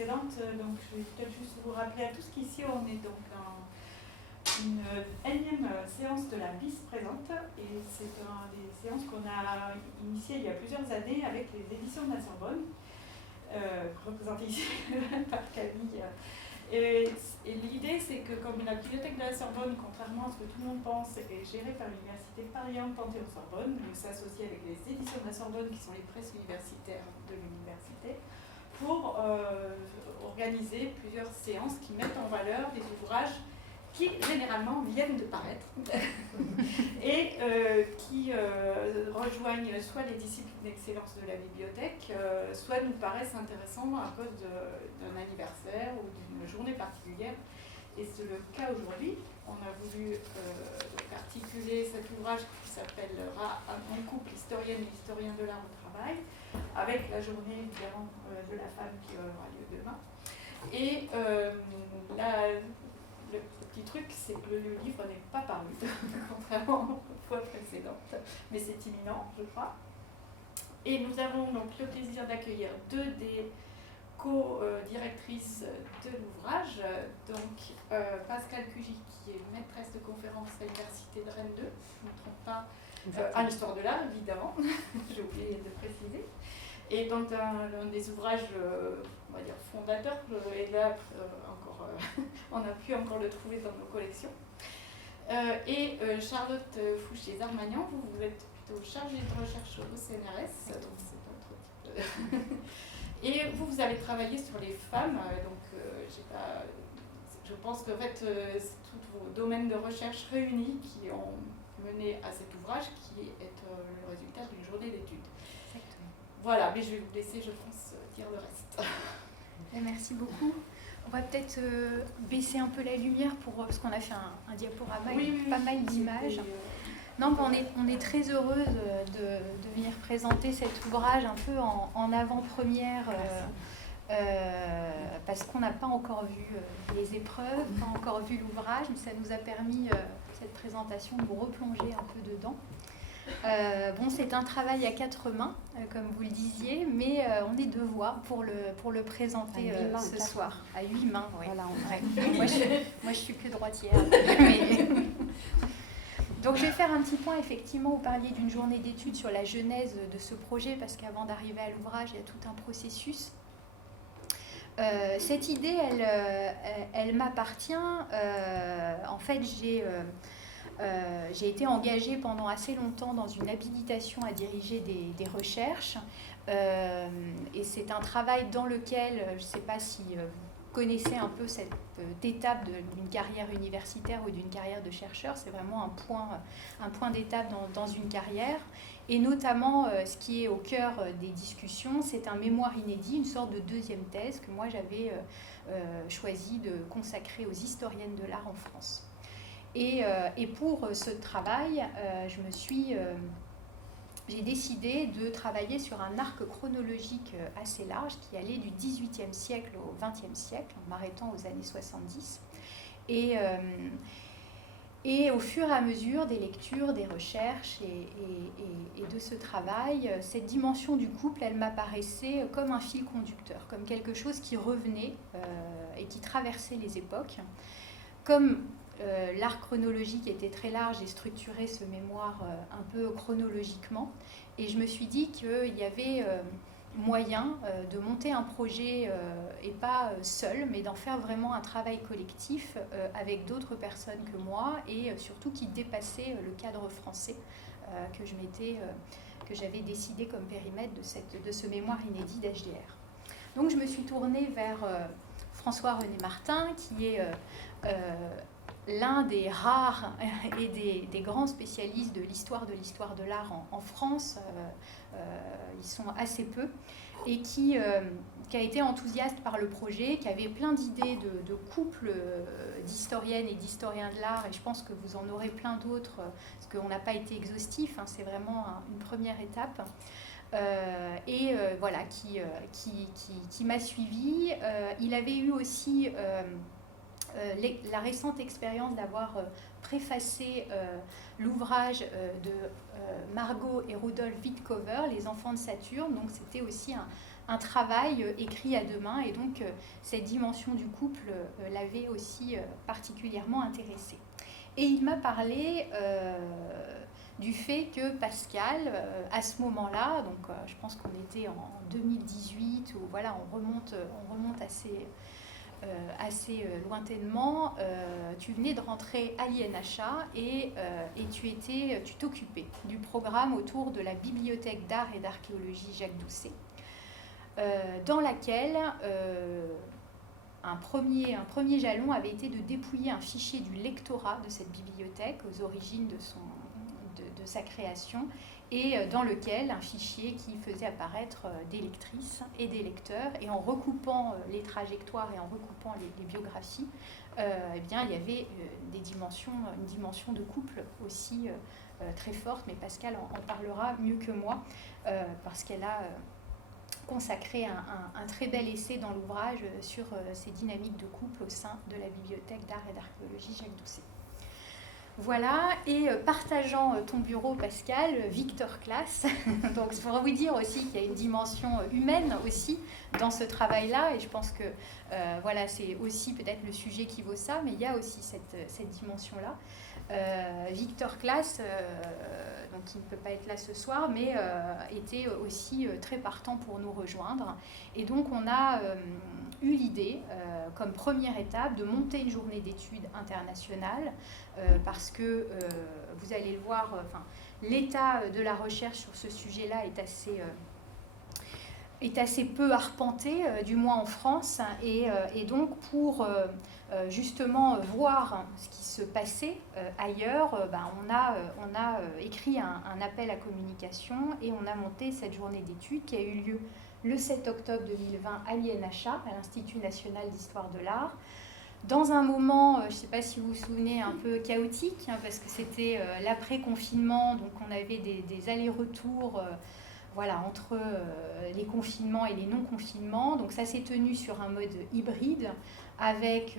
précédente, donc je vais peut-être juste vous rappeler à tous qu'ici on est donc dans une énième séance de la BIS présente, et c'est une des séances qu'on a initiées il y a plusieurs années avec les éditions de la Sorbonne, représentées ici par Camille. Et l'idée, c'est que comme la bibliothèque de la Sorbonne, contrairement à ce que tout le monde pense, est gérée par l'université Paris-1 Panthéon-Sorbonne, nous s'associe avec les éditions de la Sorbonne, qui sont les presses universitaires de l'université, pour organiser plusieurs séances qui mettent en valeur des ouvrages qui généralement viennent de paraître et qui rejoignent soit les disciplines d'excellence de la bibliothèque, soit nous paraissent intéressants à cause d'un anniversaire ou d'une journée particulière. Et c'est le cas aujourd'hui. On a voulu articuler cet ouvrage qui s'appellera En couple, l'historienne et l'historien de l'art au travail, avec la journée évidemment de la femme qui aura lieu demain. Et le petit truc, c'est que le livre n'est pas paru, contrairement aux fois précédentes, mais c'est imminent, je crois. Et nous avons donc le plaisir d'accueillir deux des co-directrices de l'ouvrage, donc Pascale Cugy, qui est maîtresse de conférence à l'Université de Rennes 2, je ne me trompe pas, à l'histoire de l'art, évidemment, j'ai oublié de préciser. Et donc l'un des ouvrages, on va dire, fondateurs, et là encore, on a pu encore le trouver dans nos collections. Et Charlotte Fouché-Zarmagnan, vous êtes plutôt chargée de recherche au CNRS, donc c'est autre type de... Et vous avez travaillé sur les femmes, donc je pense qu'en fait, c'est tous vos domaines de recherche réunis qui ont mené à cet ouvrage, qui est le résultat d'une journée d'études. Voilà, mais je vais vous laisser, je pense, dire le reste. Merci beaucoup. On va peut-être baisser un peu la lumière parce qu'on a fait un diaporama avec pas mal d'images. Donc on est très heureuse de venir présenter cet ouvrage un peu en avant-première parce qu'on n'a pas encore vu les épreuves, pas encore vu l'ouvrage, mais ça nous a permis, cette présentation, de nous replonger un peu dedans. C'est un travail à 4 mains, comme vous le disiez, mais on est 2 voix pour le présenter ce soir. À 8 mains, oui. Voilà, moi, je suis que droitière. Mais... Donc je vais faire un petit point, effectivement, vous parliez d'une journée d'études sur la genèse de ce projet, parce qu'avant d'arriver à l'ouvrage, il y a tout un processus. Cette idée, elle m'appartient. En fait, j'ai été engagée pendant assez longtemps dans une habilitation à diriger des recherches. Et c'est un travail dans lequel, je ne sais pas si vous connaissez un peu cette étape d'une carrière universitaire ou d'une carrière de chercheur, c'est vraiment un point d'étape dans une carrière. Et notamment, ce qui est au cœur des discussions, c'est un mémoire inédit, une sorte de deuxième thèse que moi j'avais choisi de consacrer aux historiennes de l'art en France. Et pour ce travail, j'ai décidé de travailler sur un arc chronologique assez large qui allait du XVIIIe siècle au XXe siècle, en m'arrêtant aux années 70. Et au fur et à mesure des lectures, des recherches et de ce travail, cette dimension du couple, elle m'apparaissait comme un fil conducteur, comme quelque chose qui revenait et qui traversait les époques. Comme l'arc chronologique était très large et structurait ce mémoire un peu chronologiquement. Et je me suis dit qu'il y avait moyen de monter un projet, et pas seul, mais d'en faire vraiment un travail collectif avec d'autres personnes que moi, et surtout qui dépassait le cadre français que j'avais décidé comme périmètre de ce mémoire inédit d'HDR. Donc je me suis tournée vers François-René Martin, qui est l'un des rares et des grands spécialistes de l'histoire de l'art en France. Ils sont assez peu, et qui a été enthousiaste par le projet, qui avait plein d'idées de couples d'historiennes et d'historiens de l'art, et je pense que vous en aurez plein d'autres, parce qu'on n'a pas été exhaustif, hein, c'est vraiment une première étape. Voilà, qui m'a suivie. Il avait eu aussi la récente expérience d'avoir préfacé l'ouvrage de Margot et Rudolf Wittkower, Les enfants de Saturne. Donc c'était aussi un travail écrit à deux mains, et donc cette dimension du couple l'avait aussi particulièrement intéressé. Et il m'a parlé du fait que Pascal, à ce moment-là, donc je pense qu'on était en 2018, ou voilà, on remonte assez lointainement, tu venais de rentrer à l'INHA et tu t'occupais du programme autour de la bibliothèque d'art et d'archéologie Jacques Doucet, dans laquelle un premier jalon avait été de dépouiller un fichier du lectorat de cette bibliothèque aux origines de sa création, et dans lequel un fichier qui faisait apparaître des lectrices et des lecteurs, et en recoupant les trajectoires et en recoupant les biographies, eh bien, il y avait une dimension de couple aussi très forte, mais Pascal en parlera mieux que moi, parce qu'elle a consacré un très bel essai dans l'ouvrage sur ces dynamiques de couple au sein de la bibliothèque d'art et d'archéologie Jacques Doucet. Voilà, et partageant ton bureau, Pascal, Victor Class, donc c'est pour vous dire aussi qu'il y a une dimension humaine aussi dans ce travail-là, et je pense que voilà, c'est aussi peut-être le sujet qui vaut ça, mais il y a aussi cette dimension-là. Victor Class, donc qui ne peut pas être là ce soir, mais était aussi très partant pour nous rejoindre, et donc on a eu l'idée, comme première étape, de monter une journée d'études internationale, parce que, vous allez le voir, l'état de la recherche sur ce sujet-là est assez peu arpenté, du moins en France, et donc pour justement voir ce qui se passait ailleurs, on a écrit un appel à communication, et on a monté cette journée d'études qui a eu lieu le 7 octobre 2020 à l'INHA, à l'Institut national d'histoire de l'art, dans un moment, je ne sais pas si vous vous souvenez, un peu chaotique, parce que c'était l'après-confinement, donc on avait des allers-retours voilà, entre les confinements et les non-confinements. Donc ça s'est tenu sur un mode hybride, avec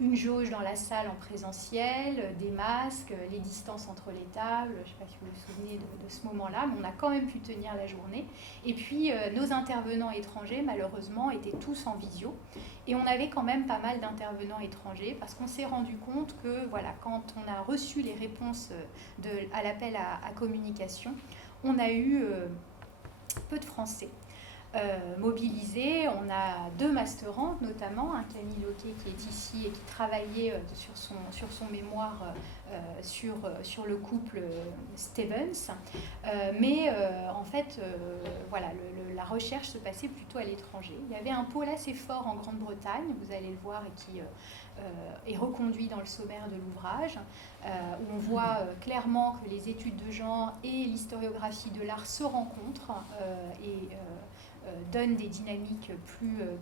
une jauge dans la salle en présentiel, des masques, les distances entre les tables, je ne sais pas si vous vous souvenez de ce moment-là, mais on a quand même pu tenir la journée. Et puis nos intervenants étrangers, malheureusement, étaient tous en visio. Et on avait quand même pas mal d'intervenants étrangers, parce qu'on s'est rendu compte que voilà, quand on a reçu les réponses à l'appel à communication, on a eu peu de Français mobilisés. On a 2 masterands, notamment Camille Loquet qui est ici et qui travaillait sur son mémoire sur le couple Stevens. Mais en fait, voilà, la recherche se passait plutôt à l'étranger. Il y avait un pôle assez fort en Grande-Bretagne, vous allez le voir, et qui est reconduit dans le sommaire de l'ouvrage, où on voit clairement que les études de genre et l'historiographie de l'art se rencontrent et donnent des dynamiques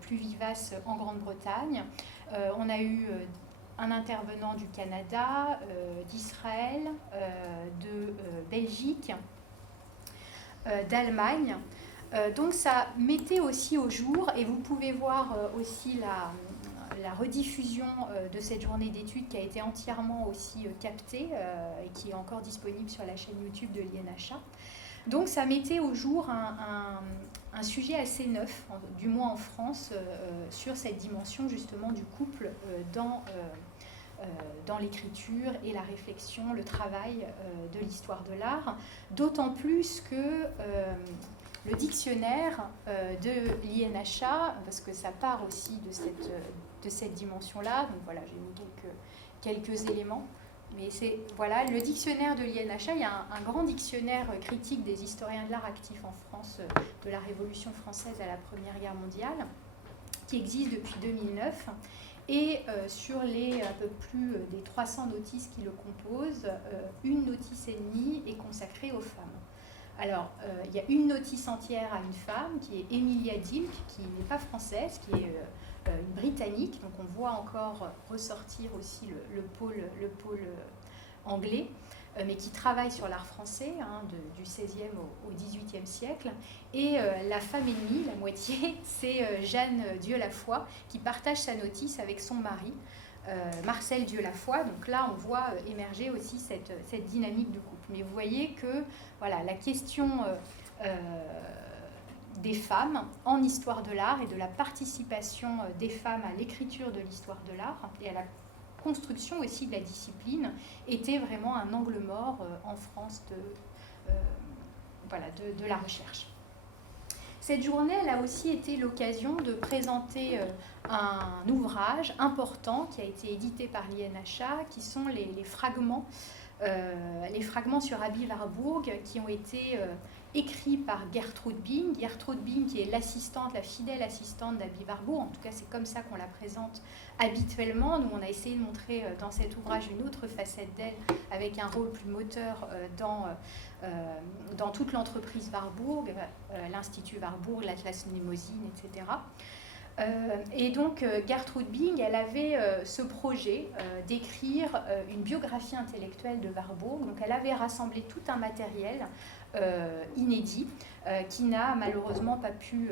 plus vivaces en Grande-Bretagne. On a eu un intervenant du Canada, d'Israël, de Belgique, d'Allemagne. Donc ça mettait aussi au jour, et vous pouvez voir aussi la rediffusion de cette journée d'études qui a été entièrement aussi captée et qui est encore disponible sur la chaîne YouTube de l'INHA. Donc ça mettait au jour un sujet assez neuf, du moins en France, sur cette dimension justement du couple dans l'écriture et la réflexion, le travail de l'histoire de l'art, d'autant plus que le dictionnaire de l'INHA, parce que ça part aussi de cette dimension-là, donc voilà, j'ai mis quelques éléments, mais c'est voilà, le dictionnaire de l'INHA, il y a un grand dictionnaire critique des historiens de l'art actifs en France de la Révolution française à la Première Guerre mondiale, qui existe depuis 2009. Et sur les un peu plus des 300 notices qui le composent, une notice et demie est consacrée aux femmes. Alors, il y a une notice entière à une femme, qui est Emilia Dilk, qui n'est pas française, qui est une britannique. Donc, on voit encore ressortir aussi le pôle anglais, mais qui travaille sur l'art français, du XVIe au XVIIIe siècle. Et la femme ennemie, la moitié, c'est Jeanne Dieulafoy, qui partage sa notice avec son mari, Marcel Dieulafoy. Donc là, on voit émerger aussi cette dynamique de couple. Mais vous voyez que voilà, la question des femmes en histoire de l'art et de la participation des femmes à l'écriture de l'histoire de l'art et à la construction aussi de la discipline était vraiment un angle mort en France de la recherche. Cette journée, elle a aussi été l'occasion de présenter un ouvrage important qui a été édité par l'INHA, qui sont les fragments sur Aby Warburg, qui ont été écrits par Gertrude Bing. Gertrude Bing, qui est la fidèle assistante d'Aby Warburg, en tout cas c'est comme ça qu'on la présente habituellement. Nous, on a essayé de montrer dans cet ouvrage une autre facette d'elle, avec un rôle plus moteur dans toute l'entreprise Warburg, l'Institut Warburg, l'Atlas Mnemosyne, etc. Et donc Gertrude Bing, elle avait ce projet d'écrire une biographie intellectuelle de Warburg. Donc elle avait rassemblé tout un matériel inédit qui n'a malheureusement pas pu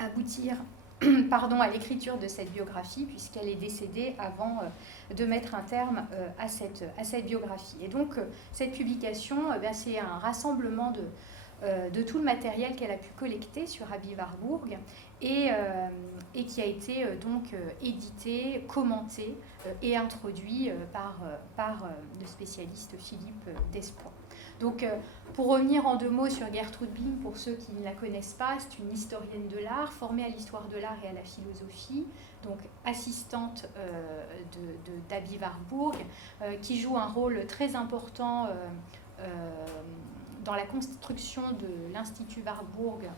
aboutir à l'écriture de cette biographie, puisqu'elle est décédée avant de mettre un terme à cette biographie. Et donc cette publication, c'est un rassemblement de tout le matériel qu'elle a pu collecter sur Aby Warburg et qui a été donc édité, commenté et introduit par le spécialiste Philippe Despoins. Donc, pour revenir en 2 mots sur Gertrude Bing, pour ceux qui ne la connaissent pas, c'est une historienne de l'art, formée à l'histoire de l'art et à la philosophie, donc assistante d'Aby Warburg, qui joue un rôle très important dans la construction de l'Institut Warburg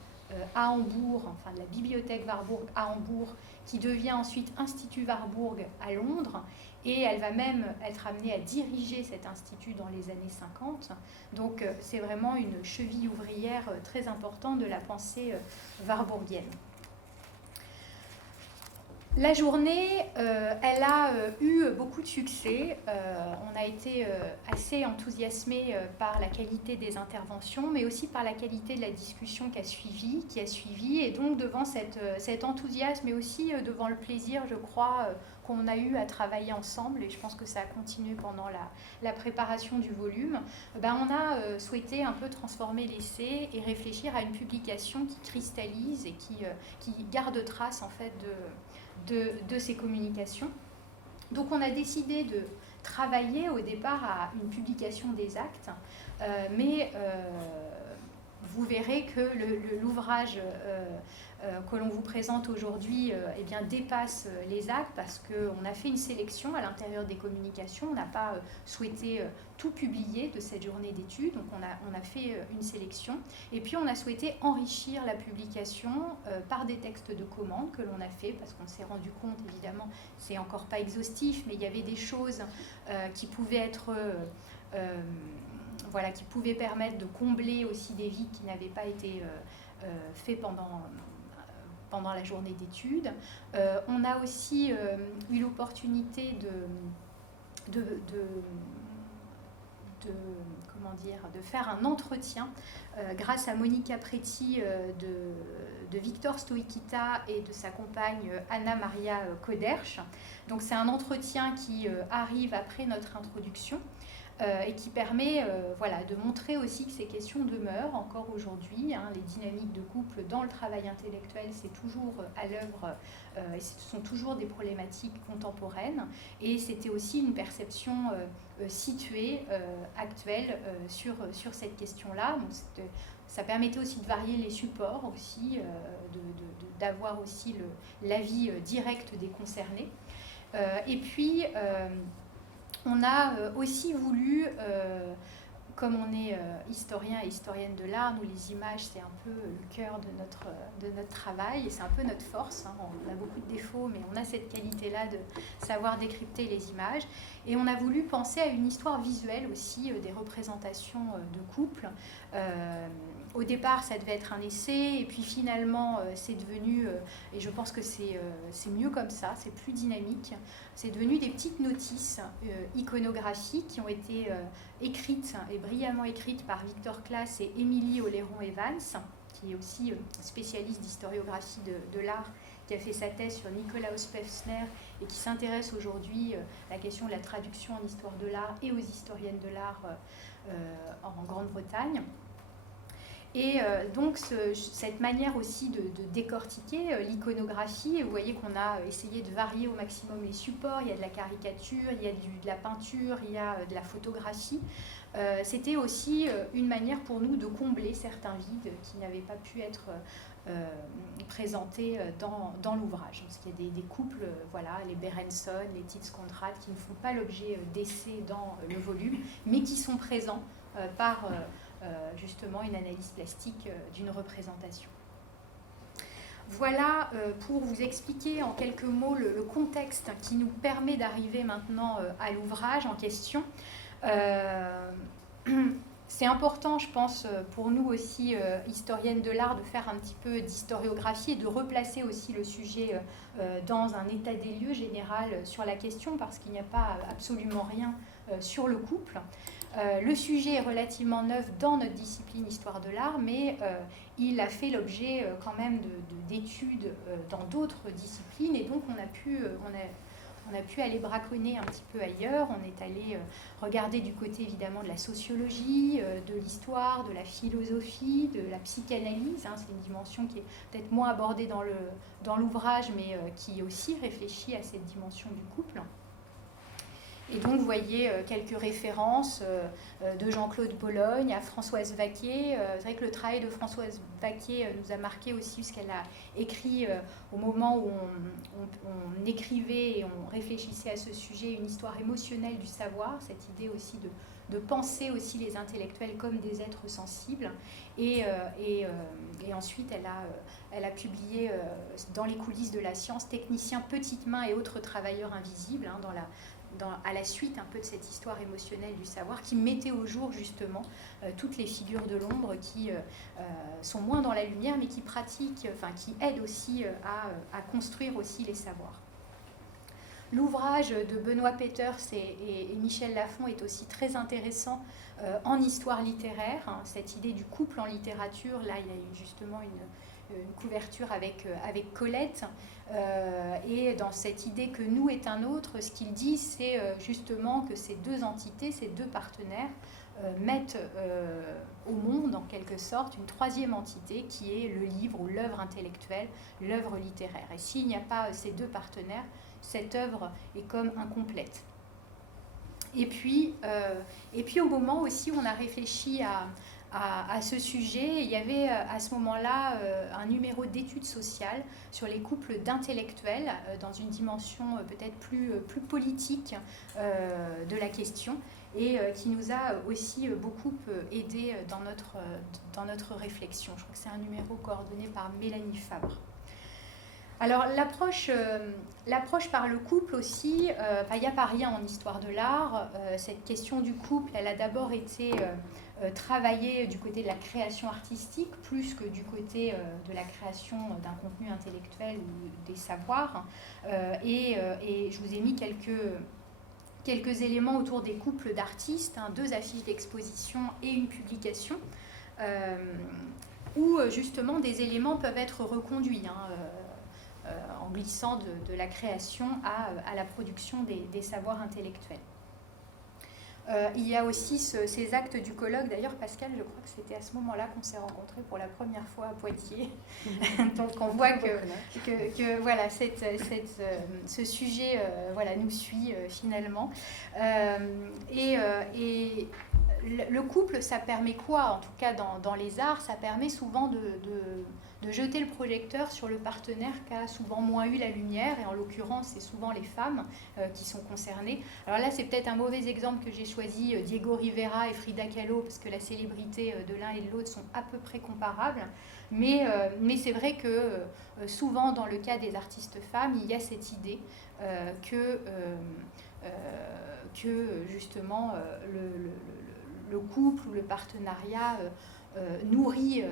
à Hambourg, enfin de la bibliothèque Warburg à Hambourg, qui devient ensuite Institut Warburg à Londres, et elle va même être amenée à diriger cet institut dans les années 50. Donc c'est vraiment une cheville ouvrière très importante de la pensée warburgienne. La journée, elle a eu beaucoup de succès. On a été assez enthousiasmés par la qualité des interventions, mais aussi par la qualité de la discussion qui a suivi. Et donc, devant cet enthousiasme, mais aussi devant le plaisir, je crois, qu'on a eu à travailler ensemble, et je pense que ça a continué pendant la préparation du volume, on a souhaité un peu transformer l'essai et réfléchir à une publication qui cristallise et qui garde trace, en fait, de ces communications. Donc on a décidé de travailler au départ à une publication des actes, mais vous verrez que l'ouvrage que l'on vous présente aujourd'hui dépasse les actes, parce qu'on a fait une sélection à l'intérieur des communications. On n'a pas souhaité tout publier de cette journée d'études, donc on a fait une sélection, et puis on a souhaité enrichir la publication par des textes de commande que l'on a fait, parce qu'on s'est rendu compte, évidemment, c'est encore pas exhaustif, mais il y avait des choses qui pouvaient être qui pouvaient permettre de combler aussi des vides qui n'avaient pas été faits pendant la journée d'études. On a aussi eu l'opportunité de faire un entretien grâce à Monica Preti de Victor Stoïkita et de sa compagne Anna Maria Koderch. Donc c'est un entretien qui arrive après notre introduction et qui permet de montrer aussi que ces questions demeurent encore aujourd'hui. Les dynamiques de couple dans le travail intellectuel, c'est toujours à l'œuvre et ce sont toujours des problématiques contemporaines. Et c'était aussi une perception située, actuelle, sur cette question-là. Donc, ça permettait aussi de varier les supports, aussi, d'avoir aussi l'avis direct des concernés. Et puis, on a aussi voulu, comme on est historien et historienne de l'art, nous les images c'est un peu le cœur de notre travail et c'est un peu notre force. On a beaucoup de défauts, mais on a cette qualité-là de savoir décrypter les images. Et on a voulu penser à une histoire visuelle aussi des représentations de couples. Au départ, ça devait être un essai, et puis finalement, c'est devenu, et je pense que c'est mieux comme ça, c'est plus dynamique, c'est devenu des petites notices iconographiques qui ont été écrites, et brillamment écrites par Victor Claes et Émilie Oléron-Evans, qui est aussi spécialiste d'historiographie de l'art, qui a fait sa thèse sur Nikolaus Pevsner et qui s'intéresse aujourd'hui à la question de la traduction en histoire de l'art et aux historiennes de l'art en Grande-Bretagne. Et donc cette manière aussi de décortiquer l'iconographie, vous voyez qu'on a essayé de varier au maximum les supports, il y a de la caricature, il y a de la peinture, il y a de la photographie. C'était aussi une manière pour nous de combler certains vides qui n'avaient pas pu être présentés dans l'ouvrage. Parce qu'il y a des couples, voilà, les Berenson, les Tits-Konrad, qui ne font pas l'objet d'essais dans le volume, mais qui sont présents par justement une analyse plastique d'une représentation. Voilà pour vous expliquer en quelques mots le contexte qui nous permet d'arriver maintenant à l'ouvrage en question. C'est important, je pense, pour nous aussi, historiennes de l'art, de faire un petit peu d'historiographie et de replacer aussi le sujet dans un état des lieux général sur la question, parce qu'il n'y a pas absolument rien sur le couple. Le sujet est relativement neuf dans notre discipline histoire de l'art, mais il a fait l'objet quand même d'études dans d'autres disciplines, et donc on a pu aller braconner un petit peu ailleurs. On est allé regarder du côté évidemment de la sociologie, de l'histoire, de la philosophie, de la psychanalyse. C'est une dimension qui est peut-être moins abordée dans l'ouvrage, mais qui aussi réfléchit à cette dimension du couple. Et donc, vous voyez quelques références de Jean-Claude Bologne à Françoise Vaquier. C'est vrai que le travail de Françoise Vaquier nous a marqué aussi, parce qu'elle a écrit au moment où on écrivait et on réfléchissait à ce sujet une histoire émotionnelle du savoir, cette idée aussi de penser aussi les intellectuels comme des êtres sensibles. Et ensuite, elle a publié dans les coulisses de la science, Techniciens, petites mains et autres travailleurs invisibles, à la suite un peu de cette histoire émotionnelle du savoir, qui mettait au jour justement toutes les figures de l'ombre qui sont moins dans la lumière, mais qui pratiquent, qui aident aussi à construire aussi les savoirs. L'ouvrage de Benoît Peters et Michel Lafon est aussi très intéressant en histoire littéraire. Cette idée du couple en littérature, là il y a justement une couverture avec Colette. Et dans cette idée que nous est un autre, ce qu'il dit, c'est justement que ces deux entités, ces deux partenaires, mettent au monde, en quelque sorte, une troisième entité qui est le livre ou l'œuvre intellectuelle, l'œuvre littéraire. Et s'il n'y a pas ces deux partenaires, cette œuvre est comme incomplète. Et puis au moment aussi où on a réfléchi à ce sujet, il y avait à ce moment-là un numéro d'études sociales sur les couples d'intellectuels dans une dimension peut-être plus politique de la question, et qui nous a aussi beaucoup aidé dans notre réflexion. Je crois que c'est un numéro coordonné par Mélanie Fabre. Alors l'approche par le couple aussi, il n'y a pas rien en histoire de l'art. Cette question du couple, elle a d'abord été travaillée du côté de la création artistique, plus que du côté de la création d'un contenu intellectuel ou des savoirs. Et je vous ai mis quelques éléments autour des couples d'artistes, 2 affiches d'exposition et une publication, où justement des éléments peuvent être reconduits, en glissant de la création à la production des savoirs intellectuels. Il y a aussi ces actes du colloque. D'ailleurs, Pascal, je crois que c'était à ce moment-là qu'on s'est rencontrés pour la première fois à Poitiers. Donc on voit que voilà, ce sujet nous suit finalement. Et le couple, ça permet quoi? En tout cas, dans les arts, ça permet souvent de jeter le projecteur sur le partenaire qui a souvent moins eu la lumière, et en l'occurrence, c'est souvent les femmes qui sont concernées. Alors là, c'est peut-être un mauvais exemple que j'ai choisi, Diego Rivera et Frida Kahlo, parce que la célébrité de l'un et de l'autre sont à peu près comparables, mais c'est vrai que souvent, dans le cas des artistes femmes, il y a cette idée que justement le couple ou le partenariat nourrit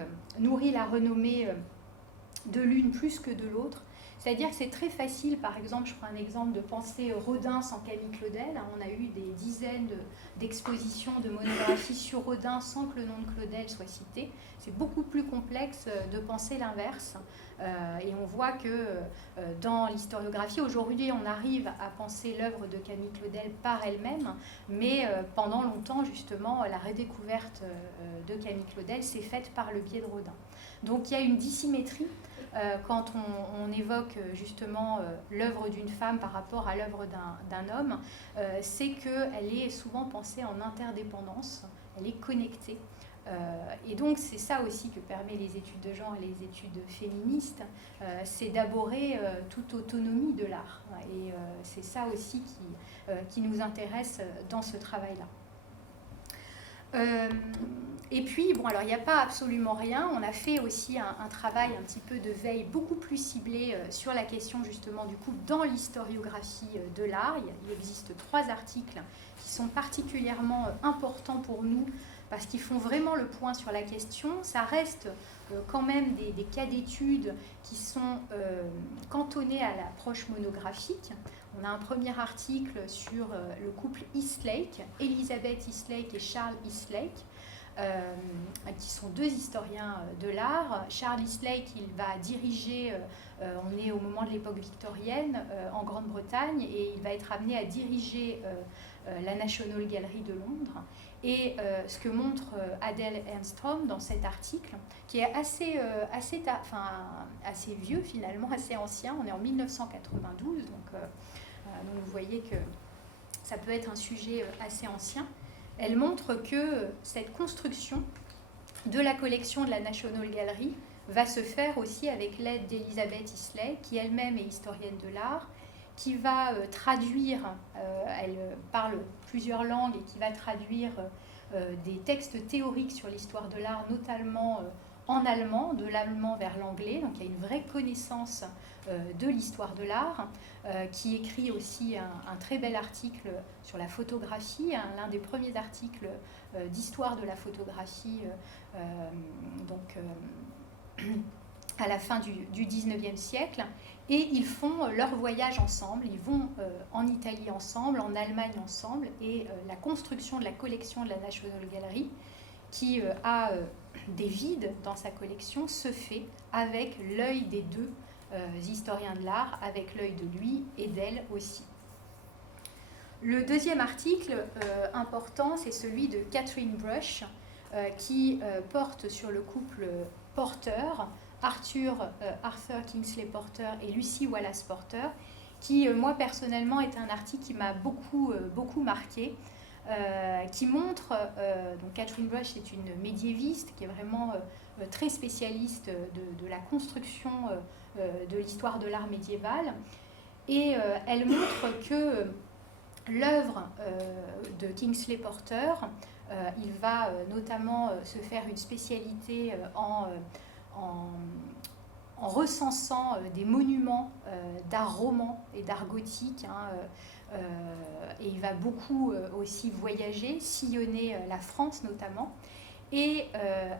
la renommée de l'une plus que de l'autre. C'est-à-dire que c'est très facile, par exemple, je prends un exemple, de penser Rodin sans Camille Claudel. On a eu des dizaines d'expositions, de monographies sur Rodin sans que le nom de Claudel soit cité. C'est beaucoup plus complexe de penser l'inverse. Et on voit que dans l'historiographie, aujourd'hui, on arrive à penser l'œuvre de Camille Claudel par elle-même, mais pendant longtemps, justement, la redécouverte de Camille Claudel s'est faite par le biais de Rodin. Donc il y a une dissymétrie quand on évoque justement l'œuvre d'une femme par rapport à l'œuvre d'un homme, c'est qu'elle est souvent pensée en interdépendance, elle est connectée. Et donc c'est ça aussi que permet les études de genre et les études féministes, c'est d'aborder toute autonomie de l'art. Et c'est ça aussi qui nous intéresse dans ce travail-là. Et puis, bon, alors il n'y a pas absolument rien. On a fait aussi un travail un petit peu de veille beaucoup plus ciblé sur la question justement du couple dans l'historiographie de l'art. Il existe 3 articles qui sont particulièrement importants pour nous parce qu'ils font vraiment le point sur la question. Ça reste quand même des cas d'études qui sont cantonnés à l'approche monographique. On a un premier article sur le couple Eastlake, Elizabeth Eastlake et Charles Eastlake, qui sont 2 historiens de l'art. Charles Eastlake, il va diriger, on est au moment de l'époque victorienne, en Grande-Bretagne, et il va être amené à diriger la National Gallery de Londres. Et ce que montre Adele Ernstrom dans cet article, qui est assez vieux finalement, assez ancien, on est en 1992, donc vous voyez que ça peut être un sujet assez ancien. Elle montre que cette construction de la collection de la National Gallery va se faire aussi avec l'aide d'Elizabeth Eastlake, qui elle-même est historienne de l'art, qui va traduire, elle parle plusieurs langues et qui va traduire des textes théoriques sur l'histoire de l'art, notamment en allemand, de l'allemand vers l'anglais. Donc il y a une vraie connaissance de l'histoire de l'art, qui écrit aussi un très bel article sur la photographie, l'un des premiers articles d'histoire de la photographie, à la fin du 19e siècle. Et ils font leur voyage ensemble, ils vont en Italie ensemble, en Allemagne ensemble, et la construction de la collection de la National Gallery, qui a des vides dans sa collection, se fait avec l'œil des 2 historiens de l'art, avec l'œil de lui et d'elle aussi. Le deuxième article important, c'est celui de Catherine Brush, qui porte sur le couple Porter, Arthur Kingsley Porter et Lucy Wallace Porter, qui, moi personnellement, est un article qui m'a beaucoup marqué, qui montre, donc Catherine Brush est une médiéviste qui est vraiment très spécialiste de la construction de l'histoire de l'art médiéval, et elle montre que l'œuvre de Kingsley Porter, il va notamment se faire une spécialité en recensant des monuments d'art roman et d'art gothique, et il va beaucoup aussi voyager, sillonner la France notamment. Et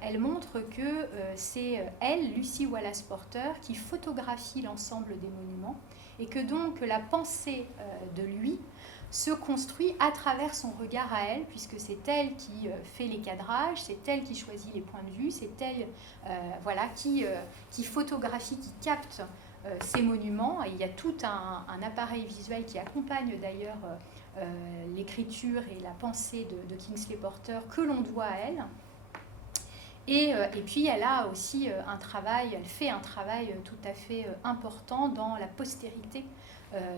elle montre que c'est elle, Lucy Wallace Porter, qui photographie l'ensemble des monuments, et que donc la pensée de lui se construit à travers son regard à elle, puisque c'est elle qui fait les cadrages, c'est elle qui choisit les points de vue, c'est elle qui photographie, qui capte ces monuments. Et il y a tout un appareil visuel qui accompagne d'ailleurs l'écriture et la pensée de Kingsley Porter, que l'on doit à elle. Et puis elle a aussi elle fait un travail tout à fait important dans la postérité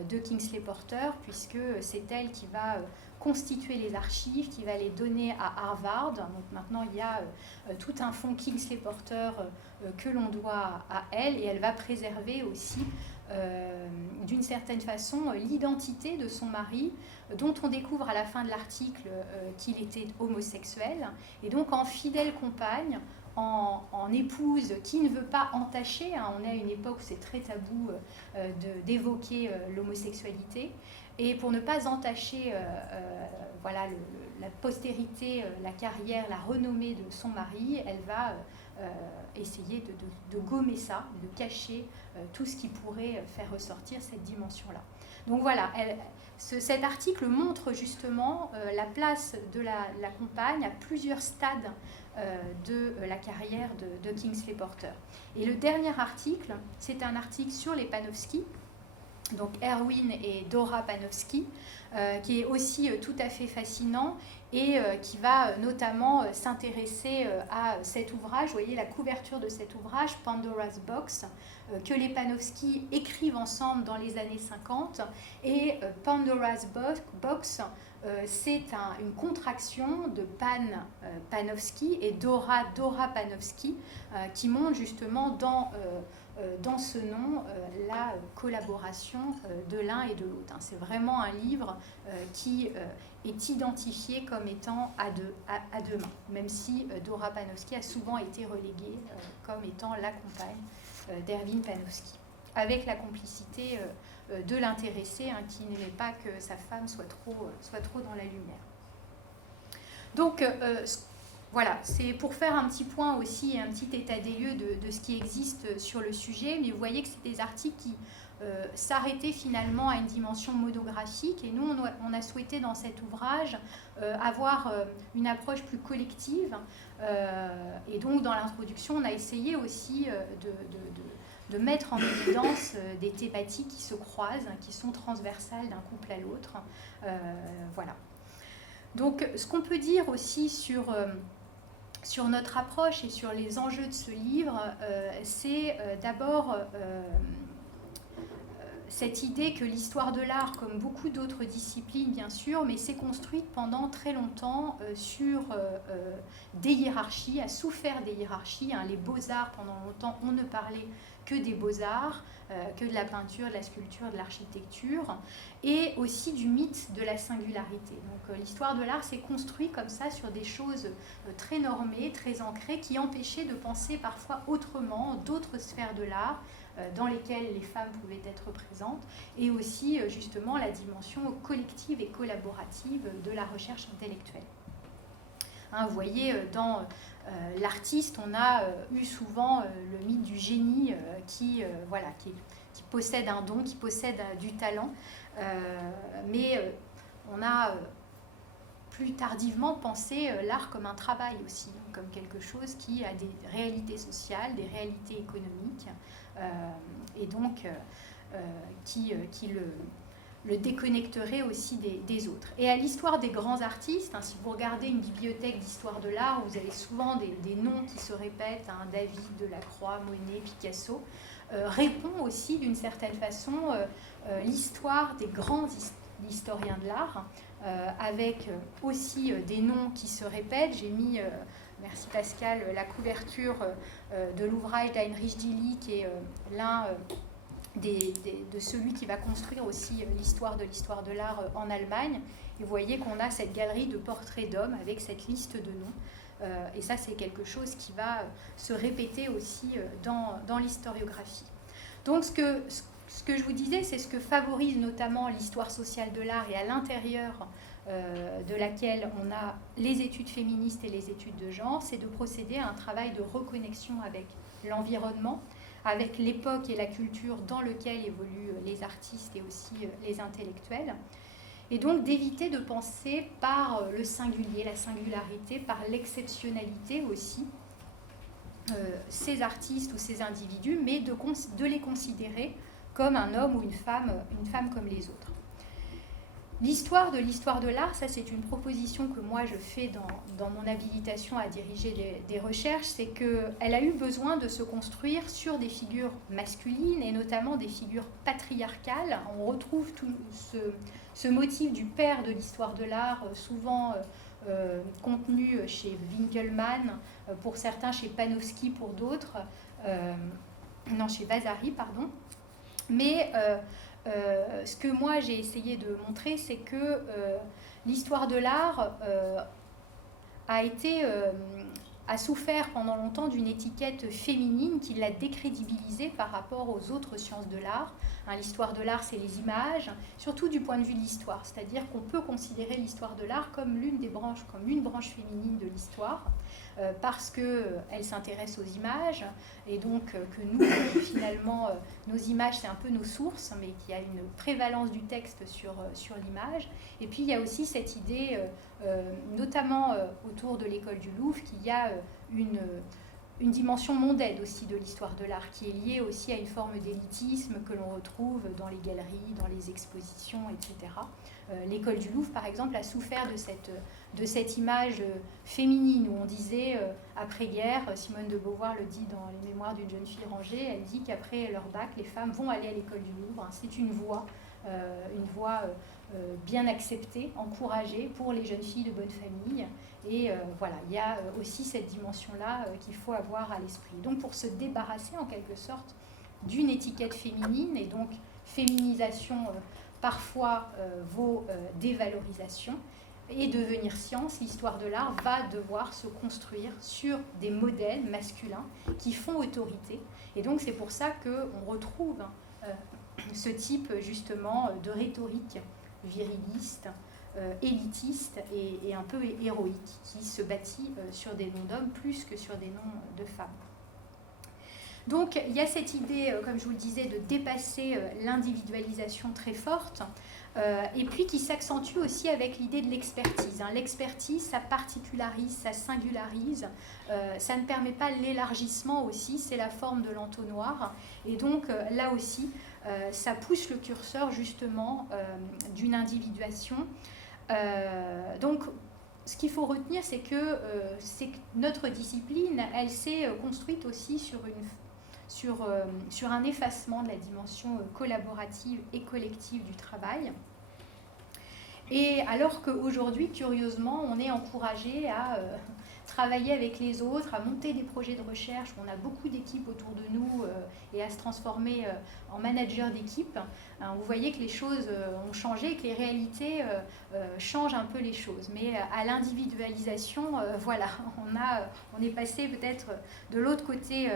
de Kingsley Porter, puisque c'est elle qui va constituer les archives, qui va les donner à Harvard. Donc maintenant il y a tout un fonds Kingsley Porter que l'on doit à elle, et elle va préserver aussi d'une certaine façon l'identité de son mari, dont on découvre à la fin de l'article qu'il était homosexuel, et donc en fidèle compagne, en épouse qui ne veut pas entacher, on est à une époque où c'est très tabou d'évoquer l'homosexualité, et pour ne pas entacher la postérité, la carrière, la renommée de son mari, elle va essayer de gommer ça, de cacher tout ce qui pourrait faire ressortir cette dimension-là. Donc voilà, cet article montre justement la place de la compagne à plusieurs stades de la carrière de Kingsley Porter. Et le dernier article, c'est un article sur les Panofsky, donc Erwin et Dora Panofsky, qui est aussi tout à fait fascinant et qui va notamment s'intéresser à cet ouvrage. Vous voyez la couverture de cet ouvrage, Pandora's Box, que les Panofsky écrivent ensemble dans les années 50. Et Pandora's Box, c'est une contraction de Panofsky et Dora Panofsky, qui montre justement dans ce nom la collaboration de l'un et de l'autre. C'est vraiment un livre qui est identifié comme étant à deux mains, même si Dora Panofsky a souvent été reléguée comme étant la compagne d'Erwin Panofsky, avec la complicité de l'intéressé, qui n'aimait pas que sa femme soit trop dans la lumière. Donc, voilà, c'est pour faire un petit point aussi, un petit état des lieux de ce qui existe sur le sujet, mais vous voyez que c'est des articles qui s'arrêtaient finalement à une dimension monographique, et nous, on a souhaité dans cet ouvrage avoir une approche plus collective, et donc dans l'introduction, on a essayé aussi de mettre en évidence des thématiques qui se croisent, qui sont transversales d'un couple à l'autre. Voilà. Donc, ce qu'on peut dire aussi sur notre approche et sur les enjeux de ce livre, c'est d'abord cette idée que l'histoire de l'art, comme beaucoup d'autres disciplines bien sûr, mais s'est construite pendant très longtemps sur des hiérarchies, a souffert des hiérarchies. Les beaux-arts, pendant longtemps, on ne parlait que des beaux-arts, que de la peinture, de la sculpture, de l'architecture, et aussi du mythe de la singularité. Donc l'histoire de l'art s'est construite comme ça sur des choses très normées, très ancrées, qui empêchaient de penser parfois autrement d'autres sphères de l'art dans lesquelles les femmes pouvaient être présentes, et aussi justement la dimension collective et collaborative de la recherche intellectuelle. Vous voyez, dans l'artiste, on a eu souvent le mythe du génie qui possède un don, qui possède du talent, mais on a plus tardivement pensé l'art comme un travail aussi, comme quelque chose qui a des réalités sociales, des réalités économiques, et donc qui le déconnecterait aussi des autres. Et à l'histoire des grands artistes, si vous regardez une bibliothèque d'histoire de l'art, vous avez souvent des noms qui se répètent, David, Delacroix, Monet, Picasso, répond aussi d'une certaine façon l'histoire des grands historiens de l'art, avec aussi des noms qui se répètent. J'ai mis, merci Pascal, la couverture de l'ouvrage d'Heinrich Dilly, qui est l'un de celui qui va construire aussi l'histoire de l'art en Allemagne. Et vous voyez qu'on a cette galerie de portraits d'hommes avec cette liste de noms. Et ça, c'est quelque chose qui va se répéter aussi dans l'historiographie. Donc, ce que je vous disais, c'est ce que favorise notamment l'histoire sociale de l'art, et à l'intérieur de laquelle on a les études féministes et les études de genre, c'est de procéder à un travail de reconnexion avec l'environnement, avec l'époque et la culture dans lequel évoluent les artistes et aussi les intellectuels, et donc d'éviter de penser par le singulier, la singularité, par l'exceptionnalité aussi, ces artistes ou ces individus, mais de les considérer comme un homme ou une femme comme les autres. L'histoire de l'art, ça c'est une proposition que moi je fais dans mon habilitation à diriger des recherches, c'est qu'elle a eu besoin de se construire sur des figures masculines, et notamment des figures patriarcales. On retrouve tout ce motif du père de l'histoire de l'art, souvent contenu chez Winkelmann, pour certains chez Panofsky, pour d'autres, chez Vasari, pardon. Mais ce que moi j'ai essayé de montrer, c'est que l'histoire de l'art a été a souffert pendant longtemps d'une étiquette féminine qui l'a décrédibilisée par rapport aux autres sciences de l'art. L'histoire de l'art, c'est les images, surtout du point de vue de l'histoire, c'est-à-dire qu'on peut considérer l'histoire de l'art comme l'une des branches, comme une branche féminine de l'histoire, parce qu'elle s'intéresse aux images, et donc que nous, finalement, nos images, c'est un peu nos sources, mais qu'il y a une prévalence du texte sur l'image. Et puis, il y a aussi cette idée, notamment autour de l'école du Louvre, qu'il y a une dimension mondaine aussi de l'histoire de l'art, qui est liée aussi à une forme d'élitisme que l'on retrouve dans les galeries, dans les expositions, etc. L'école du Louvre, par exemple, a souffert de cette image féminine où on disait, après-guerre, Simone de Beauvoir le dit dans les mémoires d'une jeune fille rangée, elle dit qu'après leur bac, les femmes vont aller à l'école du Louvre. C'est une voie bien acceptée, encouragée pour les jeunes filles de bonne famille. Et voilà, il y a aussi cette dimension-là qu'il faut avoir à l'esprit. Donc pour se débarrasser en quelque sorte d'une étiquette féminine, et donc féminisation parfois vaut dévalorisation, et devenir science, l'histoire de l'art va devoir se construire sur des modèles masculins qui font autorité. Et donc c'est pour ça qu'on retrouve ce type justement de rhétorique viriliste, élitiste et un peu héroïque, qui se bâtit sur des noms d'hommes plus que sur des noms de femmes. Donc il y a cette idée, comme je vous le disais, de dépasser l'individualisation très forte, et puis qui s'accentue aussi avec l'idée de l'expertise. L'expertise, ça particularise, ça singularise, ça ne permet pas l'élargissement aussi, c'est la forme de l'entonnoir. Et donc là aussi, ça pousse le curseur justement d'une individuation. Donc ce qu'il faut retenir, c'est que notre discipline, elle s'est construite aussi sur un effacement de la dimension collaborative et collective du travail. Et alors qu'aujourd'hui, curieusement, on est encouragé à travailler avec les autres, à monter des projets de recherche, où on a beaucoup d'équipes autour de nous et à se transformer en manager d'équipe. Vous voyez que les choses ont changé, que les réalités changent un peu les choses. Mais à l'individualisation, voilà, on est passé peut-être de l'autre côté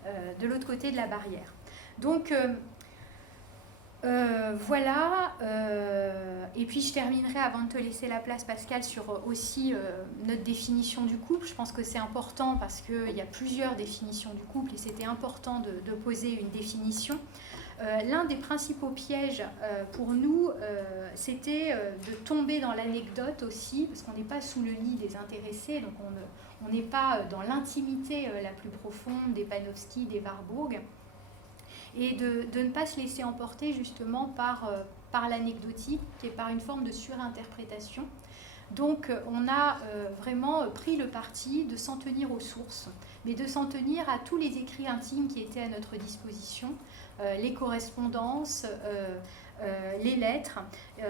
de la barrière. Donc voilà, et puis je terminerai avant de te laisser la place, Pascal, sur aussi notre définition du couple. Je pense que c'est important parce qu'il y a plusieurs définitions du couple et c'était important de poser une définition. L'un des principaux pièges pour nous, c'était de tomber dans l'anecdote aussi, parce qu'on n'est pas sous le lit des intéressés, donc on n'est pas dans l'intimité la plus profonde des Panofsky, des Warburg, et de ne pas se laisser emporter justement par l'anecdotique et par une forme de surinterprétation. Donc on a vraiment pris le parti de s'en tenir aux sources, mais de s'en tenir à tous les écrits intimes qui étaient à notre disposition, les correspondances, les lettres. Il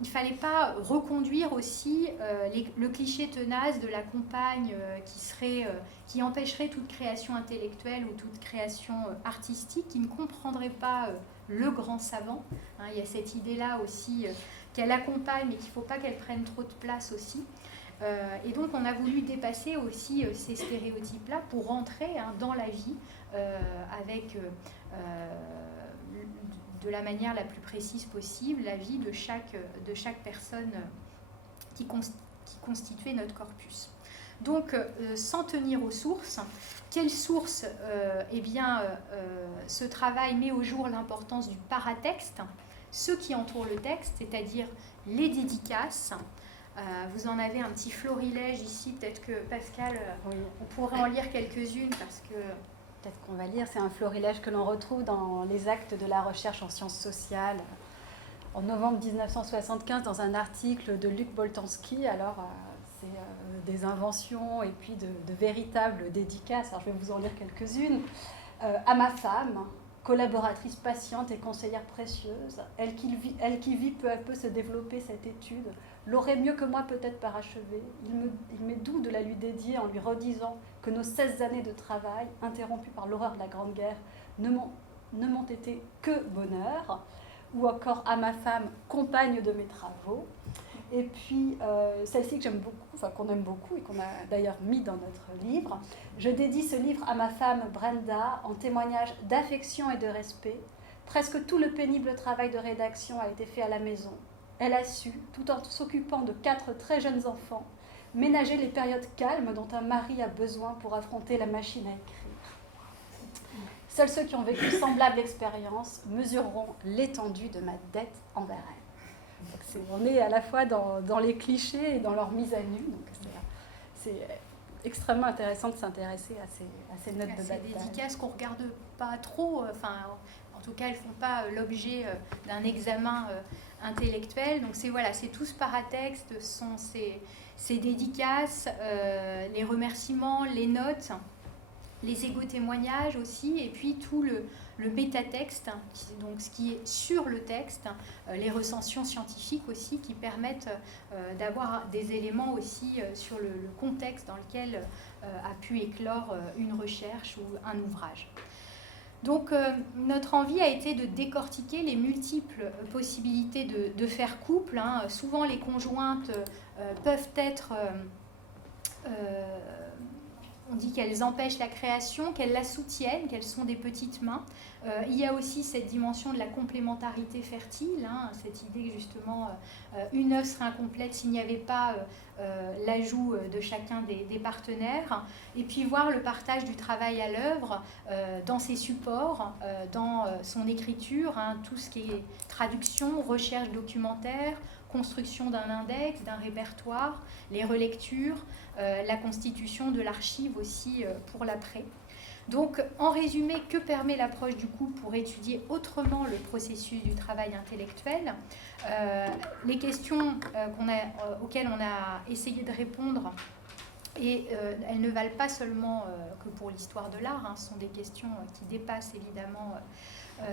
ne fallait pas reconduire aussi le cliché tenace de la compagne qui empêcherait toute création intellectuelle ou toute création artistique, qui ne comprendrait pas le grand savant. Il y a cette idée-là aussi qu'elle accompagne, mais qu'il ne faut pas qu'elle prenne trop de place aussi. Et donc on a voulu dépasser aussi ces stéréotypes-là pour rentrer dans la vie avec de la manière la plus précise possible la vie de chaque personne qui constituait notre corpus. Donc s'en tenir aux sources. Quelles sources ce travail met au jour l'importance du paratexte, ce qui entoure le texte, c'est-à-dire les dédicaces. Vous en avez un petit florilège ici, peut-être que Pascal, oui, on pourrait en lire quelques-unes parce que... Peut-être qu'on va lire, c'est un florilège que l'on retrouve dans les actes de la recherche en sciences sociales. En novembre 1975, dans un article de Luc Boltanski, alors c'est des inventions et puis de véritables dédicaces, alors je vais vous en lire quelques-unes. À ma femme, collaboratrice patiente et conseillère précieuse, elle qui vit peu à peu se développer cette étude, l'aurait mieux que moi peut-être parachevé. Il m'est doux de la lui dédier en lui redisant que nos 16 années de travail, interrompues par l'horreur de la Grande Guerre, ne m'ont été que bonheur. Ou encore à ma femme, compagne de mes travaux. Et puis, celle-ci que j'aime beaucoup, enfin qu'on aime beaucoup et qu'on a d'ailleurs mis dans notre livre. Je dédie ce livre à ma femme Brenda en témoignage d'affection et de respect. Presque tout le pénible travail de rédaction a été fait à la maison. Elle a su, tout en s'occupant de 4 très jeunes enfants, ménager les périodes calmes dont un mari a besoin pour affronter la machine à écrire. Seuls ceux qui ont vécu semblable expérience mesureront l'étendue de ma dette envers elle. Donc on est à la fois dans les clichés et dans leur mise à nu. Donc c'est extrêmement intéressant de s'intéresser à ces notes de bataille. Ces dédicaces qu'on ne regarde pas trop, en tout cas elles ne font pas l'objet d'un examen intellectuel. Donc c'est tout ce paratexte, sont ces dédicaces, les remerciements, les notes, les égo-témoignages aussi, et puis tout le métatexte, donc ce qui est sur le texte, les recensions scientifiques aussi qui permettent d'avoir des éléments aussi sur le contexte dans lequel a pu éclore une recherche ou un ouvrage. Donc notre envie a été de décortiquer les multiples possibilités de faire couple. Souvent les conjointes peuvent être... on dit qu'elles empêchent la création, qu'elles la soutiennent, qu'elles sont des petites mains. Il y a aussi cette dimension de la complémentarité fertile, cette idée que justement une œuvre serait incomplète s'il n'y avait pas l'ajout de chacun des partenaires. Et puis voir le partage du travail à l'œuvre dans ses supports, dans son écriture, tout ce qui est traduction, recherche documentaire, construction d'un index, d'un répertoire, les relectures, la constitution de l'archive aussi pour l'après. Donc, en résumé, que permet l'approche du couple pour étudier autrement le processus du travail intellectuel ? Les questions auxquelles on a essayé de répondre, et elles ne valent pas seulement que pour l'histoire de l'art, ce sont des questions qui dépassent évidemment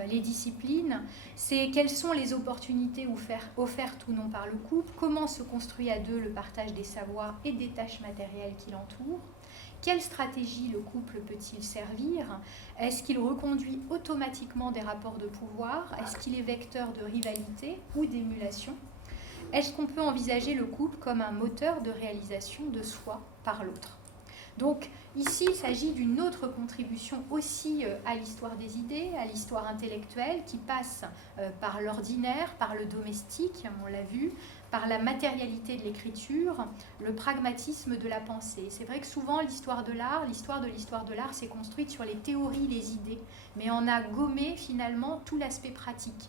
les disciplines, c'est quelles sont les opportunités offertes ou non par le couple, comment se construit à deux le partage des savoirs et des tâches matérielles qui l'entourent, quelle stratégie le couple peut-il servir, est-ce qu'il reconduit automatiquement des rapports de pouvoir, est-ce qu'il est vecteur de rivalité ou d'émulation, est-ce qu'on peut envisager le couple comme un moteur de réalisation de soi par l'autre. Donc ici, il s'agit d'une autre contribution aussi à l'histoire des idées, à l'histoire intellectuelle, qui passe par l'ordinaire, par le domestique, on l'a vu, par la matérialité de l'écriture, le pragmatisme de la pensée. C'est vrai que souvent, l'histoire de l'art s'est construite sur les théories, les idées, mais on a gommé finalement tout l'aspect pratique.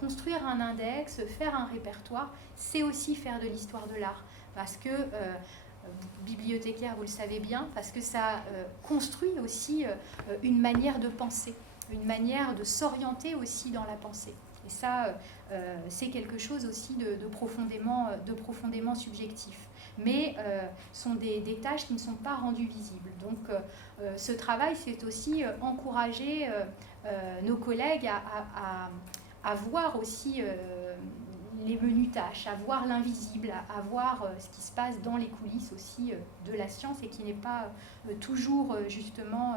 Construire un index, faire un répertoire, c'est aussi faire de l'histoire de l'art, parce que... bibliothécaire, vous le savez bien, parce que ça construit aussi une manière de penser, une manière de s'orienter aussi dans la pensée. Et ça, c'est quelque chose aussi de profondément subjectif. Mais sont des tâches qui ne sont pas rendues visibles. Donc ce travail, c'est aussi encourager nos collègues à voir aussi... les menues tâches, à voir l'invisible, à voir ce qui se passe dans les coulisses aussi de la science et qui n'est pas toujours justement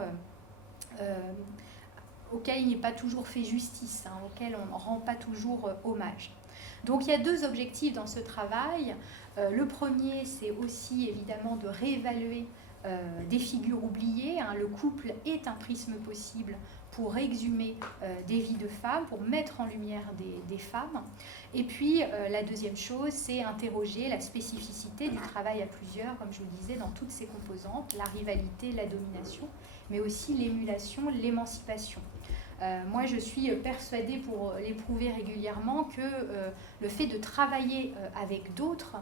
auquel il n'est pas toujours fait justice, auquel on ne rend pas toujours hommage. Donc il y a deux objectifs dans ce travail. Le premier, c'est aussi évidemment de réévaluer des figures oubliées. Le couple est un prisme possible pour exhumer des vies de femmes, pour mettre en lumière des femmes. Et puis, la deuxième chose, c'est interroger la spécificité du travail à plusieurs, comme je vous le disais, dans toutes ses composantes, la rivalité, la domination, mais aussi l'émulation, l'émancipation. Moi, je suis persuadée, pour l'éprouver régulièrement, que le fait de travailler avec d'autres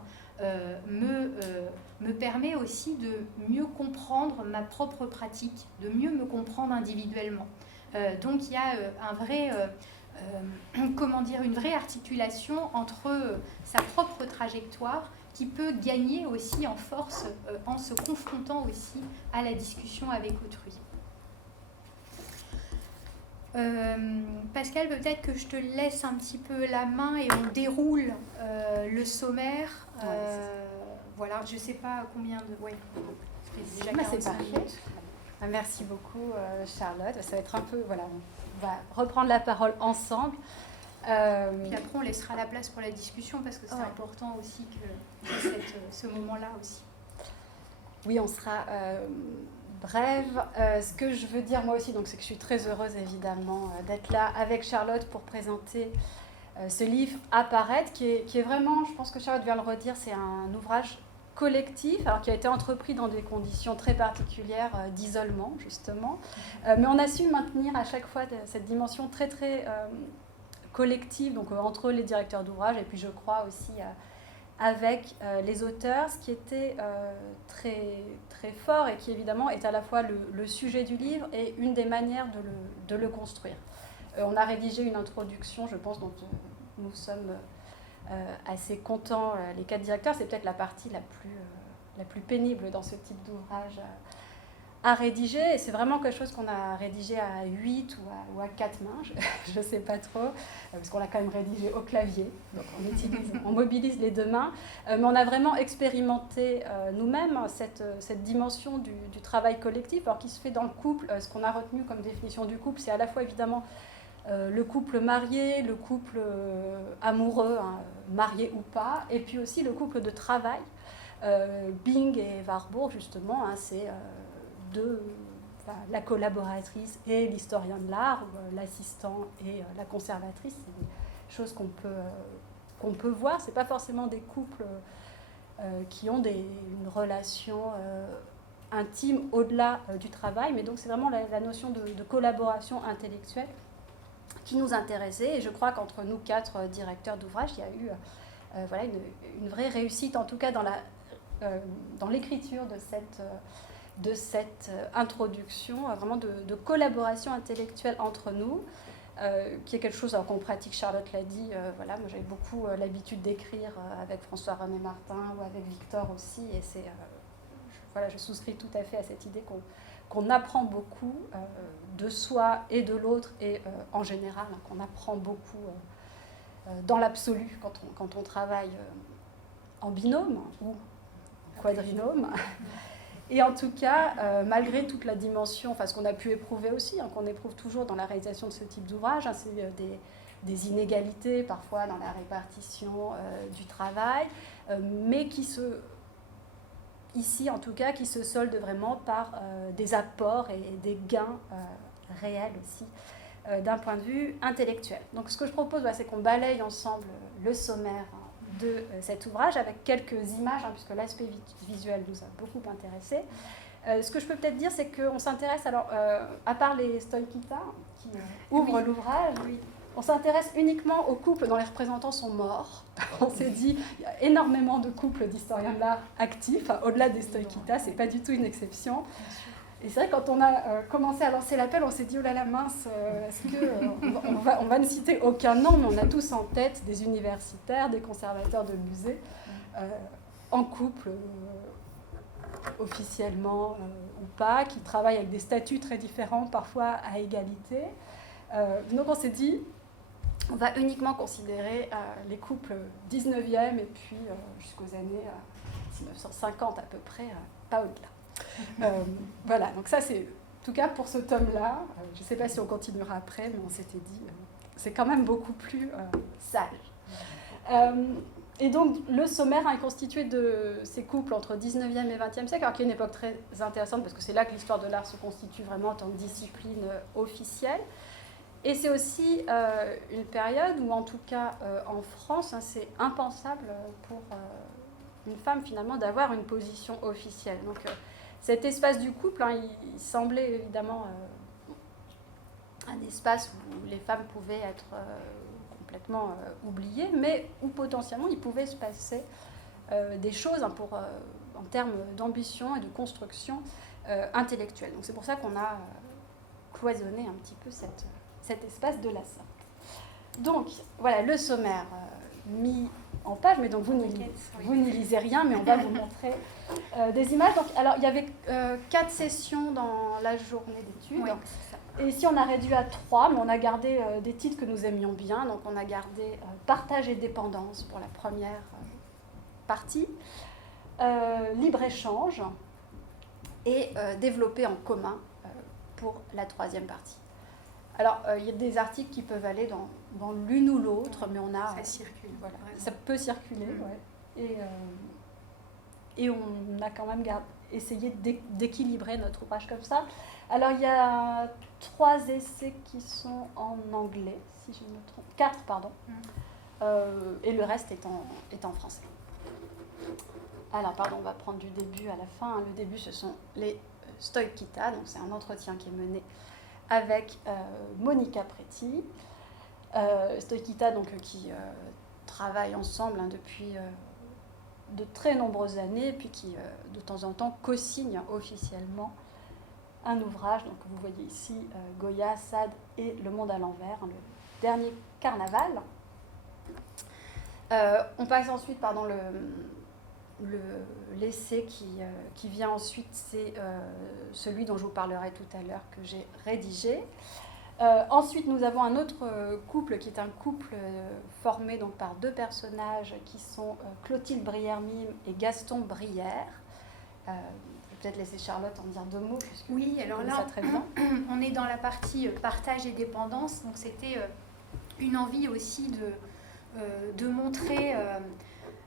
me permet aussi de mieux comprendre ma propre pratique, de mieux me comprendre individuellement. Donc il y a une vraie articulation entre sa propre trajectoire qui peut gagner aussi en force en se confrontant aussi à la discussion avec autrui. Pascal, peut-être que je te laisse un petit peu la main et on déroule le sommaire. Voilà, je ne sais pas combien de... Ouais, c'est déjà 45 minutes. Merci beaucoup Charlotte. Ça va être un peu... Voilà, on va reprendre la parole ensemble. Puis après, on laissera la place pour la discussion parce que c'est important aussi que ce moment-là aussi. Oui, on sera brève. Ce que je veux dire moi aussi, donc, c'est que je suis très heureuse évidemment d'être là avec Charlotte pour présenter ce livre Apparaître, qui est vraiment, je pense que Charlotte vient le redire, c'est un ouvrage collectif, alors qui a été entrepris dans des conditions très particulières d'isolement justement, mais on a su maintenir à chaque fois cette dimension très très collective, donc entre les directeurs d'ouvrage et puis je crois aussi avec les auteurs, ce qui était très, très fort et qui évidemment est à la fois le sujet du livre et une des manières de le construire. On a rédigé une introduction, je pense, dont nous sommes assez contents, les 4 directeurs. C'est peut-être la partie la plus pénible dans ce type d'ouvrage à rédiger. Et c'est vraiment quelque chose qu'on a rédigé à 8 ou à 4 mains, je ne sais pas trop, parce qu'on l'a quand même rédigé au clavier. Donc on mobilise les 2 mains. Mais on a vraiment expérimenté nous-mêmes cette dimension du travail collectif, alors qui se fait dans le couple. Ce qu'on a retenu comme définition du couple, c'est à la fois évidemment le couple marié, le couple amoureux, hein, marié ou pas, et puis aussi le couple de travail. Bing et Warburg, justement, hein, c'est la collaboratrice et l'historien de l'art, l'assistant et la conservatrice. C'est des choses qu'on peut voir. Ce n'est pas forcément des couples qui ont une relation intime au-delà du travail, mais donc c'est vraiment la notion de collaboration intellectuelle qui nous intéressait. Et je crois qu'entre nous 4 directeurs d'ouvrage, il y a eu une vraie réussite, en tout cas dans l'écriture de cette introduction, vraiment de collaboration intellectuelle entre nous, qui est quelque chose qu'on pratique, Charlotte l'a dit. Moi j'avais beaucoup l'habitude d'écrire avec François-René Martin ou avec Victor aussi, et je souscris tout à fait à cette idée qu'on apprend beaucoup de soi et de l'autre, et en général, hein, qu'on apprend beaucoup dans l'absolu quand on travaille en binôme ou quadrinôme. Et en tout cas, malgré toute la dimension, ce qu'on a pu éprouver aussi, hein, qu'on éprouve toujours dans la réalisation de ce type d'ouvrage, hein, c'est des inégalités parfois dans la répartition du travail, mais ici en tout cas, qui se soldent vraiment par des apports et des gains réels aussi, d'un point de vue intellectuel. Donc ce que je propose, c'est qu'on balaye ensemble le sommaire de cet ouvrage avec quelques images, hein, puisque l'aspect visuel nous a beaucoup intéressés. Ce que je peux peut-être dire, c'est qu'on s'intéresse, à part les Stoïkita qui ouvrent l'ouvrage, on s'intéresse uniquement aux couples dont les représentants sont morts. On s'est dit, il y a énormément de couples d'historiens de l'art actifs, au-delà des Stoïkita, c'est pas du tout une exception. Et c'est vrai, quand on a commencé à lancer l'appel, on s'est dit, oh là là mince, est-ce qu'on va ne citer aucun nom, mais on a tous en tête des universitaires, des conservateurs de musées, en couple, officiellement ou pas, qui travaillent avec des statuts très différents, parfois à égalité. Donc on s'est dit, on va uniquement considérer les couples 19e et puis jusqu'aux années 1950 à peu près, pas au-delà. Donc ça c'est en tout cas pour ce tome-là. Je ne sais pas si on continuera après, mais on s'était dit c'est quand même beaucoup plus sage. Et donc le sommaire est constitué de ces couples entre 19e et 20e siècle, alors qui est une époque très intéressante parce que c'est là que l'histoire de l'art se constitue vraiment en tant que discipline officielle. Et c'est aussi une période où, en tout cas en France, hein, c'est impensable pour une femme finalement d'avoir une position officielle. Donc cet espace du couple, hein, il semblait évidemment un espace où les femmes pouvaient être complètement oubliées, mais où potentiellement il pouvait se passer des choses, hein, en termes d'ambition et de construction intellectuelle. Donc c'est pour ça qu'on a cloisonné un petit peu cet espace de la sorte. Donc voilà le sommaire mis en page, mais donc vous n'y lisez rien, mais on va vous montrer des images. Donc, alors il y avait 4 sessions dans la journée d'études, et ici on a réduit à 3, mais on a gardé des titres que nous aimions bien. Donc on a gardé Partage et dépendance pour la première partie, Libre-échange et Développer en commun pour la 3e partie. Alors, il y a des articles qui peuvent aller dans dans l'une ou l'autre, mais on a... Ça circule. Voilà. Vraiment. Ça peut circuler, ouais. Et on a quand même essayé d'équilibrer notre ouvrage comme ça. Alors, il y a 3 essais qui sont en anglais, si je me trompe. 4, pardon. Et le reste est en français. Alors, pardon, on va prendre du début à la fin. Le début, ce sont les Stoikita. Donc, c'est un entretien qui est mené avec Monica Preti. Stoikita, donc, qui travaillent ensemble depuis de très nombreuses années, et puis qui, de temps en temps, co-signent officiellement un ouvrage. Donc, vous voyez ici Goya, Sade et Le Monde à l'envers, le dernier carnaval. On passe ensuite, pardon, l'essai qui vient ensuite, c'est celui dont je vous parlerai tout à l'heure, que j'ai rédigé. Ensuite, nous avons un autre couple qui est un couple formé donc, par 2 personnages qui sont Clotilde Brière-Mime et Gaston Brière. Je vais peut-être laisser Charlotte en dire 2 mots. Oui, alors là, ça très bien. On est dans la partie partage et dépendance. Donc, c'était une envie aussi de montrer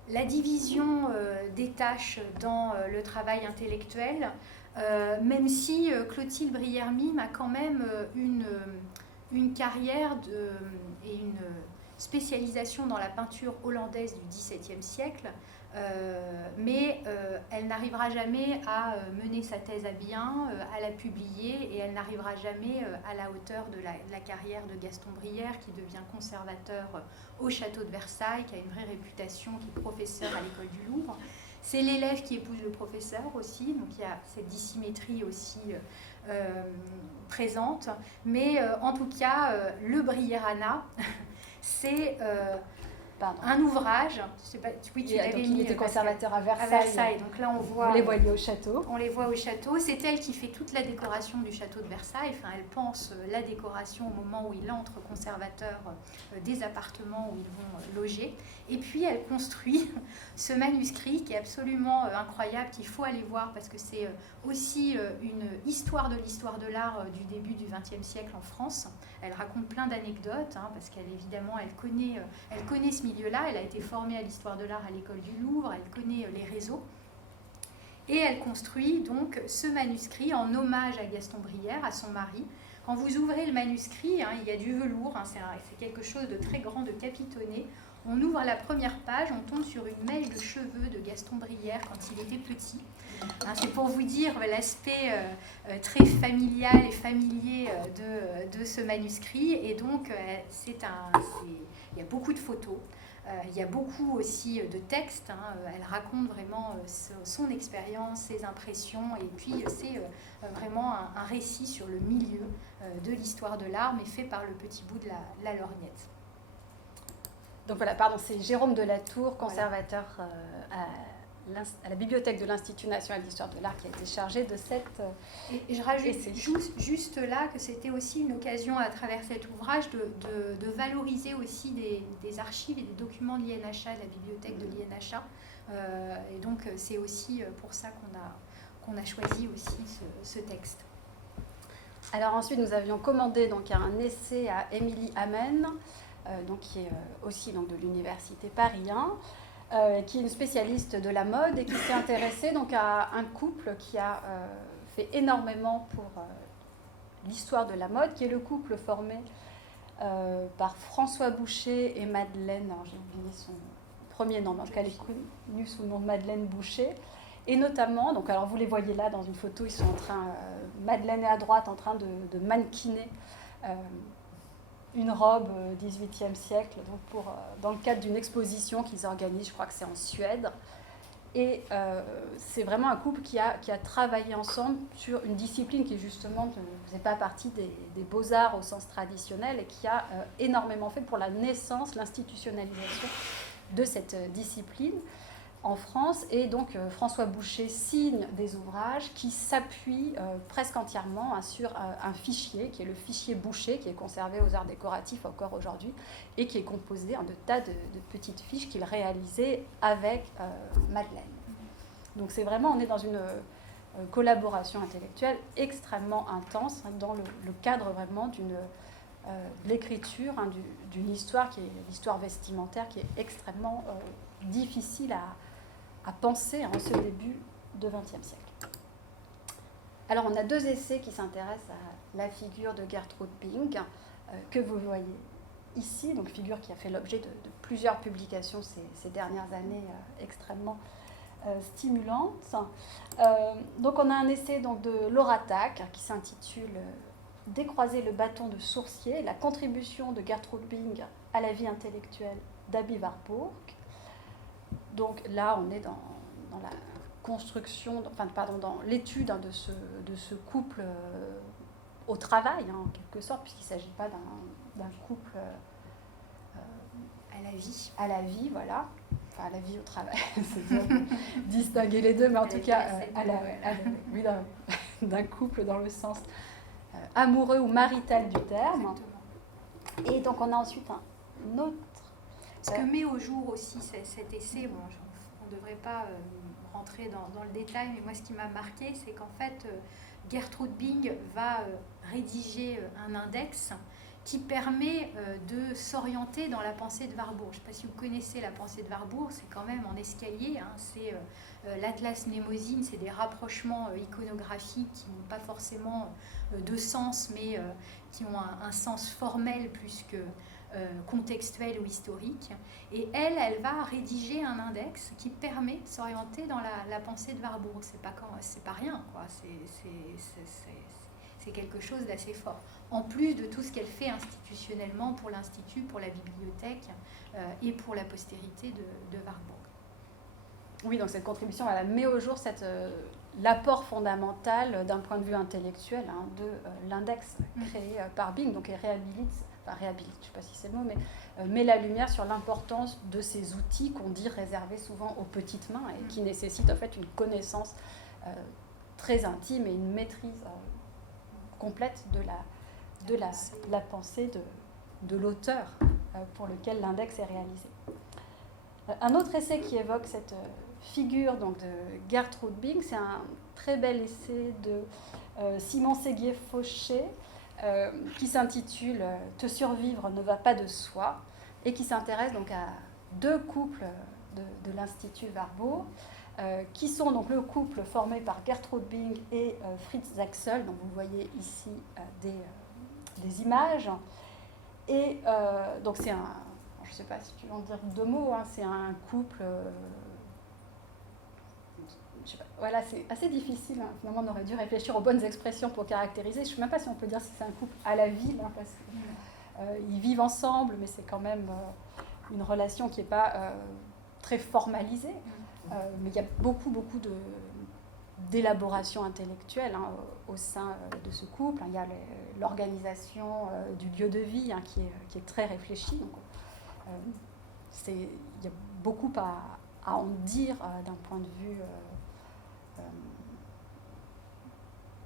la division des tâches dans le travail intellectuel. Même si Clotilde Brière-Mime a quand même une carrière et une spécialisation dans la peinture hollandaise du XVIIe siècle, mais elle n'arrivera jamais à mener sa thèse à bien, à la publier, et elle n'arrivera jamais à la hauteur de la carrière de Gaston Brière, qui devient conservateur au château de Versailles, qui a une vraie réputation, qui est professeur à l'école du Louvre. C'est l'élève qui épouse le professeur aussi, donc il y a cette dissymétrie aussi présente. Mais en tout cas, le Briérana, c'est un ouvrage. Je sais pas, oui, tu l'avais mis. Il était conservateur à Versailles. À Versailles. Donc là, on voit. Vous les voyez au château. On les voit au château. C'est elle qui fait toute la décoration du château de Versailles. Enfin, elle pense la décoration au moment où il entre conservateur des appartements où ils vont loger. Et puis, elle construit ce manuscrit qui est absolument incroyable, qu'il faut aller voir parce que c'est aussi une histoire de l'art du début du XXe siècle en France. Elle raconte plein d'anecdotes parce qu'elle, évidemment, elle connaît ce milieu-là. Elle a été formée à l'histoire de l'art à l'école du Louvre. Elle connaît les réseaux. Et elle construit donc ce manuscrit en hommage à Gaston Brière, à son mari. Quand vous ouvrez le manuscrit, il y a du velours, c'est quelque chose de très grand, de capitonné. On ouvre la première page, on tombe sur une mèche de cheveux de Gaston Brière quand il était petit. C'est pour vous dire l'aspect très familial et familier de ce manuscrit. Et donc, il y a beaucoup de photos. Il y a beaucoup aussi de textes. Elle raconte vraiment son expérience, ses impressions. Et puis, c'est vraiment un récit sur le milieu de l'histoire de l'art, mais fait par le petit bout de la lorgnette. Donc voilà, pardon, c'est Jérôme Delatour, conservateur à la bibliothèque de l'Institut national d'histoire de l'art, qui a été chargé de cette Et je rajoute juste là que c'était aussi une occasion à travers cet ouvrage de valoriser aussi des archives et des documents de l'INHA, de la bibliothèque de l'INHA. Et donc c'est aussi pour ça qu'on a choisi aussi ce texte. Alors ensuite, nous avions commandé donc, un essai à Émilie Amen, donc, qui est aussi donc, de l'Université Paris 1, qui est une spécialiste de la mode et qui s'est intéressée donc, à un couple qui a fait énormément pour l'histoire de la mode, qui est le couple formé par François Boucher et Madeleine, alors j'ai oublié son premier nom, en tout cas elle est connue sous le nom de Madeleine Boucher. Et notamment, donc, alors vous les voyez là dans une photo, ils sont en train, Madeleine est à droite en train de mannequiner une robe 18e siècle, donc dans le cadre d'une exposition qu'ils organisent, je crois que c'est en Suède. Et c'est vraiment un couple qui a travaillé ensemble sur une discipline qui justement ne faisait pas partie des beaux-arts au sens traditionnel et qui a énormément fait pour la naissance, l'institutionnalisation de cette discipline en France. Et donc François Boucher signe des ouvrages qui s'appuient presque entièrement sur un fichier, qui est le fichier Boucher, qui est conservé aux arts décoratifs encore aujourd'hui, et qui est composé de tas de petites fiches qu'il réalisait avec Madeleine. Donc c'est vraiment, on est dans une collaboration intellectuelle extrêmement intense, dans le cadre vraiment de l'écriture d'une histoire qui est l'histoire vestimentaire, qui est extrêmement difficile à penser en ce début de XXe siècle. Alors on a 2 essais qui s'intéressent à la figure de Gertrude Bing, que vous voyez ici, donc figure qui a fait l'objet de plusieurs publications ces dernières années extrêmement stimulantes. Donc on a un essai donc, de Laura Tack qui s'intitule Décroiser le bâton de sourcier, la contribution de Gertrude Bing à la vie intellectuelle d'Abby Warburg. Donc là on est dans la construction, dans l'étude de ce couple au travail, en quelque sorte, puisqu'il ne s'agit pas d'un couple à la vie, voilà. Enfin, à la vie au travail, c'est dur de distinguer les deux, mais en tout cas, oui, d'un couple dans le sens amoureux ou marital du terme. Exactement. Et donc, on a ensuite un autre... Ce que met au jour aussi cet essai, bon, on ne devrait pas rentrer dans le détail, mais moi, ce qui m'a marqué, c'est qu'en fait, Gertrude Bing va rédiger un index qui permet de s'orienter dans la pensée de Warburg. Je ne sais pas si vous connaissez la pensée de Warburg, c'est quand même en escalier, hein, c'est l'Atlas Mnémosyne, c'est des rapprochements iconographiques qui n'ont pas forcément de sens, mais qui ont un sens formel plus que contextuel ou historique. Et elle va rédiger un index qui permet de s'orienter dans la pensée de Warburg. C'est pas rien, quoi. C'est quelque chose d'assez fort. En plus de tout ce qu'elle fait institutionnellement pour l'Institut, pour la bibliothèque et pour la postérité de Warburg. Oui, donc cette contribution, elle met au jour l'apport fondamental d'un point de vue intellectuel de l'index créé par Bing, donc elle réhabilite, je ne sais pas si c'est le mot, mais met la lumière sur l'importance de ces outils qu'on dit réservés souvent aux petites mains et qui nécessitent en fait une connaissance très intime et une maîtrise complète de la pensée de l'auteur pour lequel l'index est réalisé. Un autre essai qui évoque cette figure donc, de Gertrude Bing, c'est un très bel essai de Simon Séguier-Fauché qui s'intitule « Te survivre ne va pas de soi » et qui s'intéresse donc à 2 couples de l'Institut Warburg, qui sont donc le couple formé par Gertrude Bing et Fritz Zaxel, dont vous voyez ici des images. Et donc c'est je ne sais pas si tu veux en dire 2 mots, hein, c'est un couple, je sais pas, voilà, c'est assez difficile, hein, finalement on aurait dû réfléchir aux bonnes expressions pour caractériser, je ne sais même pas si on peut dire si c'est un couple à la ville, hein, parce qu'ils vivent ensemble, mais c'est quand même une relation qui n'est pas très formalisée. Mais il y a beaucoup d'élaboration intellectuelle au sein de ce couple. Il y a l'organisation du lieu de vie qui est très réfléchie. Donc, il y a beaucoup à en dire d'un point de vue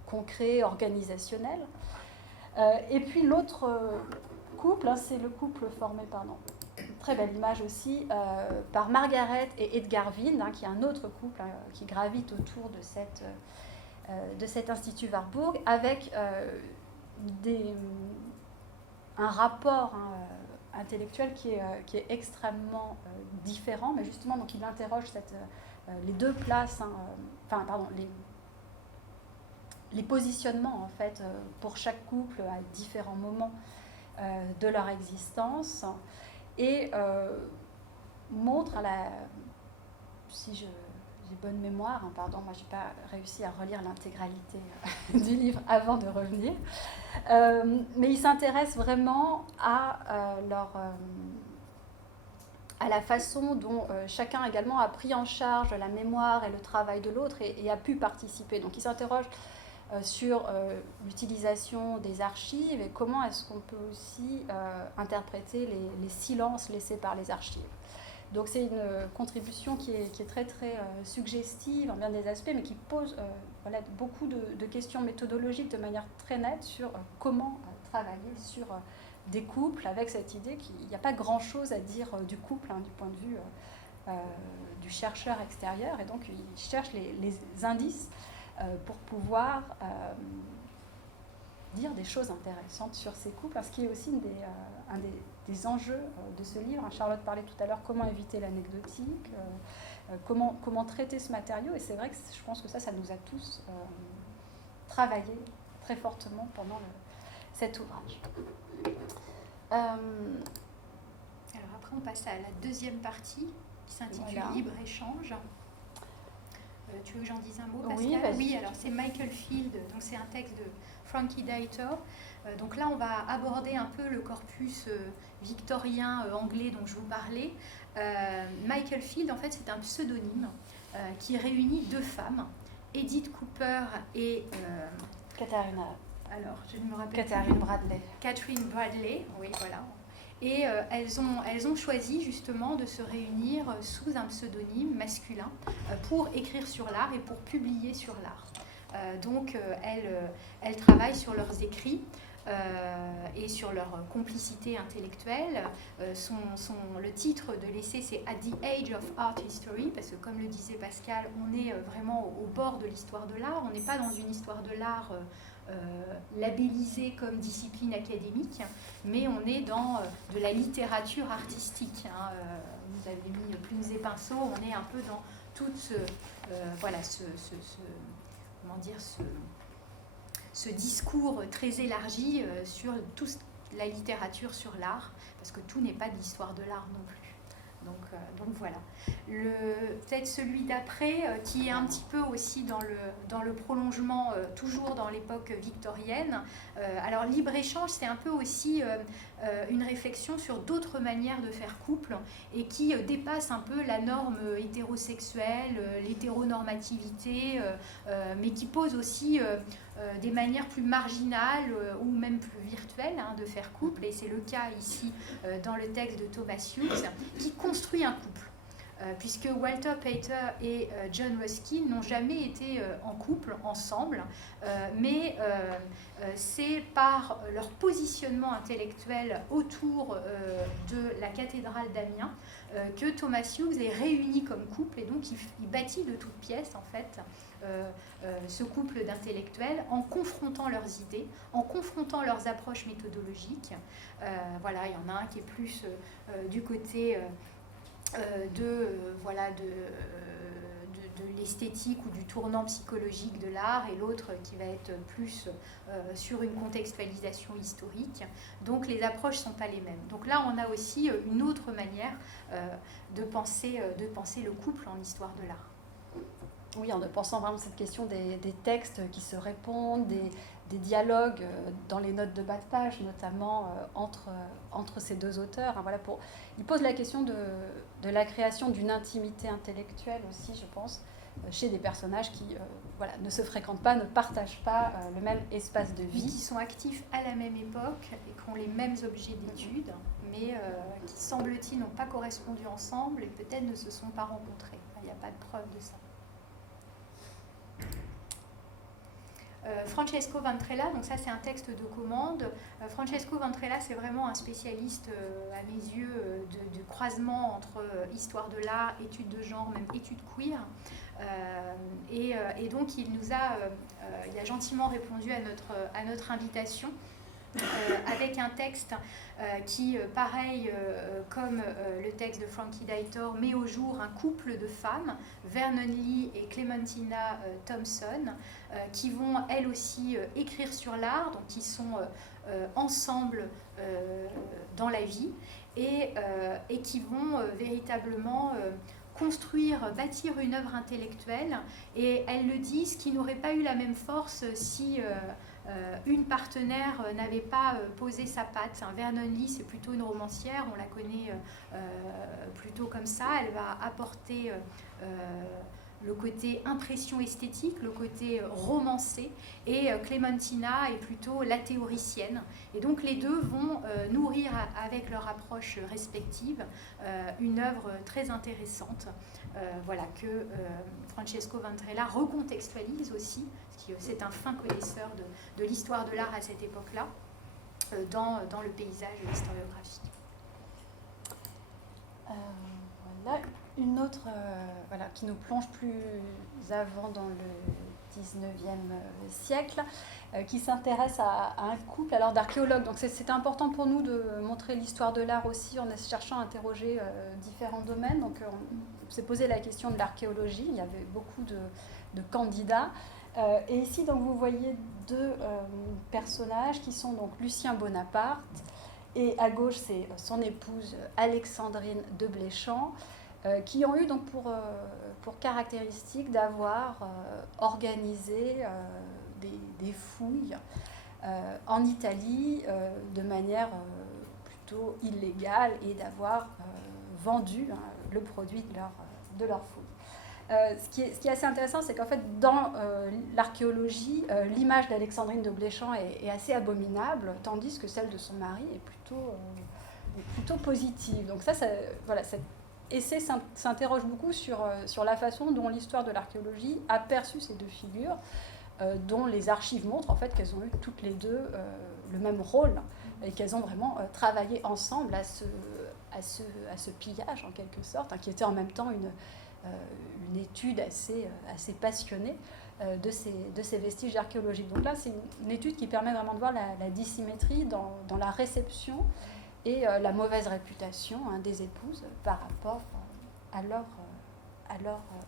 concret, organisationnel. Et puis l'autre couple, c'est le couple formé par... Très belle image aussi, par Margaret et Edgar Wien, qui est un autre couple qui gravite autour de cet Institut Warburg, avec un rapport intellectuel qui est extrêmement différent, mais justement, donc, il interroge les 2 places, les positionnements, en fait, pour chaque couple à différents moments de leur existence. Et montre, si j'ai bonne mémoire, pardon, moi je n'ai pas réussi à relire l'intégralité du livre avant de revenir, mais il s'intéresse vraiment à la façon dont chacun également a pris en charge la mémoire et le travail de l'autre et a pu participer. Donc il s'interroge sur l'utilisation des archives et comment est-ce qu'on peut aussi interpréter les silences laissés par les archives. Donc c'est une contribution qui est très très suggestive en bien des aspects, mais qui pose beaucoup de questions méthodologiques de manière très nette sur comment travailler sur des couples, avec cette idée qu'il n'y a pas grand-chose à dire du couple, du point de vue du chercheur extérieur, et donc il cherche les indices pour pouvoir dire des choses intéressantes sur ces couples, ce qui est aussi un des enjeux de ce livre. Charlotte parlait tout à l'heure comment éviter l'anecdotique, comment traiter ce matériau, et c'est vrai que je pense que ça nous a tous travaillé très fortement pendant cet ouvrage. Alors après on passe à la deuxième partie qui s'intitule Libre-échange. Tu veux que j'en dise un mot, Pascal? Oui, vas-y. Oui, alors c'est Michael Field, donc c'est un texte de Frankie Dieter. Donc là, on va aborder un peu le corpus victorien anglais dont je vous parlais. Michael Field, en fait, c'est un pseudonyme qui réunit deux femmes, Edith Cooper et... Katharina. Alors, je ne me rappelle Catherine Bradley. Catherine Bradley, oui, voilà. Et elles ont choisi justement de se réunir sous un pseudonyme masculin pour écrire sur l'art et pour publier sur l'art. Donc elles travaillent sur leurs écrits et sur leur complicité intellectuelle. Le titre de l'essai, c'est At the Age of Art History, parce que comme le disait Pascal, on est vraiment au bord de l'histoire de l'art. On n'est pas dans une histoire de l'art labellisée comme discipline académique, mais on est dans de la littérature artistique. Vous avez mis plumes et pinceaux, on est un peu dans tout ce discours très élargi sur toute la littérature sur l'art, parce que tout n'est pas de l'histoire de l'art non plus. Donc voilà. Peut-être celui d'après, qui est un petit peu aussi dans le prolongement, toujours dans l'époque victorienne. Alors libre-échange, c'est un peu aussi une réflexion sur d'autres manières de faire couple et qui dépasse un peu la norme hétérosexuelle, l'hétéronormativité, mais qui pose aussi des manières plus marginales ou même plus virtuelles de faire couple. Et c'est le cas ici dans le texte de Thomas Hughes, qui construit un couple. Puisque Walter Pater et John Ruskin n'ont jamais été en couple ensemble, mais c'est par leur positionnement intellectuel autour de la cathédrale d'Amiens que Thomas Hughes est réuni comme couple, et donc il bâtit de toutes pièces en fait ce couple d'intellectuels en confrontant leurs idées, en confrontant leurs approches méthodologiques. Voilà, il y en a un qui est plus du côté de l'esthétique ou du tournant psychologique de l'art, et l'autre qui va être plus sur une contextualisation historique. Donc les approches ne sont pas les mêmes. Donc là, on a aussi une autre manière de penser le couple en histoire de l'art. Oui, en pensant vraiment cette question des textes qui se répondent, des dialogues dans les notes de bas de page, notamment entre ces deux auteurs. Il pose la question de la création d'une intimité intellectuelle aussi, je pense, chez des personnages qui ne se fréquentent pas, ne partagent pas le même espace de vie. Qui sont actifs à la même époque et qui ont les mêmes objets d'études, mais qui, semble-t-il, n'ont pas correspondu ensemble et peut-être ne se sont pas rencontrés. Il n'y a pas de preuve de ça. Francesco Ventrella, donc ça c'est un texte de commande. Francesco Ventrella, c'est vraiment un spécialiste à mes yeux du croisement entre histoire de l'art, études de genre, même études queer. Et donc il a gentiment répondu à notre invitation avec un texte qui, pareil comme le texte de Frankie Dieter, met au jour un couple de femmes, Vernon Lee et Clementina Thompson, qui vont elles aussi écrire sur l'art, donc qui sont ensemble dans la vie, et qui vont véritablement bâtir une œuvre intellectuelle. Et elles le disent, qui n'aurait pas eu la même force si une partenaire n'avait pas posé sa patte. Vernon Lee, c'est plutôt une romancière, on la connaît plutôt comme ça. Elle va apporter le côté impression esthétique, le côté romancé, et Clementina est plutôt la théoricienne. Et donc les deux vont nourrir avec leur approche respective une œuvre très intéressante, que Francesco Ventrella recontextualise aussi, parce que c'est un fin connaisseur de l'histoire de l'art à cette époque-là, dans le paysage historiographique. une autre qui nous plonge plus avant dans le 19e siècle, qui s'intéresse à un couple d'archéologues. Donc c'est important pour nous de montrer l'histoire de l'art aussi en cherchant à interroger différents domaines. Donc on s'est posé la question de l'archéologie, il y avait beaucoup de candidats. Et ici, donc, vous voyez deux personnages qui sont donc Lucien Bonaparte, et à gauche, c'est son épouse Alexandrine de Bléchamp, qui ont eu donc pour caractéristique d'avoir organisé des fouilles en Italie de manière plutôt illégale et d'avoir vendu le produit de leur fouille. Ce qui est assez intéressant, c'est qu'en fait, dans l'archéologie, l'image d'Alexandrine de Bléchamp est assez abominable, tandis que celle de son mari est plutôt positive. Donc cet essai s'interroge beaucoup sur la façon dont l'histoire de l'archéologie a perçu ces deux figures, dont les archives montrent en fait qu'elles ont eu toutes les deux le même rôle et qu'elles ont vraiment travaillé ensemble à ce pillage en quelque sorte, qui était en même temps une étude assez passionnée de ces vestiges archéologiques. Donc là, c'est une étude qui permet vraiment de voir la dissymétrie dans la réception et la mauvaise réputation des épouses par rapport à leur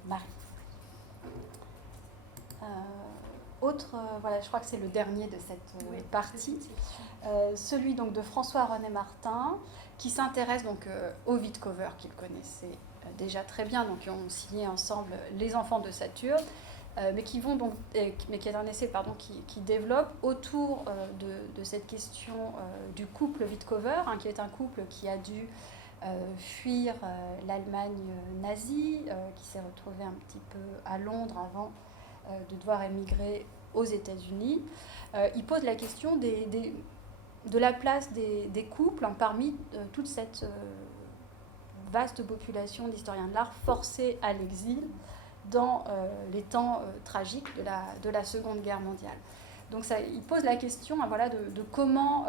mari. Je crois que c'est le dernier de cette partie, celui donc de François-René Martin, qui s'intéresse donc au Wittcover qu'il connaissait déjà très bien, donc ils ont signé ensemble Les Enfants de Saturne, mais qui est un essai qui développe autour de cette question du couple Wittcover, qui est un couple qui a dû fuir l'Allemagne nazie, qui s'est retrouvé un petit peu à Londres avant de devoir émigrer aux États-Unis. Il pose la question de la place des couples parmi toute cette vaste population d'historiens de l'art forcés à l'exil dans les temps tragiques de la Seconde Guerre mondiale. Donc il pose la question de comment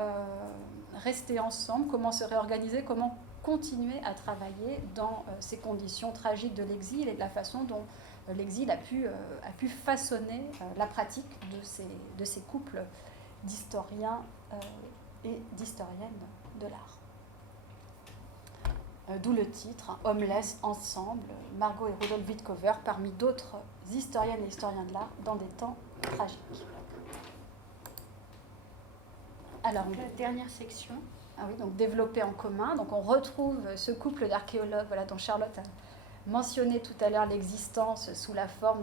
rester ensemble, comment se réorganiser, comment continuer à travailler dans ces conditions tragiques de l'exil et de la façon dont l'exil a pu façonner la pratique de ces couples d'historiens et d'historiennes de l'art. D'où le titre « Homeless ensemble, Margot et Rudolf Wittcover parmi d'autres historiennes et historiens de l'art dans des temps tragiques ». Alors, la dernière section. Ah oui, donc développé en commun. Donc on retrouve ce couple d'archéologues dont Charlotte a mentionné tout à l'heure l'existence sous la forme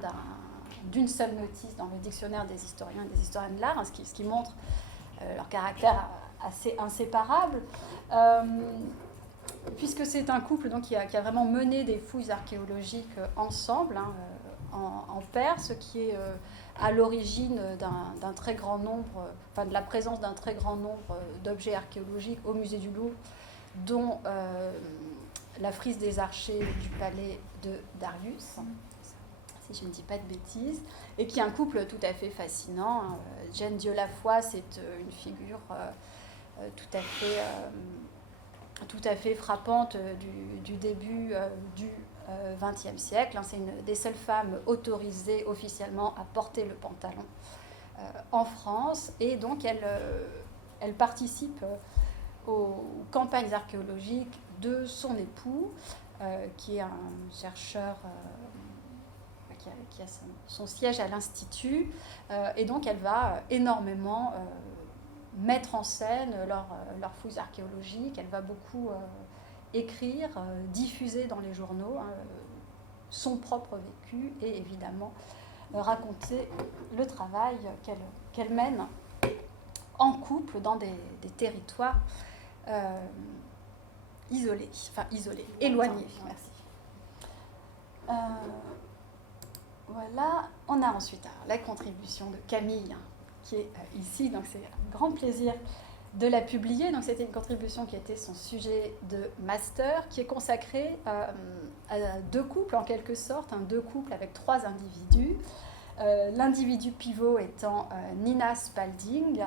d'une seule notice dans le dictionnaire des historiens et des historiennes de l'art, ce qui montre leur caractère assez inséparable. Puisque c'est un couple qui a vraiment mené des fouilles archéologiques ensemble en Perse, qui est à l'origine d'un très grand nombre, de la présence d'un très grand nombre d'objets archéologiques au musée du Louvre, dont la frise des archers du palais de Darius, si je ne dis pas de bêtises, et qui est un couple tout à fait fascinant. Jane Dieu-Lafoy, c'est une figure tout à fait frappante du début du XXe siècle. C'est une des seules femmes autorisées officiellement à porter le pantalon en France, et donc elle participe aux campagnes archéologiques de son époux, qui est un chercheur qui a son siège à l'Institut, et donc elle va énormément mettre en scène leurs fouilles archéologiques. Elle va beaucoup écrire, diffuser dans les journaux son propre vécu et évidemment raconter le travail qu'elle mène en couple dans des territoires isolés, éloignés. Merci. Voilà, on a ensuite la contribution de Camille, qui est ici, donc c'est un grand plaisir de la publier. Donc c'était une contribution qui était son sujet de master, qui est consacrée à deux couples en quelque sorte, deux couples avec trois individus. L'individu pivot étant Nina Spalding,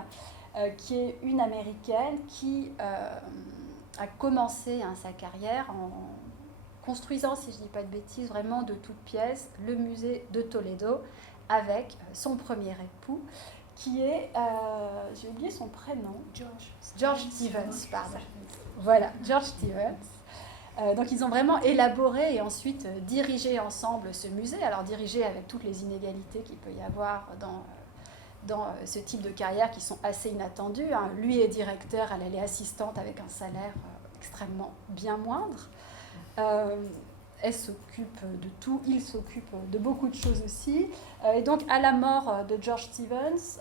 qui est une Américaine qui a commencé sa carrière construisant, si je ne dis pas de bêtises, vraiment de toutes pièces, le musée de Toledo avec son premier époux, qui est, j'ai oublié son prénom, George Stevens, pardon. Voilà, George Stevens. Donc ils ont vraiment élaboré et ensuite dirigé ensemble ce musée, alors dirigé avec toutes les inégalités qu'il peut y avoir dans ce type de carrière qui sont assez inattendues. Hein. Lui est directeur, elle est assistante avec un salaire extrêmement bien moindre. Elle s'occupe de tout, il s'occupe de beaucoup de choses aussi. Et donc, à la mort de George Stevens,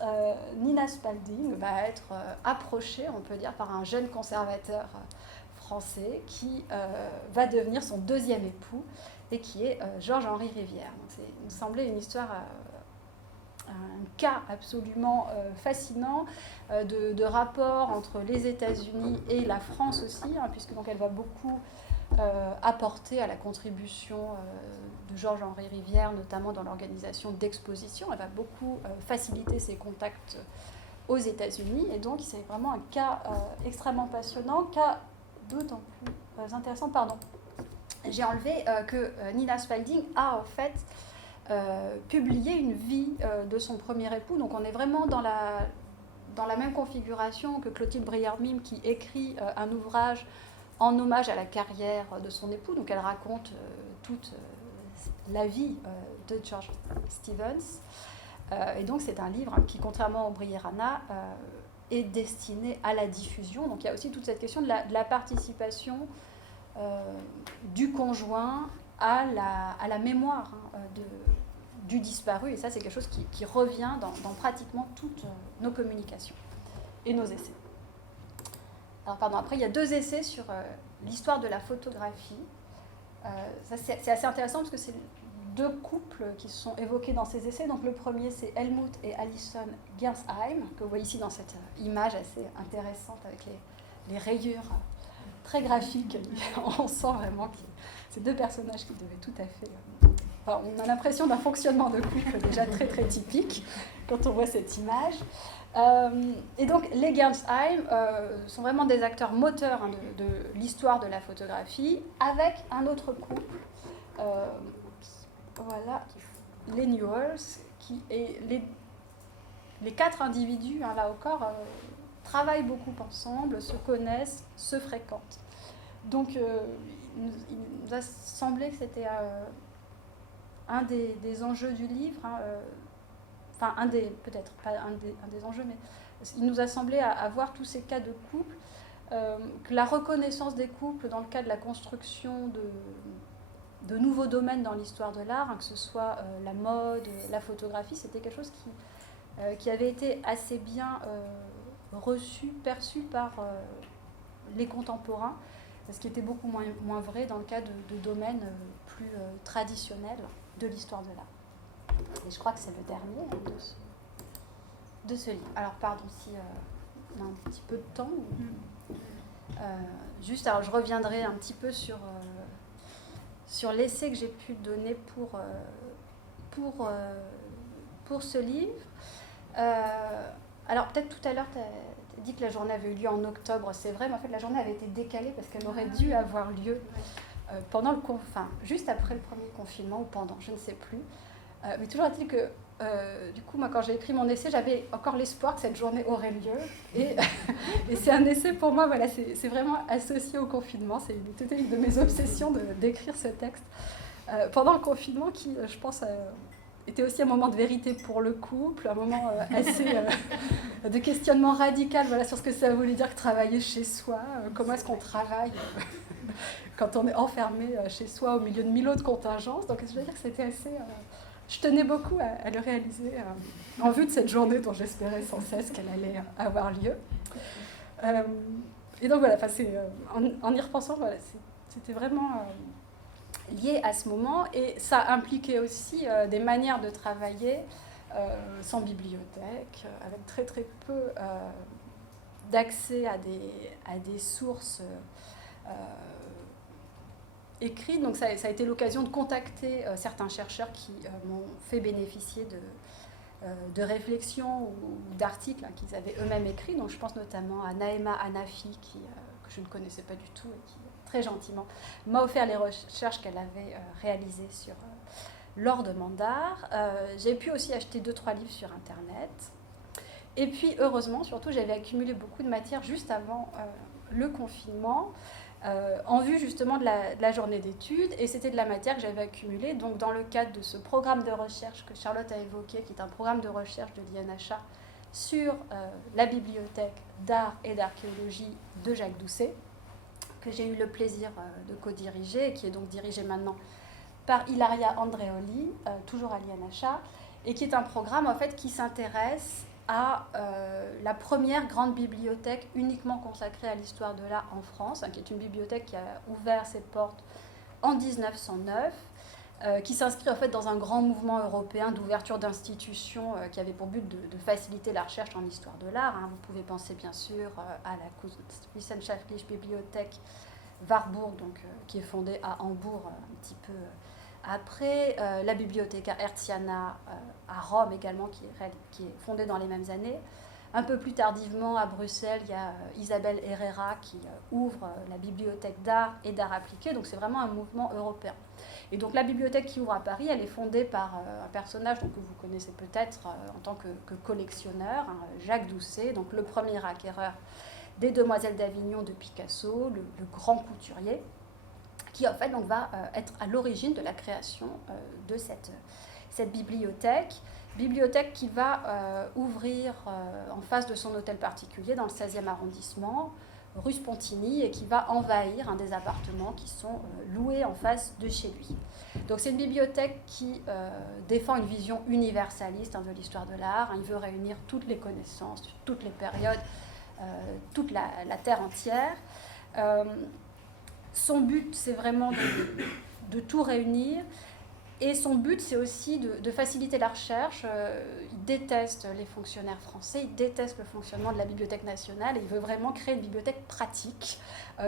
Nina Spalding va être approchée, on peut dire, par un jeune conservateur français qui va devenir son deuxième époux et qui est Georges-Henri Rivière. Donc, il me semblait une histoire, un cas absolument fascinant de rapport entre les États-Unis et la France aussi, hein, puisque donc, elle va beaucoup apporter à la contribution de Georges-Henri Rivière, notamment dans l'organisation d'expositions. Elle va beaucoup faciliter ses contacts aux États-Unis. Et donc, c'est vraiment un cas extrêmement passionnant, cas d'autant plus intéressant. Pardon. J'ai enlevé que Nina Spalding a en fait publié une vie de son premier époux. Donc, on est vraiment dans la même configuration que Clotilde Briard-Mime qui écrit un ouvrage en hommage à la carrière de son époux. Donc elle raconte toute la vie de George Stevens. Et donc c'est un livre qui, contrairement au Brierana, est destiné à la diffusion. Donc il y a aussi toute cette question de la participation du conjoint à la mémoire du disparu. Et ça, c'est quelque chose qui revient dans pratiquement toutes nos communications et nos essais. Alors, pardon, après, il y a 2 essais sur l'histoire de la photographie. Ça, c'est assez intéressant parce que c'est 2 couples qui sont évoqués dans ces essais. Donc, le premier, c'est Helmut et Alison Gernsheim, que vous voyez ici dans cette image assez intéressante avec les rayures très graphiques. On sent vraiment que ces 2 personnages qui devaient tout à fait... Enfin, on a l'impression d'un fonctionnement de couple déjà très, très typique quand on voit cette image. Et donc les Gernsheim sont vraiment des acteurs moteurs de l'histoire de la photographie, avec un autre couple, voilà, les Newells, qui est les 4 individus, hein, là encore, travaillent beaucoup ensemble, se connaissent, se fréquentent. Donc il nous a semblé que c'était un des enjeux du livre, hein, enfin, peut-être pas un des enjeux, mais il nous a semblé à voir tous ces cas de couple, que la reconnaissance des couples dans le cas de la construction de nouveaux domaines dans l'histoire de l'art, hein, que ce soit la mode, la photographie, c'était quelque chose qui avait été assez bien reçu, perçu par les contemporains, ce qui était beaucoup moins vrai dans le cas de domaines plus traditionnels de l'histoire de l'art. Et je crois que c'est le dernier de ce livre. Alors, pardon si on a un petit peu de temps. Juste, alors je reviendrai un petit peu sur l'essai que j'ai pu donner pour ce livre. Alors, peut-être tout à l'heure, tu as dit que la journée avait eu lieu en octobre. C'est vrai, mais en fait, la journée avait été décalée parce qu'elle aurait dû avoir lieu pendant juste après le premier confinement ou pendant, je ne sais plus. Mais toujours est-il que, du coup, moi, quand j'ai écrit mon essai, j'avais encore l'espoir que cette journée aurait lieu. Et c'est un essai, pour moi, voilà, c'est vraiment associé au confinement. C'est une de mes obsessions d'écrire ce texte. Pendant le confinement, qui, je pense, était aussi un moment de vérité pour le couple, un moment assez de questionnement radical, voilà, sur ce que ça voulait dire que travailler chez soi, comment est-ce qu'on travaille quand on est enfermé chez soi au milieu de 1000 autres contingences. Donc je veux dire que c'était assez... je tenais beaucoup à le réaliser en vue de cette journée dont j'espérais sans cesse qu'elle allait avoir lieu. Et donc voilà, en y repensant, voilà, c'était vraiment lié à ce moment, et ça impliquait aussi des manières de travailler sans bibliothèque, avec très très peu d'accès à des sources écrites. Donc ça a été l'occasion de contacter certains chercheurs qui m'ont fait bénéficier de réflexions ou d'articles qu'ils avaient eux-mêmes écrits. Donc je pense notamment à Naema Hanafi, que je ne connaissais pas du tout et qui est très gentiment, m'a offert les recherches qu'elle avait réalisées sur l'or de Mandar. J'ai pu aussi acheter 2-3 livres sur Internet. Et puis, heureusement, surtout, j'avais accumulé beaucoup de matière juste avant le confinement, en vue justement de la journée d'études. Et c'était de la matière que j'avais accumulée donc, dans le cadre de ce programme de recherche que Charlotte a évoqué, qui est un programme de recherche de l'INHA sur la bibliothèque d'art et d'archéologie de Jacques Doucet, que j'ai eu le plaisir de co-diriger, et qui est donc dirigé maintenant par Ilaria Andreoli, toujours à l'INHA, et qui est un programme en fait, qui s'intéresse à la première grande bibliothèque uniquement consacrée à l'histoire de l'art en France, qui est une bibliothèque qui a ouvert ses portes en 1909, qui s'inscrit en fait dans un grand mouvement européen d'ouverture d'institutions qui avait pour but de faciliter la recherche en histoire de l'art. Vous pouvez penser bien sûr à la Kunstwissenschaftliche Bibliothèque Warburg, donc, qui est fondée à Hambourg un petit peu après, la Bibliotheca Hertziana à Rome également, qui est fondée dans les mêmes années. Un peu plus tardivement, à Bruxelles, il y a Isabelle Herrera qui ouvre la bibliothèque d'art et d'art appliqué. Donc c'est vraiment un mouvement européen. Et donc la bibliothèque qui ouvre à Paris, elle est fondée par un personnage donc, que vous connaissez peut-être en tant que collectionneur, Jacques Doucet, donc le premier acquéreur des Demoiselles d'Avignon de Picasso, le grand couturier, qui en fait donc, va être à l'origine de la création de cette bibliothèque. Bibliothèque qui va ouvrir en face de son hôtel particulier dans le 16e arrondissement, rue Spontini, et qui va envahir un des appartements qui sont loués en face de chez lui. Donc c'est une bibliothèque qui défend une vision universaliste de l'histoire de l'art. Il veut réunir toutes les connaissances, toutes les périodes, toute la terre entière. Son but, c'est vraiment de tout réunir. Et son but, c'est aussi de faciliter la recherche. Il déteste les fonctionnaires français, il déteste le fonctionnement de la Bibliothèque nationale, et il veut vraiment créer une bibliothèque pratique,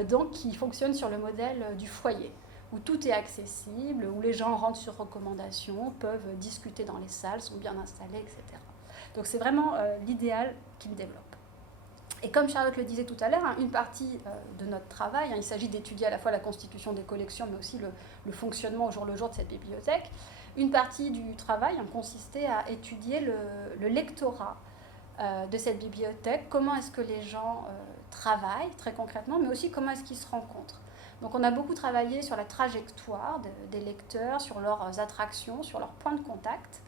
donc qui fonctionne sur le modèle du foyer, où tout est accessible, où les gens rentrent sur recommandation, peuvent discuter dans les salles, sont bien installés, etc. Donc c'est vraiment l'idéal qu'il développe. Et comme Charlotte le disait tout à l'heure, une partie de notre travail, il s'agit d'étudier à la fois la constitution des collections, mais aussi le fonctionnement au jour le jour de cette bibliothèque. Une partie du travail consistait à étudier le lectorat de cette bibliothèque, comment est-ce que les gens travaillent très concrètement, mais aussi comment est-ce qu'ils se rencontrent. Donc on a beaucoup travaillé sur la trajectoire des lecteurs, sur leurs attractions, sur leurs points de contact.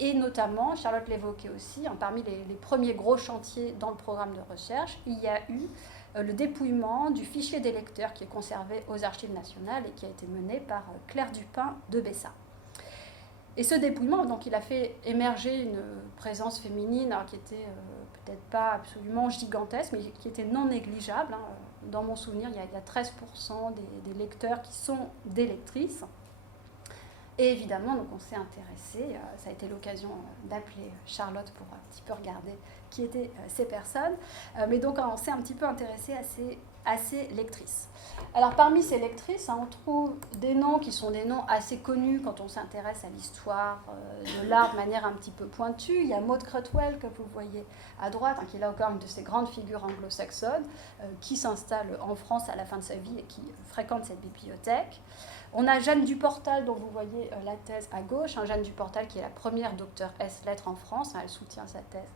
Et notamment, Charlotte l'évoquait aussi, parmi les premiers gros chantiers dans le programme de recherche, il y a eu le dépouillement du fichier des lecteurs qui est conservé aux Archives nationales et qui a été mené par Claire Dupin de Bessa. Et ce dépouillement, donc, il a fait émerger une présence féminine qui était peut-être pas absolument gigantesque, mais qui était non négligeable. Dans mon souvenir, il y a 13% des lecteurs qui sont des lectrices. Et évidemment, donc on s'est intéressé, ça a été l'occasion d'appeler Charlotte pour un petit peu regarder qui étaient ces personnes. Mais donc on s'est un petit peu intéressé à ces lectrices. Alors parmi ces lectrices, on trouve des noms qui sont des noms assez connus quand on s'intéresse à l'histoire de l'art de manière un petit peu pointue. Il y a Maud Cruthwell que vous voyez à droite, qui est là encore une de ces grandes figures anglo-saxonnes, qui s'installe en France à la fin de sa vie et qui fréquente cette bibliothèque. On a Jeanne Duportal, dont vous voyez la thèse à gauche. Jeanne Duportal, qui est la première docteure ès lettres en France. Elle soutient sa thèse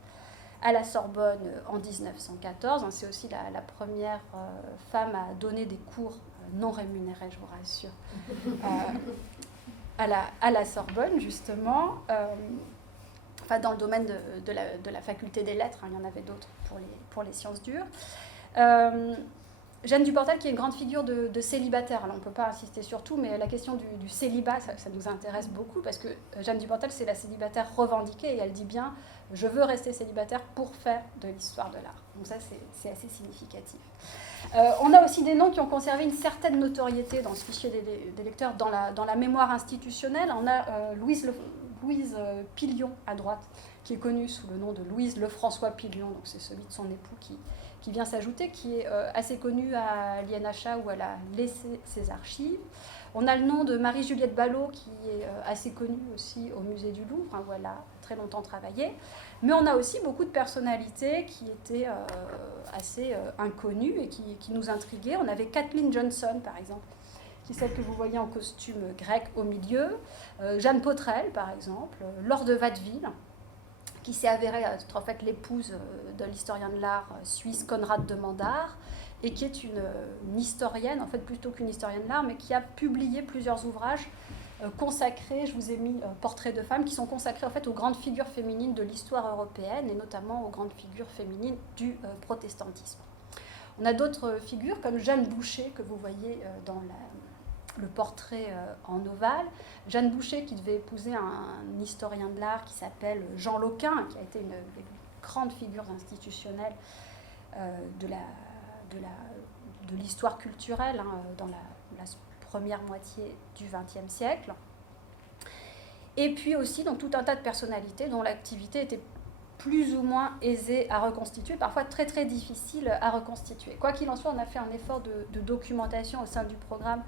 à la Sorbonne en 1914. C'est aussi la première femme à donner des cours non rémunérés, je vous rassure, à la Sorbonne, justement. Dans le domaine de la faculté des lettres. Il y en avait d'autres pour les sciences dures. Jeanne Duportal, qui est une grande figure de célibataire. Alors, on ne peut pas insister sur tout, mais la question du célibat, ça nous intéresse beaucoup, parce que Jeanne Duportal, c'est la célibataire revendiquée, et elle dit bien « je veux rester célibataire pour faire de l'histoire de l'art ». Donc ça, c'est assez significatif. On a aussi des noms qui ont conservé une certaine notoriété dans ce fichier des lecteurs, dans la mémoire institutionnelle. On a Louise Pillion, à droite, qui est connue sous le nom de Louise Lefrançois Pillion, donc c'est celui de son époux qui qui vient s'ajouter, qui est assez connue à l'INHA où elle a laissé ses archives. On a le nom de Marie-Juliette Ballot, qui est assez connue aussi au musée du Louvre, hein, où elle a très longtemps travaillé. Mais on a aussi beaucoup de personnalités qui étaient assez inconnues et qui nous intriguaient. On avait Kathleen Johnson, par exemple, qui est celle que vous voyez en costume grec au milieu. Jeanne Potrel, par exemple. Laure de Watteville, qui s'est avérée être en fait l'épouse de l'historien de l'art suisse Konrad de Mandar, et qui est une historienne, en fait plutôt qu'une historienne de l'art, mais qui a publié plusieurs ouvrages consacrés, je vous ai mis portraits de femmes, qui sont consacrés en fait aux grandes figures féminines de l'histoire européenne, et notamment aux grandes figures féminines du protestantisme. On a d'autres figures, comme Jeanne Boucher, que vous voyez dans le portrait en ovale. Jeanne Boucher, qui devait épouser un historien de l'art qui s'appelle Jean Loquin, qui a été une des grandes figures institutionnelles de l'histoire culturelle dans la première moitié du XXe siècle. Et puis aussi donc, tout un tas de personnalités dont l'activité était plus ou moins aisée à reconstituer, parfois très très difficile à reconstituer. Quoi qu'il en soit, on a fait un effort de documentation au sein du programme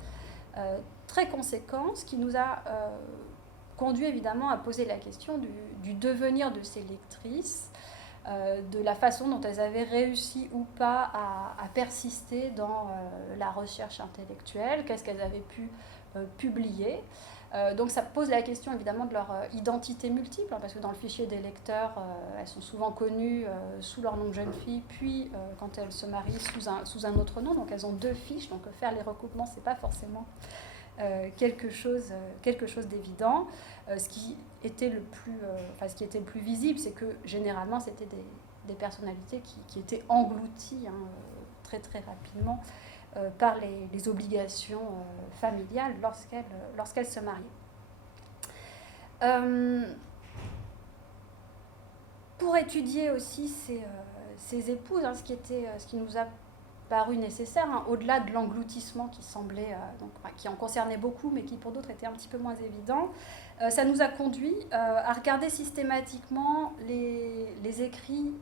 très conséquent, ce qui nous a conduit évidemment à poser la question du devenir de ces lectrices, de la façon dont elles avaient réussi ou pas à persister dans la recherche intellectuelle, qu'est-ce qu'elles avaient pu publier. Donc ça pose la question évidemment de leur identité multiple, hein, parce que dans le fichier des lecteurs, elles sont souvent connues sous leur nom de jeune fille, puis quand elles se marient sous un autre nom, donc elles ont deux fiches, donc faire les recoupements, c'est pas forcément quelque chose d'évident. Ce qui était le plus visible, c'est que généralement c'était des personnalités qui étaient englouties très très rapidement par les obligations familiales lorsqu'elles se mariaient. Pour étudier aussi ces épouses, ce qui nous a paru nécessaire, au-delà de l'engloutissement qui semblait, qui en concernait beaucoup, mais qui pour d'autres était un petit peu moins évident, ça nous a conduit à regarder systématiquement les écrits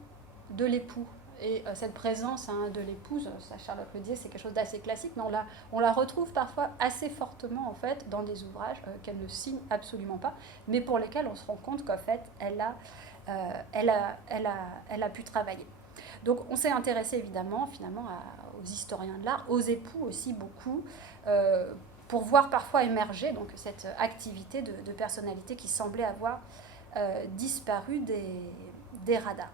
de l'époux. Et cette présence de l'épouse, ça Charlotte le disait, c'est quelque chose d'assez classique, mais on la retrouve parfois assez fortement en fait dans des ouvrages qu'elle ne signe absolument pas, mais pour lesquels on se rend compte qu'en fait elle a pu travailler. Donc on s'est intéressé évidemment finalement aux historiens de l'art, aux époux aussi beaucoup, pour voir parfois émerger donc cette activité de personnalité qui semblait avoir disparu des radars.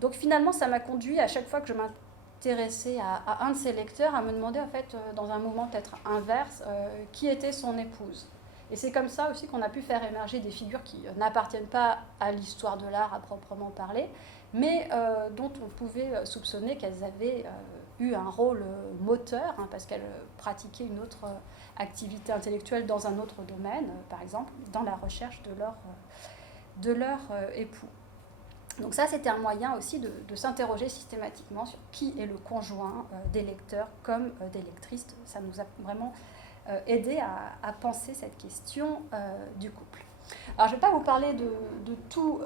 Donc finalement, ça m'a conduit à chaque fois que je m'intéressais à un de ses lecteurs à me demander en fait, dans un mouvement peut-être inverse, qui était son épouse. Et c'est comme ça aussi qu'on a pu faire émerger des figures qui n'appartiennent pas à l'histoire de l'art à proprement parler, mais dont on pouvait soupçonner qu'elles avaient eu un rôle moteur, parce qu'elles pratiquaient une autre activité intellectuelle dans un autre domaine, par exemple dans la recherche de leur époux. Donc ça, c'était un moyen aussi de s'interroger systématiquement sur qui est le conjoint des lecteurs comme des lectrices. Ça nous a vraiment aidé à penser cette question du couple. Alors, je ne vais pas vous parler de tous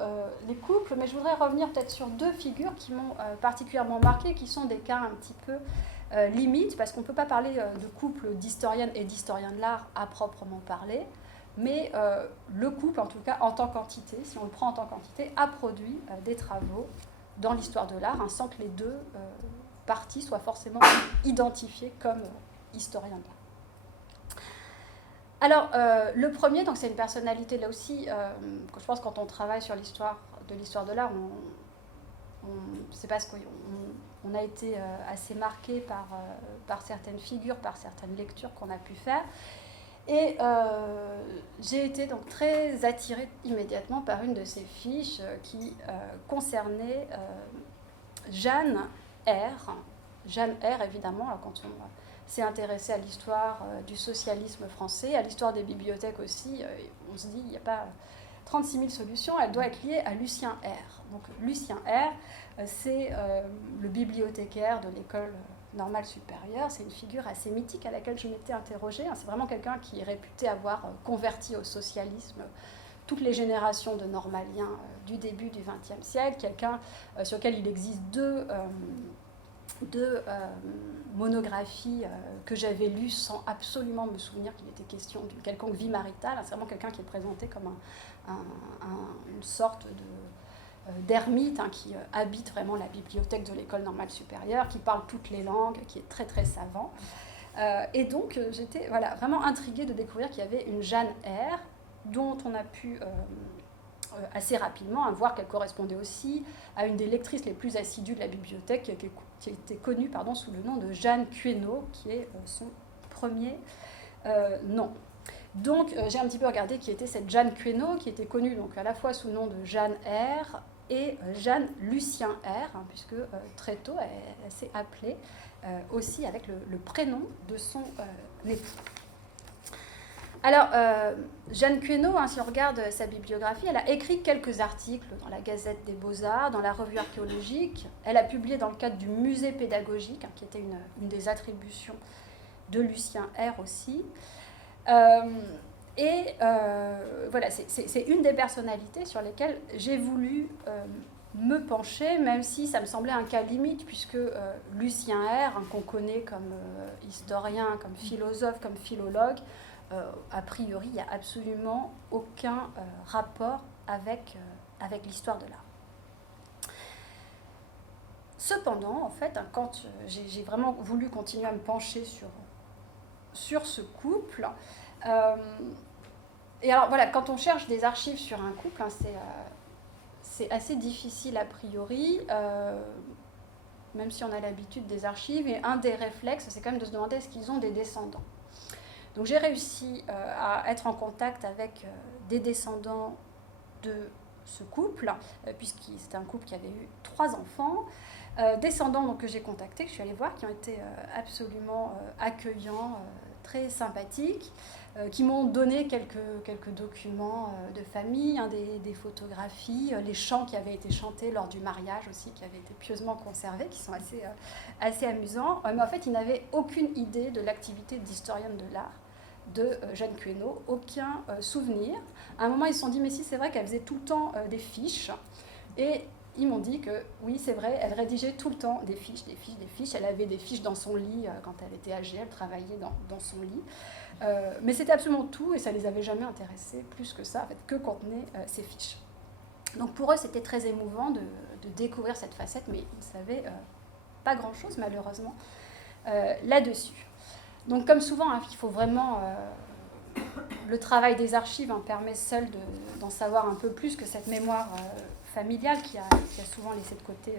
les couples, mais je voudrais revenir peut-être sur deux figures qui m'ont particulièrement marquée, qui sont des cas un petit peu limites, parce qu'on ne peut pas parler de couple d'historiennes et d'historiens de l'art à proprement parler. Mais le couple, en tout cas en tant qu'entité, si on le prend en tant qu'entité, a produit des travaux dans l'histoire de l'art, sans que les deux parties soient forcément identifiées comme historiens de l'art. Alors, le premier, donc, c'est une personnalité, là aussi, que je pense quand on travaille sur l'histoire de l'art, c'est parce qu'on a été assez marqué par certaines figures, par certaines lectures qu'on a pu faire. Et j'ai été donc très attirée immédiatement par une de ces fiches qui concernait Jeanne R. Jeanne R, évidemment, quand on s'est intéressé à l'histoire du socialisme français, à l'histoire des bibliothèques aussi, on se dit il n'y a pas 36 000 solutions, elle doit être liée à Lucien R. Donc Lucien R, c'est le bibliothécaire de l'école normale supérieure, c'est une figure assez mythique à laquelle je m'étais interrogée. C'est vraiment quelqu'un qui est réputé avoir converti au socialisme toutes les générations de normaliens du début du XXe siècle, quelqu'un sur lequel il existe deux de monographies que j'avais lues sans absolument me souvenir qu'il était question d'une quelconque vie maritale. C'est vraiment quelqu'un qui est présenté comme une sorte d'ermite qui habite vraiment la bibliothèque de l'école normale supérieure, qui parle toutes les langues, qui est très très savant. Et donc j'étais vraiment intriguée de découvrir qu'il y avait une Jeanne R, dont on a pu assez rapidement voir qu'elle correspondait aussi à une des lectrices les plus assidues de la bibliothèque, qui était connue sous le nom de Jeanne Queneau, qui est son premier nom. Donc j'ai un petit peu regardé qui était cette Jeanne Queneau, qui était connue donc, à la fois sous le nom de Jeanne R et Jeanne Lucien R, puisque très tôt elle s'est appelée aussi avec le prénom de son époux. Alors, Jeanne Queneau, si on regarde sa bibliographie, elle a écrit quelques articles dans la Gazette des Beaux-Arts, dans la Revue archéologique. Elle a publié dans le cadre du musée pédagogique, qui était une des attributions de Lucien R aussi. Voilà, c'est une des personnalités sur lesquelles j'ai voulu me pencher, même si ça me semblait un cas limite, puisque Lucien R, qu'on connaît comme historien, comme philosophe, comme philologue, a priori, il n'y a absolument aucun rapport avec l'histoire de l'art. Cependant, en fait, quand j'ai vraiment voulu continuer à me pencher sur ce couple, et alors voilà, quand on cherche des archives sur un couple, c'est assez difficile a priori, même si on a l'habitude des archives, et un des réflexes, c'est quand même de se demander est-ce qu'ils ont des descendants. Donc j'ai réussi à être en contact avec des descendants de ce couple, puisque c'était un couple qui avait eu 3 enfants, descendants donc, que j'ai contactés, que je suis allée voir, qui ont été absolument accueillants, très sympathiques, qui m'ont donné quelques documents de famille, des photographies, les chants qui avaient été chantés lors du mariage aussi, qui avaient été pieusement conservés, qui sont assez amusants. Mais en fait, ils n'avaient aucune idée de l'activité d'historienne de l'art de Jeanne Queneau, aucun souvenir. À un moment, ils se sont dit, mais si, c'est vrai qu'elle faisait tout le temps des fiches. Et ils m'ont dit que, oui, c'est vrai, elle rédigeait tout le temps des fiches. Elle avait des fiches dans son lit quand elle était âgée, elle travaillait dans son lit. Mais c'était absolument tout, et ça ne les avait jamais intéressés plus que ça, en fait, que contenaient ces fiches. Donc pour eux, c'était très émouvant de découvrir cette facette, mais ils ne savaient pas grand-chose, malheureusement, là-dessus. Donc comme souvent, il faut vraiment... le travail des archives permet seul d'en savoir un peu plus que cette mémoire familiale qui a souvent laissé de côté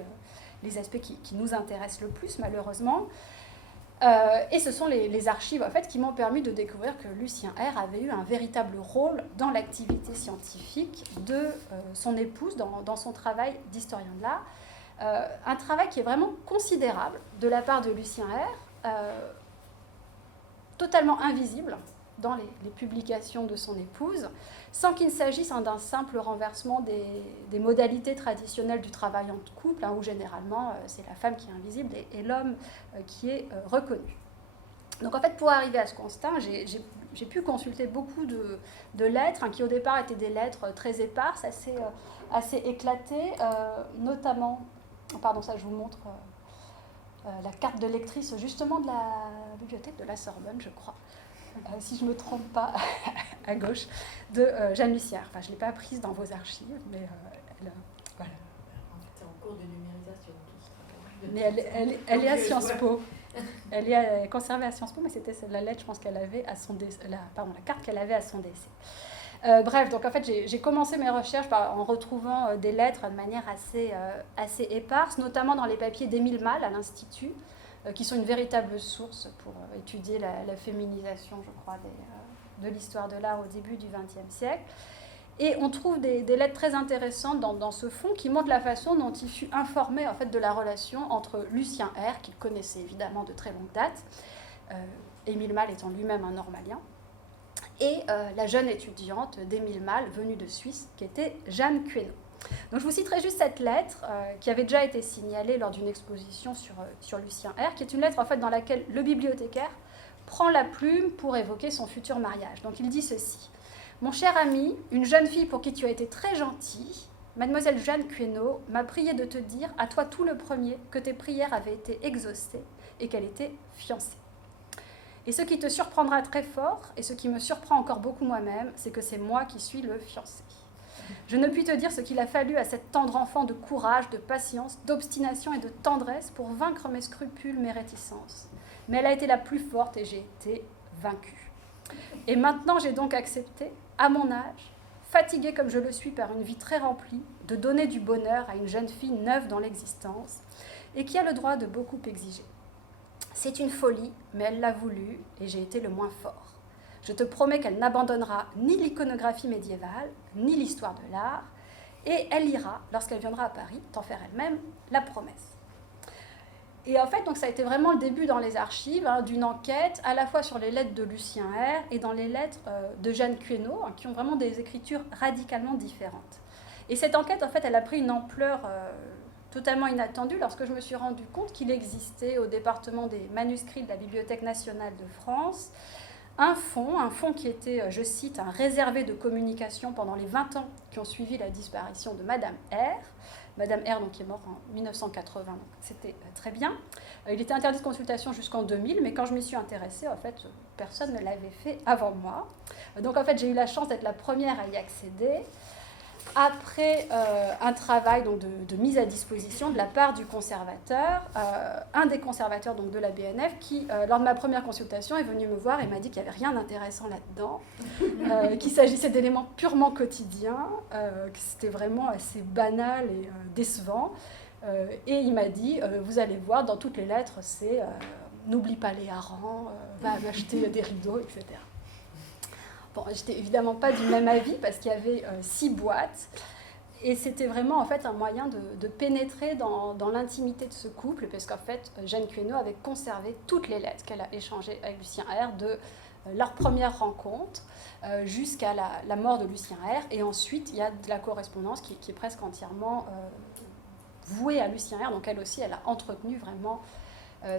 les aspects qui nous intéressent le plus, malheureusement. Et ce sont les archives en fait, qui m'ont permis de découvrir que Lucien R avait eu un véritable rôle dans l'activité scientifique de son épouse, dans son travail d'historien de l'art. Un travail qui est vraiment considérable de la part de Lucien R, totalement invisible dans les publications de son épouse, sans qu'il s'agisse d'un simple renversement des modalités traditionnelles du travail en couple, où généralement c'est la femme qui est invisible et l'homme qui est reconnu. Donc en fait, pour arriver à ce constat, j'ai pu consulter beaucoup de lettres, qui au départ étaient des lettres très éparses, assez éclatées, notamment, pardon, ça je vous montre la carte de lectrice justement de la bibliothèque de la Sorbonne, je crois, si je ne me trompe pas, à gauche, de Jeanne Lussière. Enfin, je ne l'ai pas prise dans vos archives, mais voilà. En fait, c'est en cours de numérisation, tout ce travail. Mais elle est à Sciences Po. Elle est conservée à Sciences Po, mais c'était la lettre, je pense, qu'elle avait à son décès, la carte qu'elle avait à son décès. Bref, donc en fait, j'ai commencé mes recherches en retrouvant des lettres de manière assez éparse, notamment dans les papiers d'Émile Malle à l'Institut, qui sont une véritable source pour étudier la féminisation, je crois, de l'histoire de l'art au début du XXe siècle. Et on trouve des lettres très intéressantes dans ce fond qui montrent la façon dont il fut informé en fait, de la relation entre Lucien R, qu'il connaissait évidemment de très longue date, Émile Malle étant lui-même un normalien, et la jeune étudiante d'Émile Malle, venue de Suisse, qui était Jeanne Queneau. Donc je vous citerai juste cette lettre qui avait déjà été signalée lors d'une exposition sur Lucien R, qui est une lettre en fait, dans laquelle le bibliothécaire prend la plume pour évoquer son futur mariage. Donc il dit ceci. « Mon cher ami, une jeune fille pour qui tu as été très gentil Mademoiselle Jeanne Queneau m'a prié de te dire, à toi tout le premier, que tes prières avaient été exaucées et qu'elle était fiancée. Et ce qui te surprendra très fort, et ce qui me surprend encore beaucoup moi-même, c'est que c'est moi qui suis le fiancé. Je ne puis te dire ce qu'il a fallu à cette tendre enfant de courage, de patience, d'obstination et de tendresse pour vaincre mes scrupules, mes réticences. Mais elle a été la plus forte et j'ai été vaincue. Et maintenant, j'ai donc accepté, à mon âge, fatiguée comme je le suis par une vie très remplie, de donner du bonheur à une jeune fille neuve dans l'existence et qui a le droit de beaucoup exiger. C'est une folie, mais elle l'a voulu et j'ai été le moins fort. Je te promets qu'elle n'abandonnera ni l'iconographie médiévale, ni l'histoire de l'art, et elle ira, lorsqu'elle viendra à Paris, t'en faire elle-même la promesse. Et en fait, donc, ça a été vraiment le début dans les archives d'une enquête, à la fois sur les lettres de Lucien R et dans les lettres de Jeanne Queneau, qui ont vraiment des écritures radicalement différentes. Et cette enquête, en fait, elle a pris une ampleur totalement inattendue lorsque je me suis rendu compte qu'il existait au département des manuscrits de la Bibliothèque nationale de France un fonds qui était, je cite, un réservé de communication pendant les 20 ans qui ont suivi la disparition de Madame R. Madame R, donc, qui est morte en 1980, donc c'était très bien. Il était interdit de consultation jusqu'en 2000, mais quand je m'y suis intéressée, en fait, personne ne l'avait fait avant moi. Donc, en fait, j'ai eu la chance d'être la première à y accéder. Après un travail donc, de mise à disposition de la part du conservateur, un des conservateurs donc, de la BNF qui, lors de ma première consultation, est venu me voir et m'a dit qu'il n'y avait rien d'intéressant là-dedans, qu'il s'agissait d'éléments purement quotidiens, que c'était vraiment assez banal et décevant. Et il m'a dit, vous allez voir, dans toutes les lettres, c'est n'oublie pas les harengs, va acheter des rideaux, etc. Bon, j'étais évidemment pas du même avis parce qu'il y avait 6 boîtes et c'était vraiment en fait un moyen de pénétrer dans l'intimité de ce couple parce qu'en fait Jeanne Queneau avait conservé toutes les lettres qu'elle a échangées avec Lucien R de leur première rencontre jusqu'à la mort de Lucien R et ensuite il y a de la correspondance qui est presque entièrement vouée à Lucien R, donc elle aussi elle a entretenu vraiment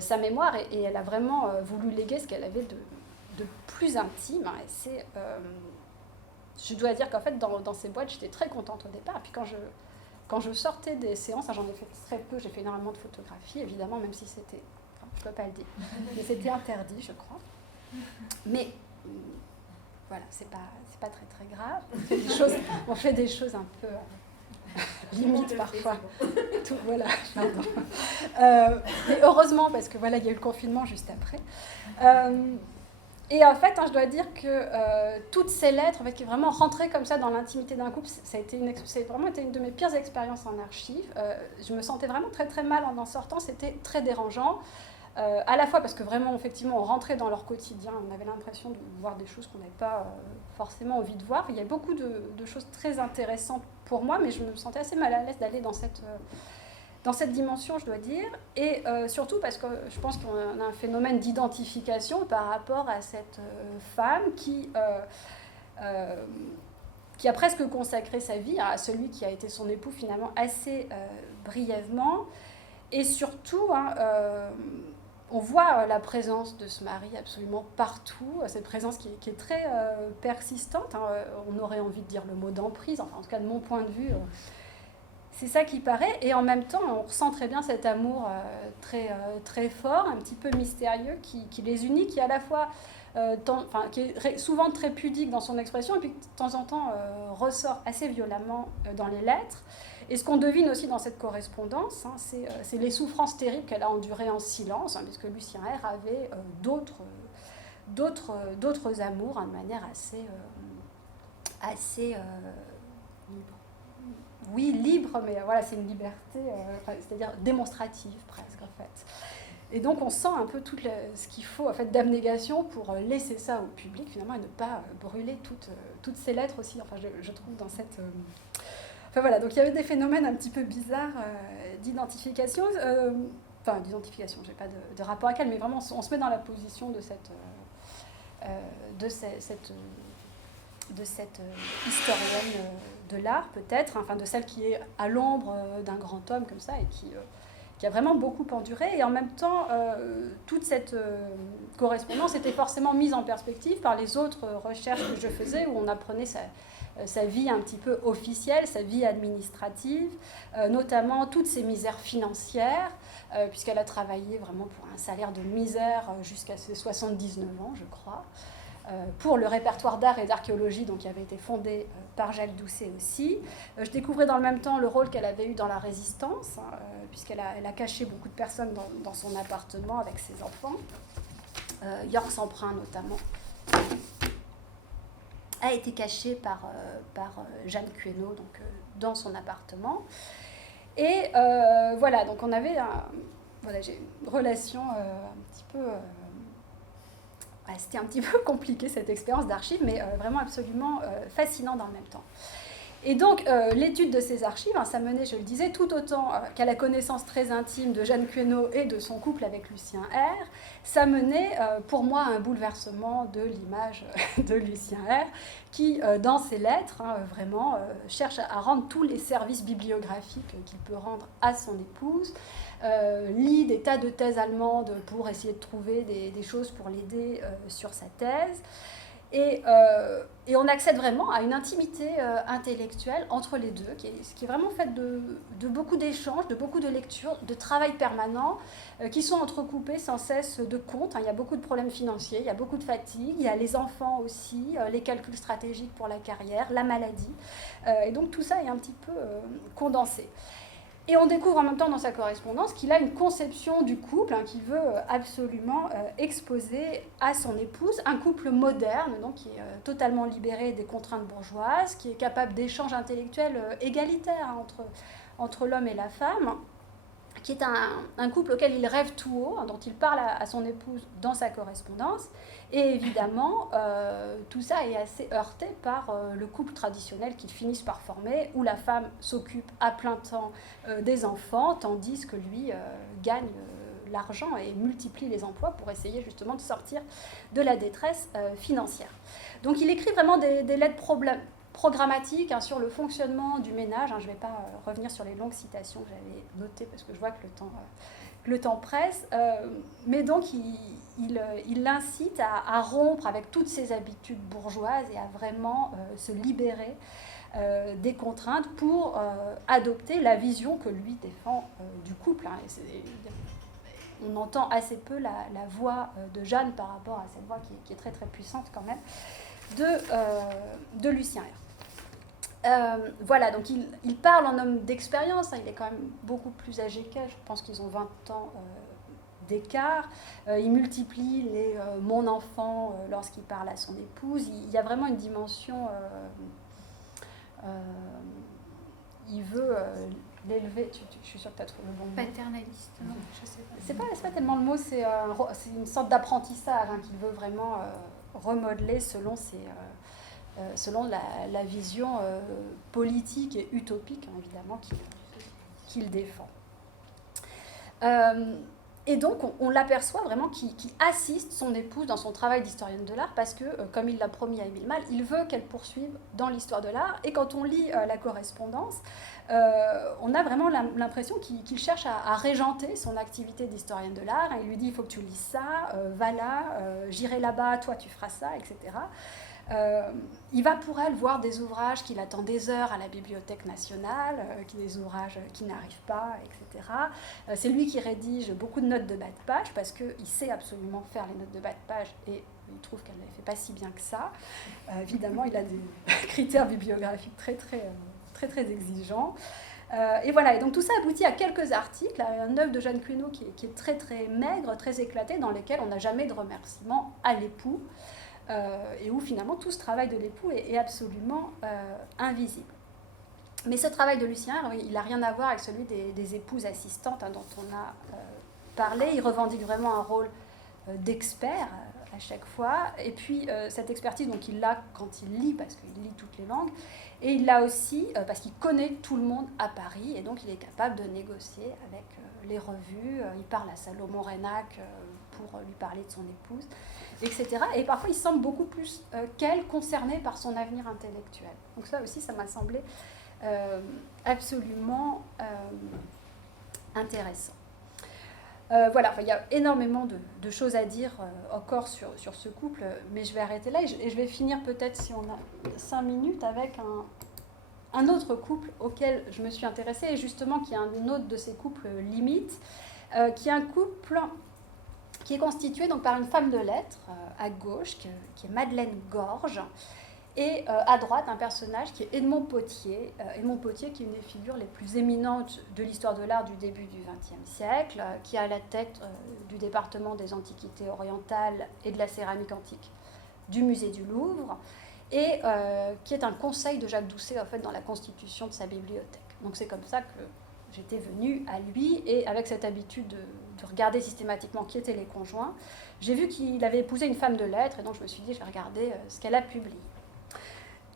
sa mémoire et elle a vraiment voulu léguer ce qu'elle avait de plus intime. Et c'est, je dois dire qu'en fait, dans ces boîtes, j'étais très contente au départ. Et puis quand je sortais des séances, j'en ai fait très peu, j'ai fait énormément de photographies, évidemment, même si c'était, enfin, je ne peux pas le dire, mais c'était interdit, je crois. Mais voilà, c'est pas très très grave. On fait des choses un peu limite parfois. Tout, voilà, pardon. Mais heureusement, parce que voilà, il y a eu le confinement juste après. Et en fait, je dois dire que toutes ces lettres, en fait, qui est vraiment rentrées comme ça dans l'intimité d'un couple, ça a vraiment été une de mes pires expériences en archives. Je me sentais vraiment très très mal en sortant, c'était très dérangeant. À la fois parce que vraiment, effectivement, on rentrait dans leur quotidien, on avait l'impression de voir des choses qu'on n'avait pas forcément envie de voir. Il y a beaucoup de choses très intéressantes pour moi, mais je me sentais assez mal à l'aise d'aller dans cette dimension, je dois dire, et surtout parce que je pense qu'on a un phénomène d'identification par rapport à cette femme qui a presque consacré sa vie à celui qui a été son époux finalement assez brièvement, et surtout, on voit la présence de ce mari absolument partout, cette présence qui est très persistante, on aurait envie de dire le mot d'emprise, enfin en tout cas de mon point de vue, c'est ça qui paraît, et en même temps, on ressent très bien cet amour très, très fort, un petit peu mystérieux, qui les unit, qui à la fois, qui est souvent très pudique dans son expression, et puis de temps en temps ressort assez violemment dans les lettres. Et ce qu'on devine aussi dans cette correspondance, c'est les souffrances terribles qu'elle a endurées en silence, puisque Lucien R avait d'autres amours, de manière assez oui, libre, mais voilà, c'est une liberté, c'est-à-dire démonstrative presque, en fait. Et donc, on sent un peu tout ce qu'il faut, en fait, d'abnégation pour laisser ça au public, finalement, et ne pas brûler toutes ces lettres aussi, enfin, je trouve, dans cette... Enfin, voilà, donc il y avait des phénomènes un petit peu bizarres d'identification, d'identification, je n'ai pas de rapport avec elle, mais vraiment, on se met dans la position de cette historienne de l'art, peut-être, de celle qui est à l'ombre d'un grand homme comme ça et qui a vraiment beaucoup enduré. Et en même temps, toute cette correspondance était forcément mise en perspective par les autres recherches que je faisais, où on apprenait sa vie un petit peu officielle, sa vie administrative, notamment toutes ses misères financières, puisqu'elle a travaillé vraiment pour un salaire de misère jusqu'à ses 79 ans, je crois, pour le répertoire d'art et d'archéologie, donc, qui avait été fondé par Jacques Doucet aussi. Je découvrais dans le même temps le rôle qu'elle avait eu dans la Résistance, puisqu'elle a caché beaucoup de personnes dans son appartement avec ses enfants. York S'Emprunt notamment a été caché par Jeanne Quéneau, donc, dans son appartement. Et voilà, donc on avait j'ai une relation un petit peu... c'était un petit peu compliqué cette expérience d'archives, mais vraiment absolument fascinante dans le même temps. Et donc, l'étude de ces archives, ça menait, je le disais, tout autant qu'à la connaissance très intime de Jeanne Quéneau et de son couple avec Lucien R, ça menait pour moi à un bouleversement de l'image de Lucien R, qui, dans ses lettres, vraiment cherche à rendre tous les services bibliographiques qu'il peut rendre à son épouse, lit des tas de thèses allemandes pour essayer de trouver des choses pour l'aider sur sa thèse. Et on accède vraiment à une intimité intellectuelle entre les deux, qui est vraiment faite de beaucoup d'échanges, de beaucoup de lectures, de travail permanent, qui sont entrecoupés sans cesse de comptes. Il y a beaucoup de problèmes financiers, il y a beaucoup de fatigue, il y a les enfants aussi, les calculs stratégiques pour la carrière, la maladie. Et donc tout ça est un petit peu condensé. Et on découvre en même temps dans sa correspondance qu'il a une conception du couple qu'il veut absolument exposer à son épouse, un couple moderne, donc qui est totalement libéré des contraintes bourgeoises, qui est capable d'échanges intellectuels égalitaires entre l'homme et la femme, qui est un couple auquel il rêve tout haut, dont il parle à son épouse dans sa correspondance. Et évidemment, tout ça est assez heurté par le couple traditionnel qu'ils finissent par former, où la femme s'occupe à plein temps des enfants, tandis que lui gagne l'argent et multiplie les emplois pour essayer justement de sortir de la détresse financière. Donc il écrit vraiment des lettres programmatique sur le fonctionnement du ménage. Je ne vais pas revenir sur les longues citations que j'avais notées parce que je vois que le temps presse. Mais donc, il l'incite à rompre avec toutes ses habitudes bourgeoises et à vraiment se libérer des contraintes pour adopter la vision que lui défend du couple. On entend assez peu la voix de Jeanne par rapport à cette voix qui est très très puissante quand même de Lucien R. Voilà, donc il parle en homme d'expérience, il est quand même beaucoup plus âgé qu'elle, je pense qu'ils ont 20 ans d'écart. Il multiplie les « mon enfant » lorsqu'il parle à son épouse. Il y a vraiment une dimension... il veut l'élever... Je suis sûre que tu as trouvé le bon mot. Paternaliste, non, je sais pas. C'est pas tellement le mot, c'est une sorte d'apprentissage qu'il veut vraiment remodeler selon la vision politique et utopique, évidemment, qu'il défend. Et donc, on l'aperçoit vraiment qu'il assiste son épouse dans son travail d'historienne de l'art parce que, comme il l'a promis à Émile Malle, il veut qu'elle poursuive dans l'histoire de l'art. Et quand on lit la correspondance, on a vraiment l'impression qu'il cherche à régenter son activité d'historienne de l'art. Il lui dit, il faut que tu lises ça, va là, j'irai là-bas, toi tu feras ça, etc. Il va pour elle voir des ouvrages qu'il attend des heures à la Bibliothèque nationale, des ouvrages qui n'arrivent pas, etc. C'est lui qui rédige beaucoup de notes de bas de page parce qu'il sait absolument faire les notes de bas de page et il trouve qu'elle ne les fait pas si bien que ça. Évidemment, il a des critères bibliographiques très, très, très, très exigeants. Et voilà, et donc tout ça aboutit à quelques articles, à un œuvre de Jeanne Quéneau qui est très, très maigre, très éclaté, dans lesquels on n'a jamais de remerciement à l'époux. Et où finalement tout ce travail de l'époux est absolument invisible. Mais ce travail de Lucien, il n'a rien à voir avec celui des épouses assistantes dont on a parlé. Il revendique vraiment un rôle d'expert à chaque fois. Et puis cette expertise, donc, il l'a quand il lit, parce qu'il lit toutes les langues. Et il l'a aussi parce qu'il connaît tout le monde à Paris. Et donc il est capable de négocier avec les revues. Il parle à Salomon Reynac pour lui parler de son épouse, etc. Et parfois, il semble beaucoup plus qu'elle concernée par son avenir intellectuel. Donc ça aussi, ça m'a semblé absolument intéressant. Voilà, il y a énormément de choses à dire encore sur ce couple, mais je vais arrêter là et je vais finir peut-être, si on a 5 minutes, avec un autre couple auquel je me suis intéressée, et justement qui est un autre de ces couples limites, qui est un couple qui est constitué donc par une femme de lettres à gauche, qui est Madeleine Gorge, et à droite, un personnage qui est Edmond Potier. Edmond Potier, qui est une des figures les plus éminentes de l'histoire de l'art du début du XXe siècle, qui est à la tête du département des antiquités orientales et de la céramique antique du musée du Louvre, et qui est un conseil de Jacques Doucet, en fait, dans la constitution de sa bibliothèque. Donc c'est comme ça que j'étais venue à lui, et avec cette habitude de regarder systématiquement qui étaient les conjoints, j'ai vu qu'il avait épousé une femme de lettres, et donc je me suis dit, je vais regarder ce qu'elle a publié.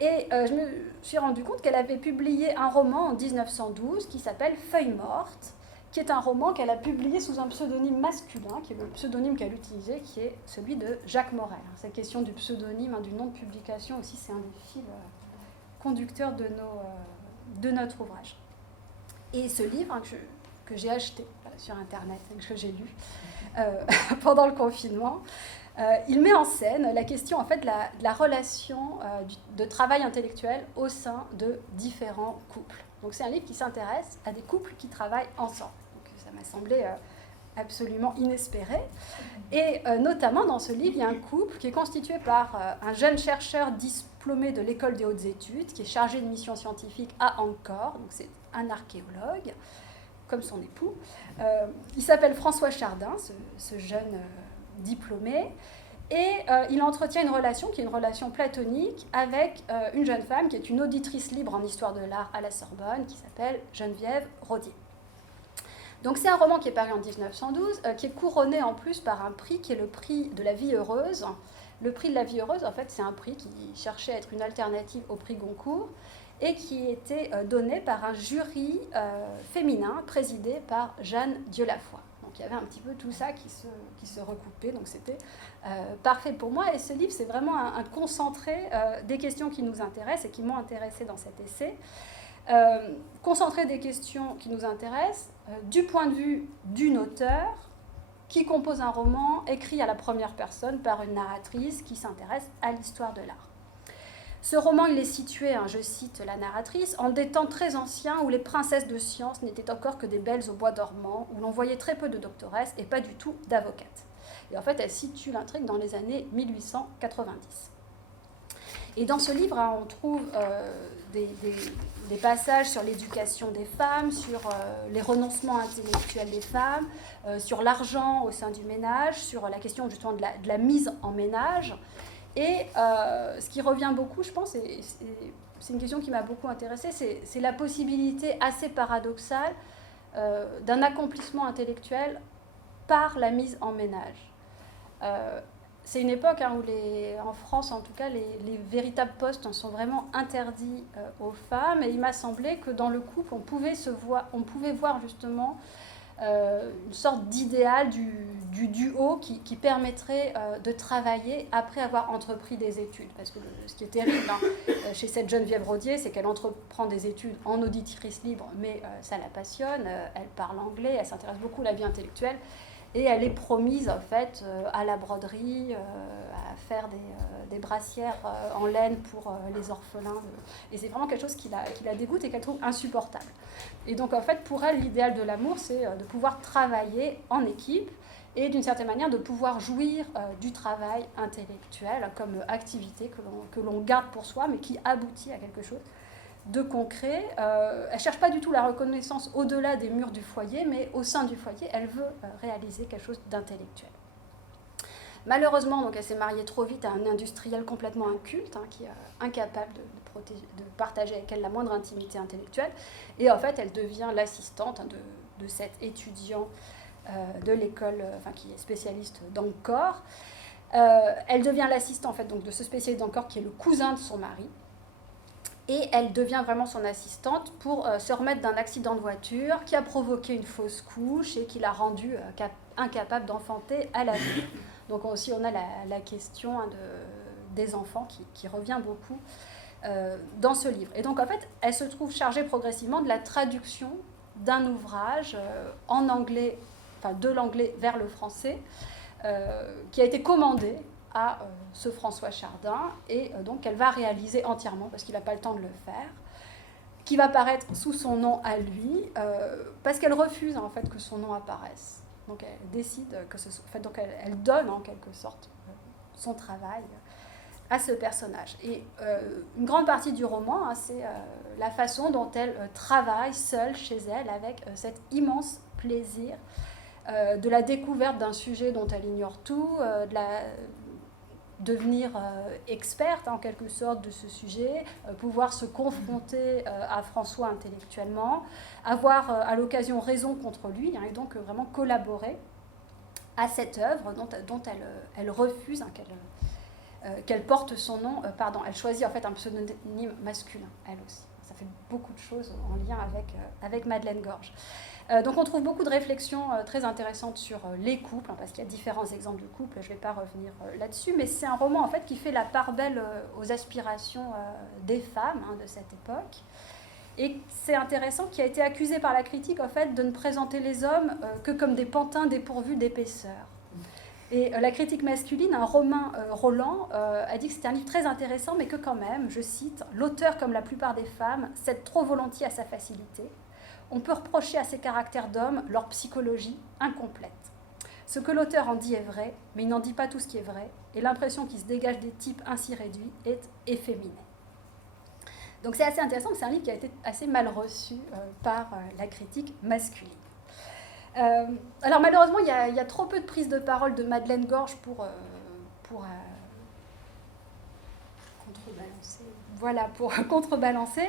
Et je me suis rendu compte qu'elle avait publié un roman en 1912 qui s'appelle Feuilles mortes, qui est un roman qu'elle a publié sous un pseudonyme masculin, qui est le pseudonyme qu'elle utilisait, qui est celui de Jacques Morel. Cette question du pseudonyme, du nom de publication aussi, c'est un des fils conducteurs de notre ouvrage. Et ce livre que j'ai acheté sur Internet et que j'ai lu pendant le confinement, il met en scène la question en fait de la relation de travail intellectuel au sein de différents couples. Donc c'est un livre qui s'intéresse à des couples qui travaillent ensemble. Donc ça m'a semblé absolument inespéré. Et notamment dans ce livre, il y a un couple qui est constitué par un jeune chercheur diplômé de l'école des hautes études, qui est chargé de mission scientifique à Angkor. Donc c'est un archéologue, comme son époux. Il s'appelle François Chardin, ce jeune diplômé, et il entretient une relation qui est une relation platonique avec une jeune femme qui est une auditrice libre en histoire de l'art à la Sorbonne, qui s'appelle Geneviève Rodier. Donc c'est un roman qui est paru en 1912, qui est couronné en plus par un prix qui est le prix de la vie heureuse. Le prix de la vie heureuse, en fait, c'est un prix qui cherchait à être une alternative au prix Goncourt, et qui était donné par un jury féminin présidé par Jeanne Dieulafoy. Donc il y avait un petit peu tout ça qui se recoupait, donc c'était parfait pour moi. Et ce livre, c'est vraiment un concentré des questions qui nous intéressent et qui m'ont intéressée dans cet essai. Concentré des questions qui nous intéressent du point de vue d'une auteure qui compose un roman écrit à la première personne par une narratrice qui s'intéresse à l'histoire de l'art. Ce roman, il est situé, je cite la narratrice, en des temps très anciens où les princesses de science n'étaient encore que des belles au bois dormant, où l'on voyait très peu de doctoresses et pas du tout d'avocates. Et en fait, elle situe l'intrigue dans les années 1890. Et dans ce livre, on trouve des passages sur l'éducation des femmes, sur les renoncements intellectuels des femmes, sur l'argent au sein du ménage, sur la question justement de la mise en ménage. Et ce qui revient beaucoup, je pense, et c'est une question qui m'a beaucoup intéressée, c'est la possibilité assez paradoxale d'un accomplissement intellectuel par la mise en ménage. C'est une époque où, en France en tout cas, les véritables postes sont vraiment interdits aux femmes, et il m'a semblé que dans le couple, on pouvait voir justement une sorte d'idéal du duo qui permettrait de travailler après avoir entrepris des études. Parce que ce qui est terrible chez cette Geneviève Rodier, c'est qu'elle entreprend des études en auditrice libre, mais ça la passionne, elle parle anglais, elle s'intéresse beaucoup à la vie intellectuelle, et elle est promise en fait à la broderie, à faire des brassières en laine pour les orphelins. Et c'est vraiment quelque chose qui la dégoûte et qu'elle trouve insupportable. Et donc en fait, pour elle, l'idéal de l'amour, c'est de pouvoir travailler en équipe et d'une certaine manière de pouvoir jouir du travail intellectuel comme activité que l'on garde pour soi, mais qui aboutit à quelque chose de concret. Elle ne cherche pas du tout la reconnaissance au-delà des murs du foyer, mais au sein du foyer, elle veut réaliser quelque chose d'intellectuel. Malheureusement, donc, elle s'est mariée trop vite à un industriel complètement inculte, qui est incapable de partager avec elle la moindre intimité intellectuelle. Et en fait, elle devient l'assistante de cet étudiant de l'école, qui est spécialiste d'Angkor. Elle devient l'assistante en fait, donc, de ce spécialiste d'Angkor qui est le cousin de son mari. Et elle devient vraiment son assistante pour se remettre d'un accident de voiture qui a provoqué une fausse couche et qui l'a rendue incapable d'enfanter à l'avenir. Donc aussi, on a la question des enfants qui revient beaucoup dans ce livre. Et donc, en fait, elle se trouve chargée progressivement de la traduction d'un ouvrage en anglais de l'anglais vers le français, qui a été commandée à ce François Chardin, et donc elle va réaliser entièrement, parce qu'il n'a pas le temps de le faire, qui va paraître sous son nom à lui, parce qu'elle refuse en fait que son nom apparaisse. Donc elle décide que donc elle donne en quelque sorte son travail à ce personnage. Et une grande partie du roman, hein, c'est la façon dont elle travaille seule chez elle, avec cet immense plaisir de la découverte d'un sujet dont elle ignore tout, devenir experte en quelque sorte de ce sujet, pouvoir se confronter à François intellectuellement, avoir à l'occasion raison contre lui, hein, et donc vraiment collaborer à cette œuvre dont elle refuse, hein, qu'elle porte son nom, elle choisit en fait un pseudonyme masculin, elle aussi. Ça fait beaucoup de choses en lien avec Madeleine Gorge. Donc on trouve beaucoup de réflexions très intéressantes sur les couples, hein, parce qu'il y a différents exemples de couples, je ne vais pas revenir là-dessus, mais c'est un roman en fait qui fait la part belle aux aspirations des femmes, hein, de cette époque. Et c'est intéressant, qui a été accusé par la critique en fait, de ne présenter les hommes que comme des pantins dépourvus d'épaisseur. Et la critique masculine, Romain Roland, a dit que c'était un livre très intéressant, mais que quand même, je cite, « l'auteur, comme la plupart des femmes, cède trop volontiers à sa facilité. On peut reprocher à ces caractères d'hommes leur psychologie incomplète. Ce que l'auteur en dit est vrai, mais il n'en dit pas tout ce qui est vrai, et l'impression qui se dégage des types ainsi réduits est efféminée. » Donc c'est assez intéressant, c'est un livre qui a été assez mal reçu par la critique masculine. Alors malheureusement, il y a trop peu de prise de parole de Madeleine Gorge pour contrebalancer. Voilà, pour contrebalancer.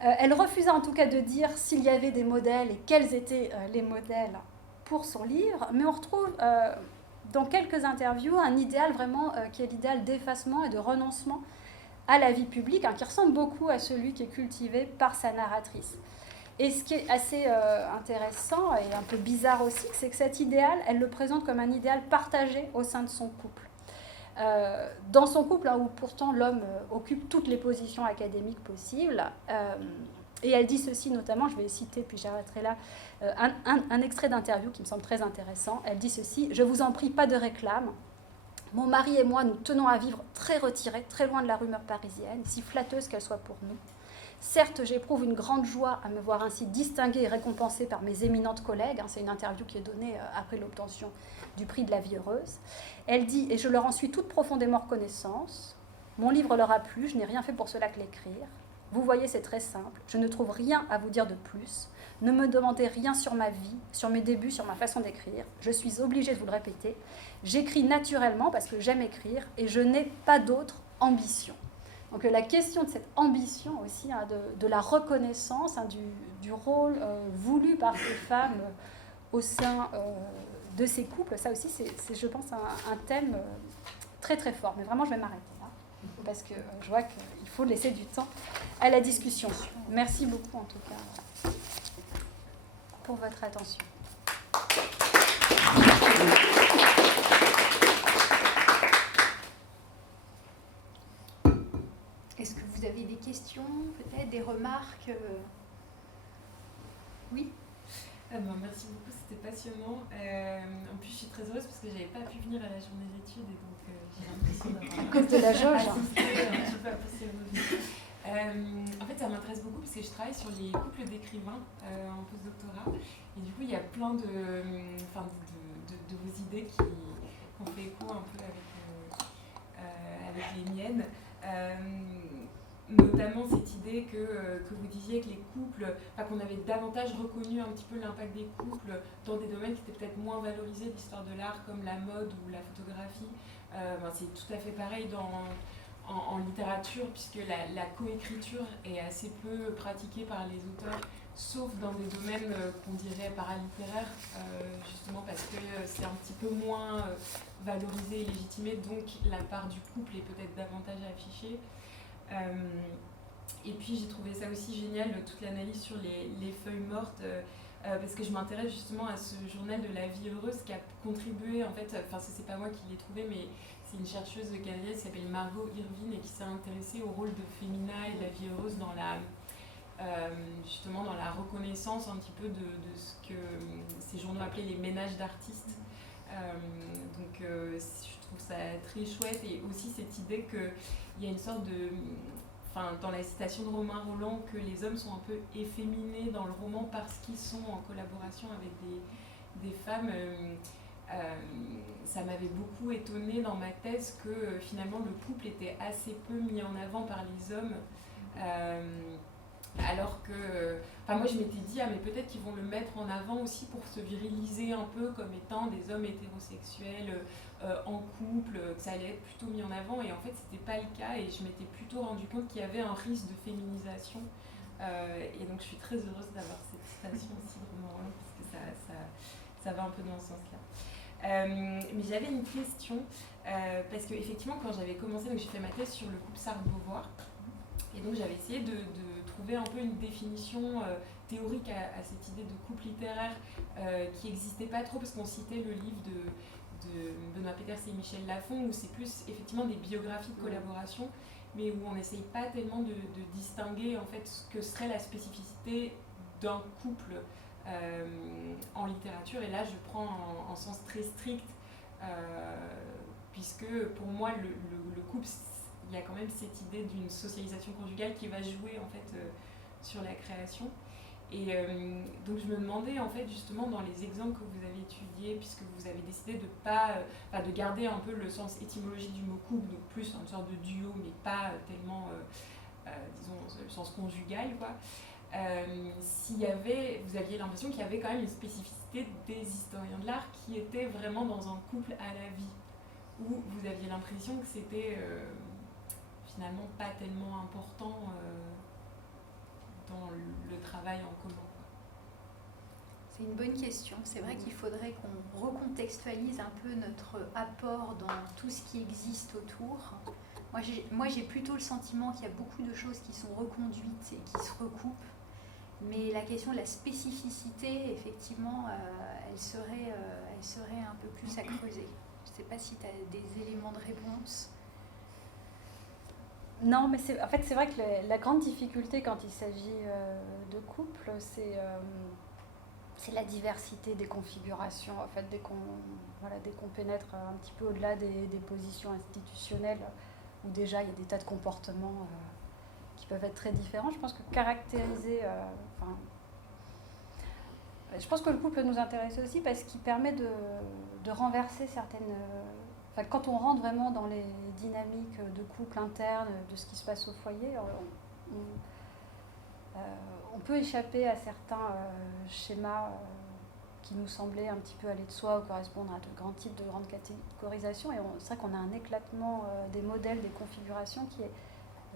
Elle refusa en tout cas de dire s'il y avait des modèles et quels étaient les modèles pour son livre, mais on retrouve dans quelques interviews un idéal vraiment qui est l'idéal d'effacement et de renoncement à la vie publique, hein, qui ressemble beaucoup à celui qui est cultivé par sa narratrice. Et ce qui est assez intéressant et un peu bizarre aussi, c'est que cet idéal, elle le présente comme un idéal partagé au sein de son couple. Dans son couple, hein, où pourtant l'homme occupe toutes les positions académiques possibles, et elle dit ceci notamment, je vais citer puis j'arrêterai là, un extrait d'interview qui me semble très intéressant. Elle dit ceci: « Je vous en prie, pas de réclame. Mon mari et moi, nous tenons à vivre très retirés, très loin de la rumeur parisienne, si flatteuse qu'elle soit pour nous. Certes, j'éprouve une grande joie à me voir ainsi distinguée et récompensée par mes éminentes collègues. » C'est une interview qui est donnée après l'obtention du prix de la vie heureuse. Elle dit « Et je leur en suis toute profondément reconnaissance. Mon livre leur a plu, je n'ai rien fait pour cela que l'écrire. Vous voyez, c'est très simple. Je ne trouve rien à vous dire de plus. Ne me demandez rien sur ma vie, sur mes débuts, sur ma façon d'écrire. Je suis obligée de vous le répéter. J'écris naturellement parce que j'aime écrire et je n'ai pas d'autre ambition. » Donc la question de cette ambition aussi, hein, de la reconnaissance, hein, du rôle voulu par ces femmes au sein de ces couples, ça aussi c'est je pense un thème très très fort. Mais vraiment je vais m'arrêter là, parce que je vois qu'il faut laisser du temps à la discussion. Merci beaucoup en tout cas pour votre attention. Est-ce que vous avez des questions, peut-être des remarques? Oui. Merci beaucoup, c'était passionnant. En plus, je suis très heureuse parce que je n'avais pas pu venir à la journée d'études et donc j'ai l'impression d'avoir À cause de la jauge. En fait, ça m'intéresse beaucoup parce que je travaille sur les couples d'écrivains en postdoctorat. Et du coup, il y a plein de vos idées qui ont fait écho un peu avec les miennes. Notamment cette idée que vous disiez que les couples, qu'on avait davantage reconnu un petit peu l'impact des couples dans des domaines qui étaient peut-être moins valorisés de l'histoire de l'art, comme la mode ou la photographie. C'est tout à fait pareil en littérature, puisque la coécriture est assez peu pratiquée par les auteurs, sauf dans des domaines qu'on dirait paralittéraires, justement parce que c'est un petit peu moins valorisé et légitimé, donc la part du couple est peut-être davantage affichée. Et puis j'ai trouvé ça aussi génial, toute l'analyse sur les feuilles mortes, parce que je m'intéresse justement à ce journal de la vie heureuse qui a contribué, en fait, c'est pas moi qui l'ai trouvé, mais c'est une chercheuse canadienne qui s'appelle Margot Irvine et qui s'est intéressée au rôle de Femina et de la vie heureuse dans justement dans la reconnaissance connaissance un petit peu de ce que ces journaux appelaient les ménages d'artistes. Donc je trouve ça très chouette, et aussi cette idée qu'il y a une sorte de... Enfin, dans la citation de Romain Rolland, que les hommes sont un peu efféminés dans le roman parce qu'ils sont en collaboration avec des femmes. Ça m'avait beaucoup étonnée dans ma thèse que finalement le couple était assez peu mis en avant par les hommes. Alors que, moi je m'étais dit, mais peut-être qu'ils vont le mettre en avant aussi pour se viriliser un peu comme étant des hommes hétérosexuels en couple, que ça allait être plutôt mis en avant, et en fait c'était pas le cas, et je m'étais plutôt rendu compte qu'il y avait un risque de féminisation, et donc je suis très heureuse d'avoir cette citation aussi de Romain Rolland, parce que ça va un peu dans ce sens-là. Mais j'avais une question, parce que effectivement quand j'avais commencé, donc j'ai fait ma thèse sur le couple Sartre-Beauvoir, et donc j'avais essayé de trouver un peu une définition théorique à cette idée de couple littéraire qui n'existait pas trop, parce qu'on citait le livre de Benoît Peters et Michel Lafon, où c'est plus effectivement des biographies de collaboration, mais où on n'essaye pas tellement de distinguer en fait ce que serait la spécificité d'un couple en littérature. Et là je prends en sens très strict, puisque pour moi le couple, il y a quand même cette idée d'une socialisation conjugale qui va jouer en fait sur la création. Et donc je me demandais en fait justement dans les exemples que vous avez étudiés, puisque vous avez décidé de garder un peu le sens étymologique du mot couple, donc plus une sorte de duo, mais pas tellement disons le sens conjugal, quoi. Vous aviez l'impression qu'il y avait quand même une spécificité des historiens de l'art qui étaient vraiment dans un couple à la vie, ou vous aviez l'impression que c'était finalement pas tellement important dans le travail en commun, quoi. C'est une bonne question. C'est vrai qu'il faudrait qu'on recontextualise un peu notre apport dans tout ce qui existe autour. Moi, j'ai plutôt le sentiment qu'il y a beaucoup de choses qui sont reconduites et qui se recoupent. Mais la question de la spécificité, effectivement, elle serait un peu plus à creuser. Je ne sais pas si tu as des éléments de réponse. Non, mais c'est vrai que la grande difficulté quand il s'agit de couple, c'est la diversité des configurations. En fait, dès qu'on pénètre un petit peu au-delà des positions institutionnelles, où déjà il y a des tas de comportements qui peuvent être très différents, je pense que caractériser... je pense que le couple nous intéresse aussi parce qu'il permet de renverser certaines... quand on rentre vraiment dans les dynamiques de couple interne, de ce qui se passe au foyer, on peut échapper à certains schémas qui nous semblaient un petit peu aller de soi ou correspondre à de grands types de grandes catégorisations. Et c'est vrai qu'on a un éclatement des modèles, des configurations qui est,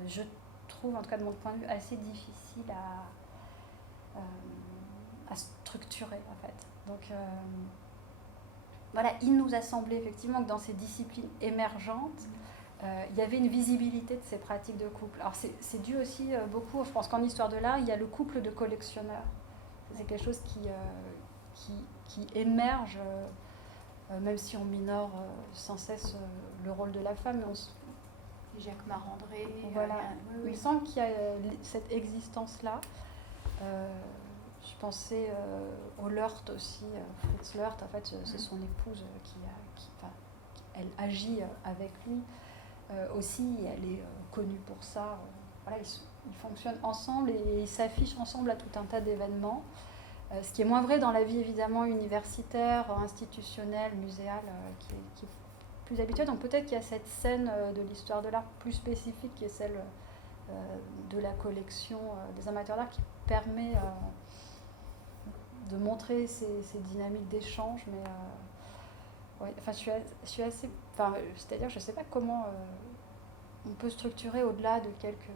je trouve, en tout cas de mon point de vue, assez difficile à structurer, en fait. Donc... il nous a semblé effectivement que dans ces disciplines émergentes, il y avait une visibilité de ces pratiques de couple. Alors c'est dû aussi beaucoup, je pense qu'en histoire de l'art, il y a le couple de collectionneurs. C'est quelque chose qui émerge, même si on minore sans cesse le rôle de la femme. Jacques Marandré. Voilà, oui. il semble qu'il y a cette existence-là. Je pensais au Lört aussi, Fritz Lört, en fait, c'est son épouse elle agit avec lui aussi, elle est connue pour ça. Ils fonctionnent ensemble et ils s'affichent ensemble à tout un tas d'événements. Ce qui est moins vrai dans la vie évidemment universitaire, institutionnelle, muséale, qui est plus habituelle. Donc peut-être qu'il y a cette scène de l'histoire de l'art plus spécifique qui est celle de la collection des amateurs d'art qui permet de montrer ces dynamiques d'échange, mais je suis assez, c'est-à-dire je ne sais pas comment on peut structurer au-delà de quelques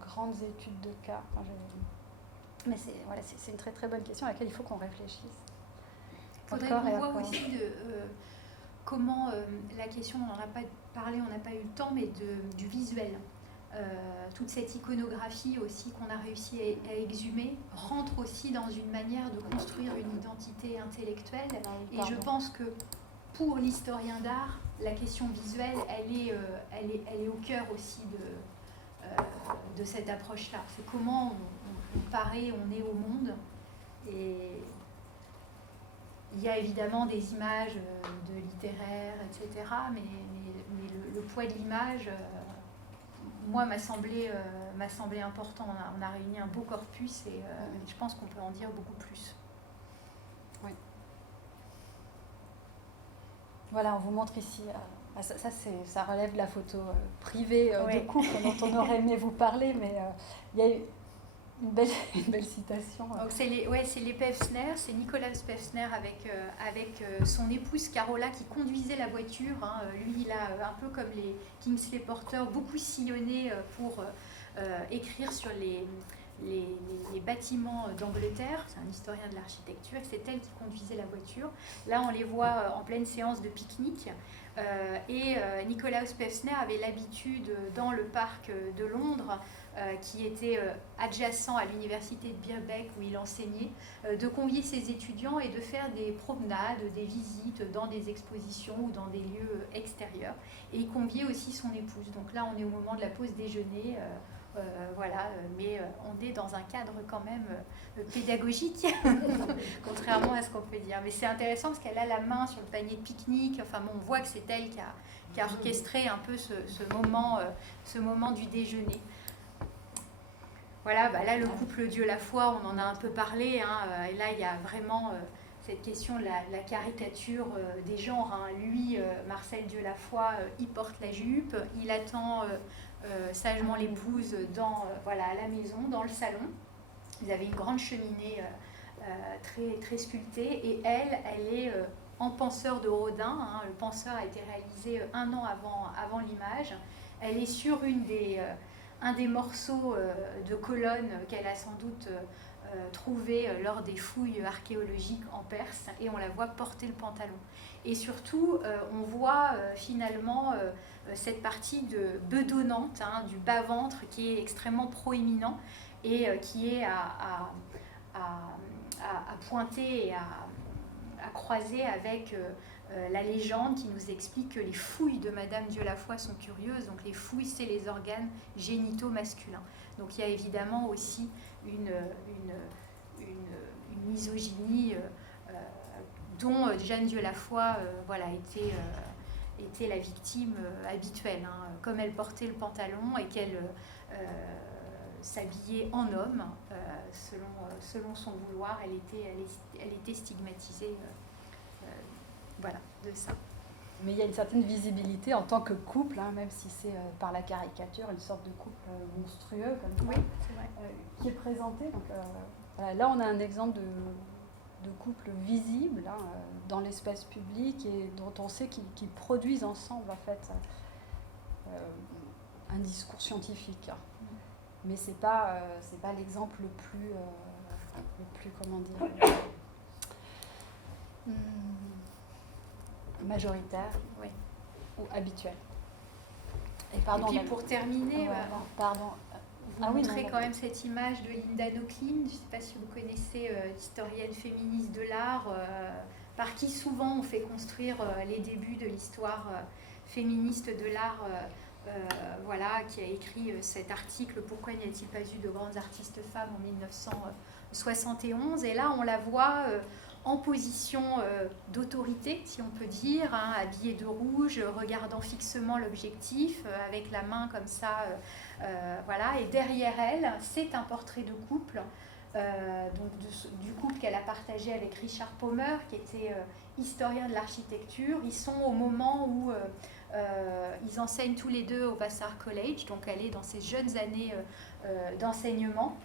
grandes études de cas. Mais c'est une très très bonne question à laquelle il faut qu'on réfléchisse. Il faudrait qu'on voit aussi comment la question, on n'en a pas parlé, on n'a pas eu le temps, mais du visuel. Toute cette iconographie aussi qu'on a réussi à exhumer rentre aussi dans une manière de construire une identité intellectuelle. Et je pense que pour l'historien d'art, la question visuelle, elle est au cœur aussi de cette approche-là. C'est comment on paraît, on est au monde. Et il y a évidemment des images de littéraires, etc. Mais le poids de l'image, moi, m'a semblé important. On a réuni un beau corpus et je pense qu'on peut en dire beaucoup plus. Oui. Voilà, on vous montre ici. Ça relève de la photo privée de couple dont on aurait aimé vous parler, mais il y a eu une belle citation. Donc c'est les Pevsner, c'est Nicolas Pevsner avec son épouse Carola qui conduisait la voiture. Hein. Lui, il a un peu comme les Kingsley Porter, beaucoup sillonné pour écrire sur les bâtiments d'Angleterre. C'est un historien de l'architecture, c'est elle qui conduisait la voiture. Là, on les voit en pleine séance de pique-nique. Et Nicolaus Pevsner avait l'habitude, dans le parc de Londres, qui était adjacent à l'université de Birkbeck où il enseignait, de convier ses étudiants et de faire des promenades, des visites dans des expositions ou dans des lieux extérieurs. Et il conviait aussi son épouse. Donc là, on est au moment de la pause déjeuner. Mais on est dans un cadre quand même pédagogique, contrairement à ce qu'on peut dire. Mais c'est intéressant parce qu'elle a la main sur le panier de pique-nique. Enfin, on voit que c'est elle qui a orchestré un peu ce moment du déjeuner. Voilà, là, le couple Dieu-la-foi, on en a un peu parlé. Hein, et là, il y a vraiment cette question de la caricature des genres. Hein. Lui, Marcel Dieu-la-foi, il porte la jupe, il attend sagement l'épouse à la maison, dans le salon. Ils avaient une grande cheminée très, très sculptée et elle est en penseur de Rodin. Hein. Le penseur a été réalisé 1 an avant l'image. Elle est sur un des morceaux de colonne qu'elle a sans doute trouvé lors des fouilles archéologiques en Perse et on la voit porter le pantalon. Et surtout, on voit finalement cette partie de bedonnante, hein, du bas-ventre qui est extrêmement proéminent et qui est à pointer et à croiser avec la légende qui nous explique que les fouilles de Madame Dieu-la-foi sont curieuses. Donc les fouilles, c'est les organes génitaux masculins. Donc il y a évidemment aussi une misogynie dont Jeanne Dieu-la-foi était la victime habituelle. Hein. Comme elle portait le pantalon et qu'elle s'habillait en homme, selon son vouloir, elle était stigmatisée de ça. Mais il y a une certaine visibilité en tant que couple, hein, même si c'est par la caricature, une sorte de couple monstrueux comme ça, oui, c'est vrai. Qui est présenté. Donc, là, on a un exemple de couple visible hein, dans l'espace public et dont on sait qu'ils produisent ensemble en fait un discours scientifique. Mais c'est pas l'exemple le plus comment dire majoritaire ou habituel. Et puis pour terminer, vous montrez quand même cette image de Linda Nochlin. Je ne sais pas si vous connaissez l'historienne féministe de l'art, par qui souvent on fait construire les débuts de l'histoire féministe de l'art, qui a écrit cet article « Pourquoi n'y a-t-il pas eu de grandes artistes femmes » en 1971. Et là, on la voit en position d'autorité, si on peut dire, hein, habillée de rouge, regardant fixement l'objectif, avec la main comme ça, et derrière elle, c'est un portrait de couple, du couple qu'elle a partagé avec Richard Palmer, qui était historien de l'architecture. Ils sont au moment où ils enseignent tous les deux au Vassar College, donc elle est dans ses jeunes années d'enseignement.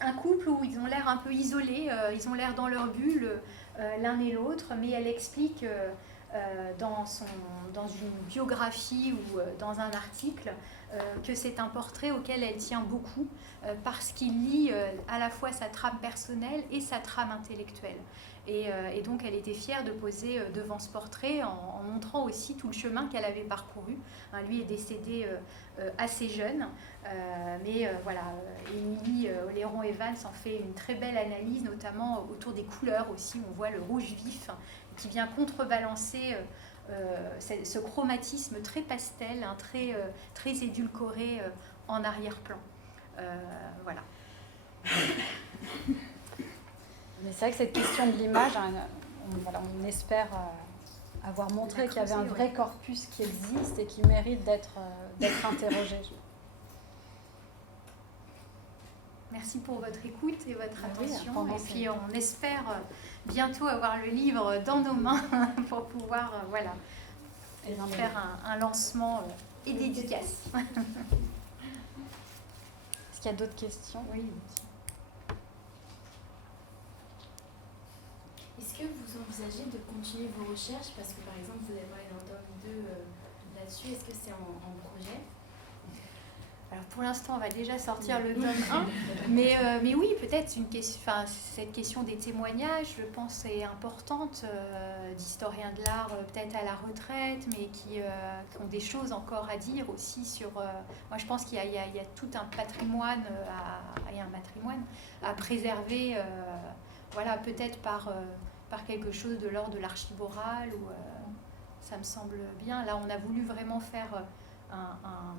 Un couple où ils ont l'air un peu isolés, ils ont l'air dans leur bulle l'un et l'autre, mais elle explique dans une biographie ou dans un article que c'est un portrait auquel elle tient beaucoup parce qu'il lie à la fois sa trame personnelle et sa trame intellectuelle. Et donc elle était fière de poser devant ce portrait en montrant aussi tout le chemin qu'elle avait parcouru. Hein, lui est décédé assez jeune, Émilie Oléron-Evans en fait une très belle analyse, notamment autour des couleurs aussi. On voit le rouge vif qui vient contrebalancer ce chromatisme très pastel, hein, très édulcoré en arrière-plan. Mais c'est vrai que cette question de l'image, hein, on espère avoir montré qu'il y avait un vrai corpus qui existe et qui mérite d'être interrogé. Merci pour votre écoute et votre Oui, attention. Et puis on espère bientôt avoir le livre dans nos mains pour pouvoir faire un lancement et dédicace. Est-ce qu'il y a d'autres questions? Oui. Est-ce que vous envisagez de continuer vos recherches? Parce que par exemple, vous avez parlé d'un tome 2 là-dessus. Est-ce que c'est en projet? Alors pour l'instant, on va déjà sortir le tome 1. Mais oui, peut-être cette question des témoignages, je pense, est importante, d'historiens de l'art peut-être à la retraite, mais qui ont des choses encore à dire aussi sur... moi, je pense qu'il y a tout un patrimoine à préserver, peut-être par quelque chose de l'ordre de l'archive orale. Ça me semble bien. Là, on a voulu vraiment faire un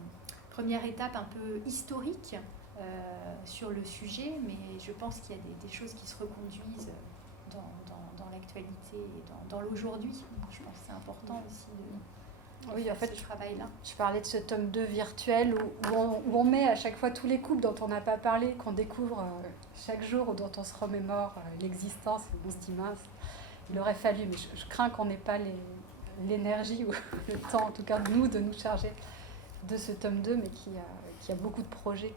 première étape un peu historique sur le sujet, mais je pense qu'il y a des choses qui se reconduisent dans l'actualité et dans l'aujourd'hui. Donc, je pense que c'est important aussi de faire ce travail-là. Je parlais de ce tome 2 virtuel où on met à chaque fois tous les couples dont on n'a pas parlé, qu'on découvre chaque jour, ou dont on se remémore l'existence, et on se dit mince, il aurait fallu, mais je crains qu'on n'ait pas l'énergie ou le temps, en tout cas nous, de nous charger de ce tome 2, mais qui a beaucoup de projets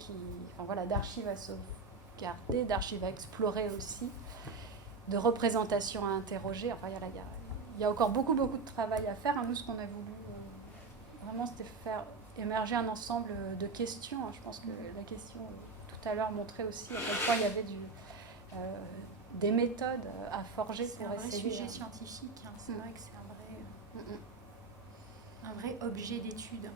d'archives à sauvegarder, d'archives à explorer aussi, de représentations à interroger. Enfin, il y a encore beaucoup de travail à faire. Nous, ce qu'on a voulu vraiment, c'était faire émerger un ensemble de questions. Je pense que la question tout à l'heure montrait aussi à quel point il y avait des méthodes à forger pour essayer. C'est un vrai sujet scientifique. C'est vrai que c'est un vrai objet d'étude.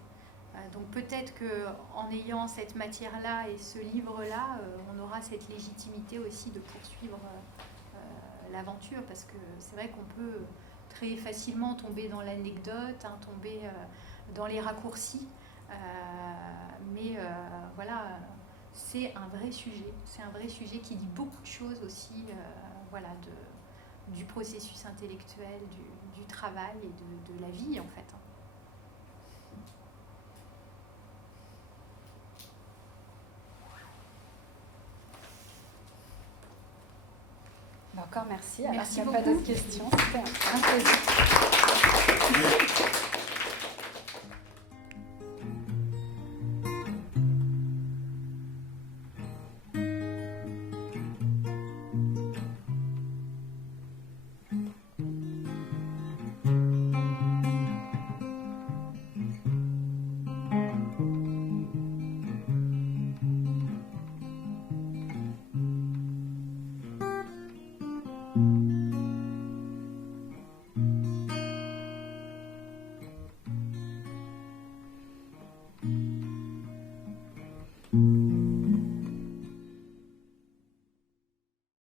Donc peut-être qu'en ayant cette matière-là et ce livre-là, on aura cette légitimité aussi de poursuivre l'aventure, parce que c'est vrai qu'on peut très facilement tomber dans l'anecdote, tomber dans les raccourcis, mais c'est un vrai sujet. C'est un vrai sujet qui dit beaucoup de choses aussi, du processus intellectuel, du travail et de la vie en fait. Encore merci. Merci Alors, s'il n'y a pas d'autres questions, c'était un plaisir.